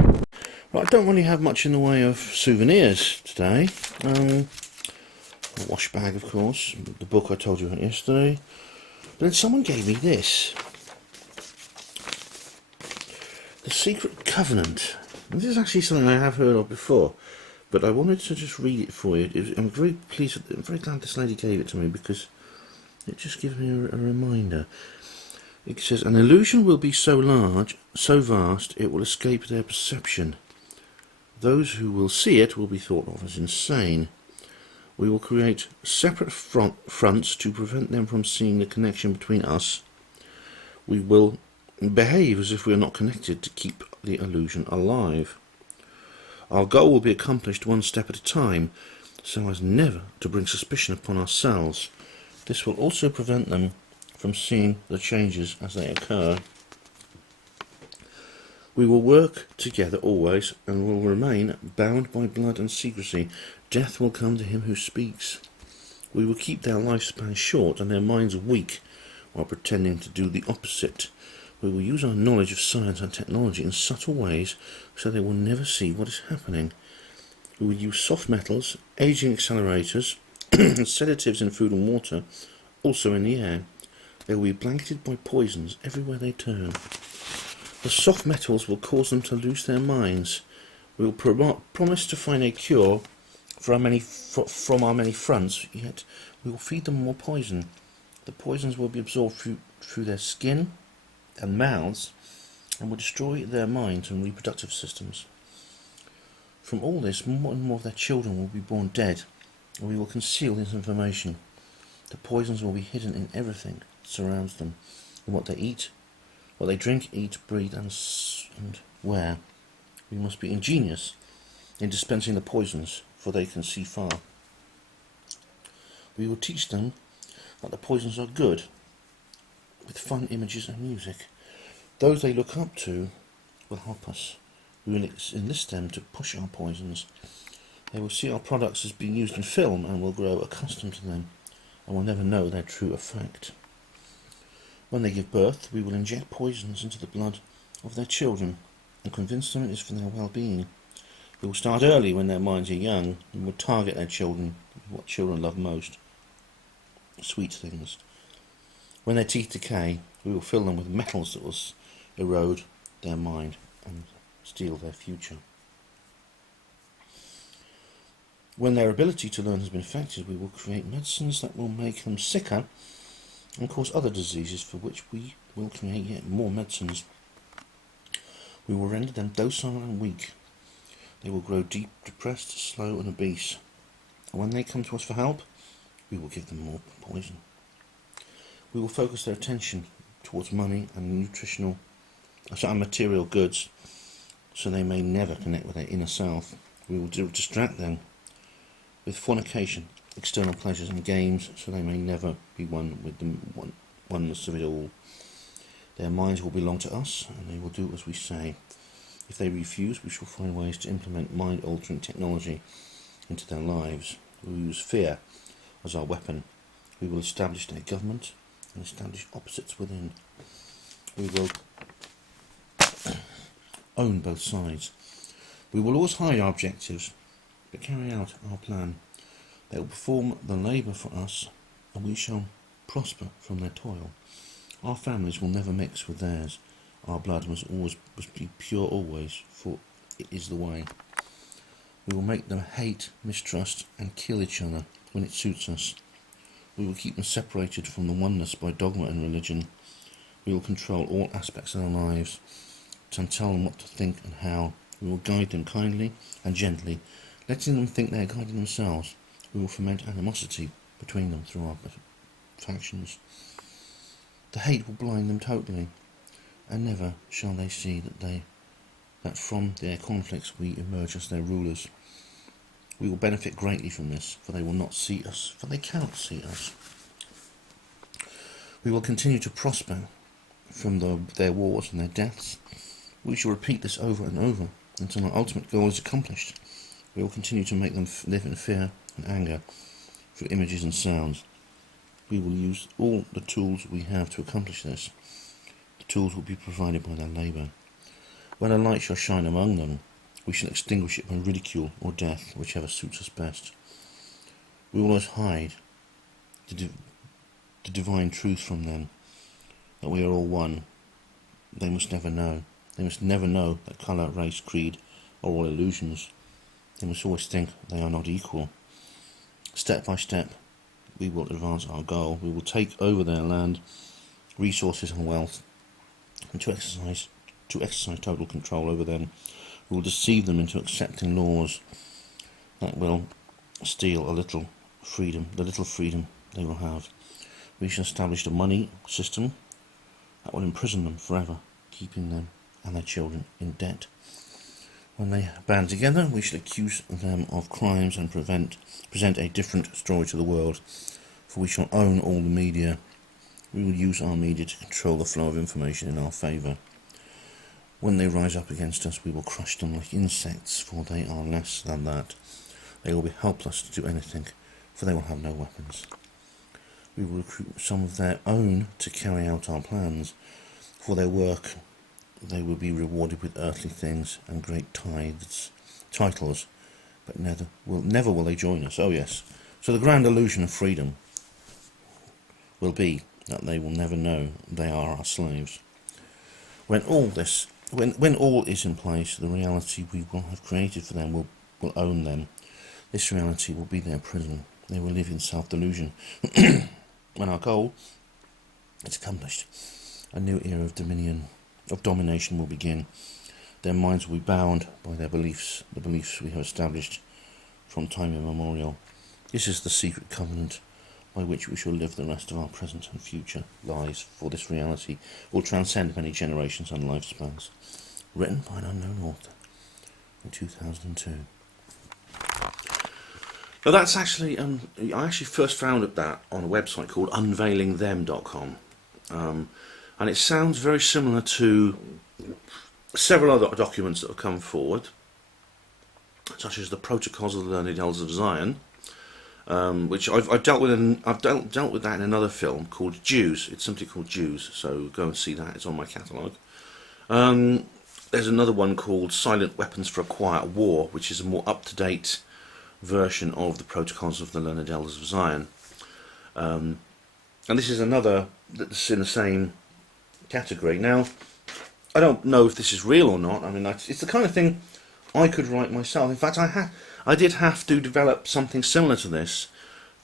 Right, I don't really have much in the way of souvenirs today. A wash bag, of course. The book I told you about yesterday. But then someone gave me this. The Secret Covenant. And this is actually something I have heard of before. But I wanted to just read it for you. I'm very pleased, I'm very glad this lady gave it to me because it just gives me a reminder. It says, an illusion will be so large, so vast, it will escape their perception. Those who will see it will be thought of as insane. We will create separate fronts to prevent them from seeing the connection between us. We will behave as if we are not connected to keep the illusion alive. Our goal will be accomplished one step at a time, so as never to bring suspicion upon ourselves. This will also prevent them from seeing the changes as they occur. We will work together always, and will remain bound by blood and secrecy. Death will come to him who speaks. We will keep their lifespan short and their minds weak, while pretending to do the opposite. We will use our knowledge of science and technology in subtle ways, so they will never see what is happening. We will use soft metals, aging accelerators, and sedatives in food and water, also in the air. They will be blanketed by poisons everywhere they turn. The soft metals will cause them to lose their minds. We will promise to find a cure from our many fronts, yet we will feed them more poison. The poisons will be absorbed through their skin and mouths and will destroy their minds and reproductive systems. From all this, more and more of their children will be born dead, and we will conceal this information. The poisons will be hidden in everything that surrounds them, in what they eat, what they drink, eat, breathe, and wear. We must be ingenious in dispensing the poisons, for they can see far. We will teach them that the poisons are good, with fun images and music. Those they look up to will help us. We will enlist them to push our poisons. They will see our products as being used in film and will grow accustomed to them, and will never know their true effect. When they give birth, we will inject poisons into the blood of their children and convince them it is for their well-being. We will start early when their minds are young and will target their children with what children love most: sweet things. When their teeth decay, we will fill them with metals that will erode their mind and steal their future. When their ability to learn has been affected, we will create medicines that will make them sicker and cause other diseases, for which we will create yet more medicines. We will render them docile and weak. They will grow deep, depressed, slow and obese. And when they come to us for help, we will give them more poison. We will focus their attention towards money and material goods, so they may never connect with their inner self. We will distract them with fornication, external pleasures and games, so they may never be one with the oneness of it all. Their minds will belong to us, and they will do as we say. If they refuse, we shall find ways to implement mind-altering technology into their lives. We will use fear as our weapon. We will establish their government and establish opposites within. We will own both sides. We will always hide our objectives, but carry out our plan. They will perform the labour for us, and we shall prosper from their toil. Our families will never mix with theirs. Our blood must be pure always, for it is the way. We will make them hate, mistrust, and kill each other when it suits us. We will keep them separated from the oneness by dogma and religion. We will control all aspects of their lives, and tell them what to think and how. We will guide them kindly and gently, letting them think they are guiding themselves. We will foment animosity between them through our factions. The hate will blind them totally, and never shall they see that from their conflicts we emerge as their rulers. We will benefit greatly from this, for they will not see us, for they cannot see us. We will continue to prosper from their wars and their deaths. We shall repeat this over and over until our ultimate goal is accomplished. We will continue to make them live in fear and anger through images and sounds. We will use all the tools we have to accomplish this. The tools will be provided by their labour. When a light shall shine among them, we shall extinguish it by ridicule or death, whichever suits us best. We will always hide the divine truth from them, that we are all one. They must never know. They must never know that colour, race, creed are all illusions. They must always think they are not equal. Step by step, we will advance our goal. We will take over their land, resources and wealth, and to exercise total control over them. We will deceive them into accepting laws that will steal the little freedom they will have. We shall establish a money system that will imprison them forever, keeping them and their children in debt. When they band together, we shall accuse them of crimes and present a different story to the world, for we shall own all the media. We will use our media to control the flow of information in our favour. When they rise up against us, we will crush them like insects, for they are less than that. They will be helpless to do anything, for they will have no weapons. We will recruit some of their own to carry out our plans. For their work, they will be rewarded with earthly things and great titles, but never will they join us. Oh yes. So the grand illusion of freedom will be that they will never know they are our slaves. When all is in place, the reality we will have created for them will own them. This reality will be their prison. They will live in self-delusion. When our goal is accomplished, a new era of domination will begin. Their minds will be bound by their beliefs, the beliefs we have established from time immemorial. This is the secret covenant by which we shall live the rest of our present and future lives, for this reality will transcend many generations and lifespans. Written by an unknown author in 2002. Now that's actually, I actually first found that on a website called unveilingthem.com, and it sounds very similar to several other documents that have come forward, such as the Protocols of the Learned Elders of Zion, which I've dealt with. I've dealt with that in another film called Jews. It's simply called Jews, so go and see that. It's on my catalogue. There's another one called Silent Weapons for a Quiet War, which is a more up-to-date version of the Protocols of the Learned Elders of Zion, and this is another that's in the same category. Now, I don't know if this is real or not. I mean, it's the kind of thing I could write myself. In fact, I did have to develop something similar to this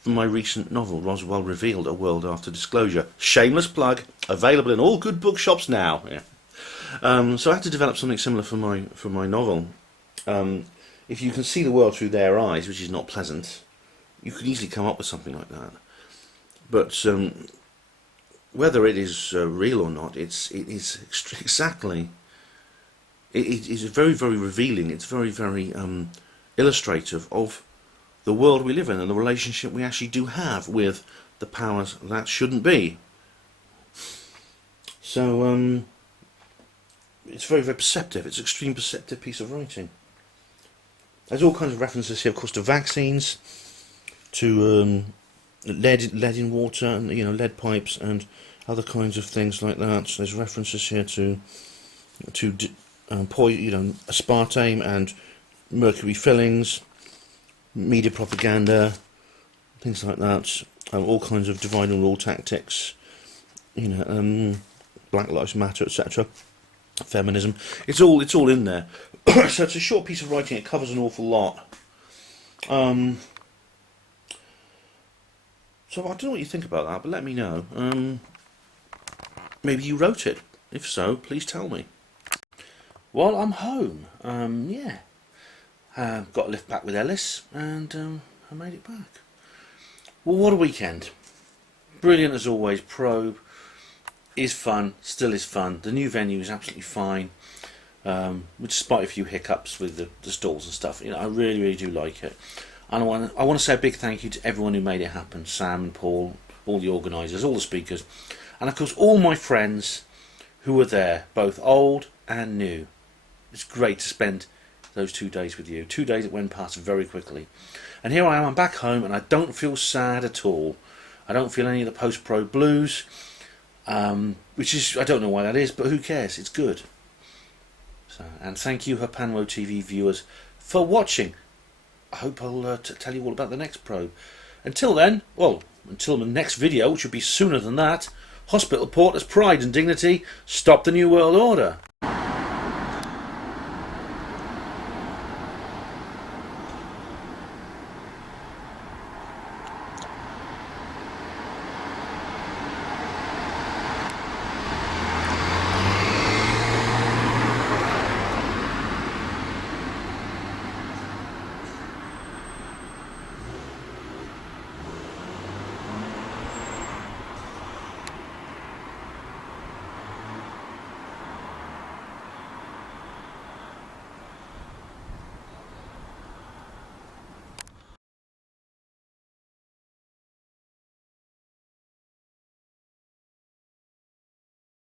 for my recent novel, Roswell Revealed: A World After Disclosure. Shameless plug, available in all good bookshops now. Yeah. So I had to develop something similar for my novel. If you can see the world through their eyes, which is not pleasant, you could easily come up with something like that. But whether it is real or not, it is exactly. It is very, very revealing. It's very, very illustrative of the world we live in and the relationship we actually do have with the powers that shouldn't be. So it's very, very perceptive. It's an extreme perceptive piece of writing. There's all kinds of references here, of course, to vaccines, to lead in water, and lead pipes and other kinds of things like that. So there's references here to aspartame and mercury fillings, media propaganda, things like that. All kinds of divide and rule tactics, Black Lives Matter, etc. Feminism. It's all in there. So it's a short piece of writing. It covers an awful lot. So I don't know what you think about that, but let me know. Maybe you wrote it. If so, please tell me. Well, I'm home. Yeah. Got a lift back with Ellis, and I made it back. Well, what a weekend. Brilliant as always. Probe is fun, still is fun. The new venue is absolutely fine, despite a few hiccups with the stalls and stuff. I really, really do like it. And I want to say a big thank you to everyone who made it happen. Sam and Paul, all the organisers, all the speakers, and of course all my friends who were there, both old and new. It's great to spend those 2 days with you. 2 days that went past very quickly. And here I am, I'm back home, and I don't feel sad at all. I don't feel any of the post-pro blues, which is, I don't know why that is, but who cares? It's good. So, and thank you, Herpanwo TV viewers, for watching. I hope I'll tell you all about the next probe. Until then, well, until the next video, which will be sooner than that, Hospital Porters, Pride and Dignity, stop the New World Order.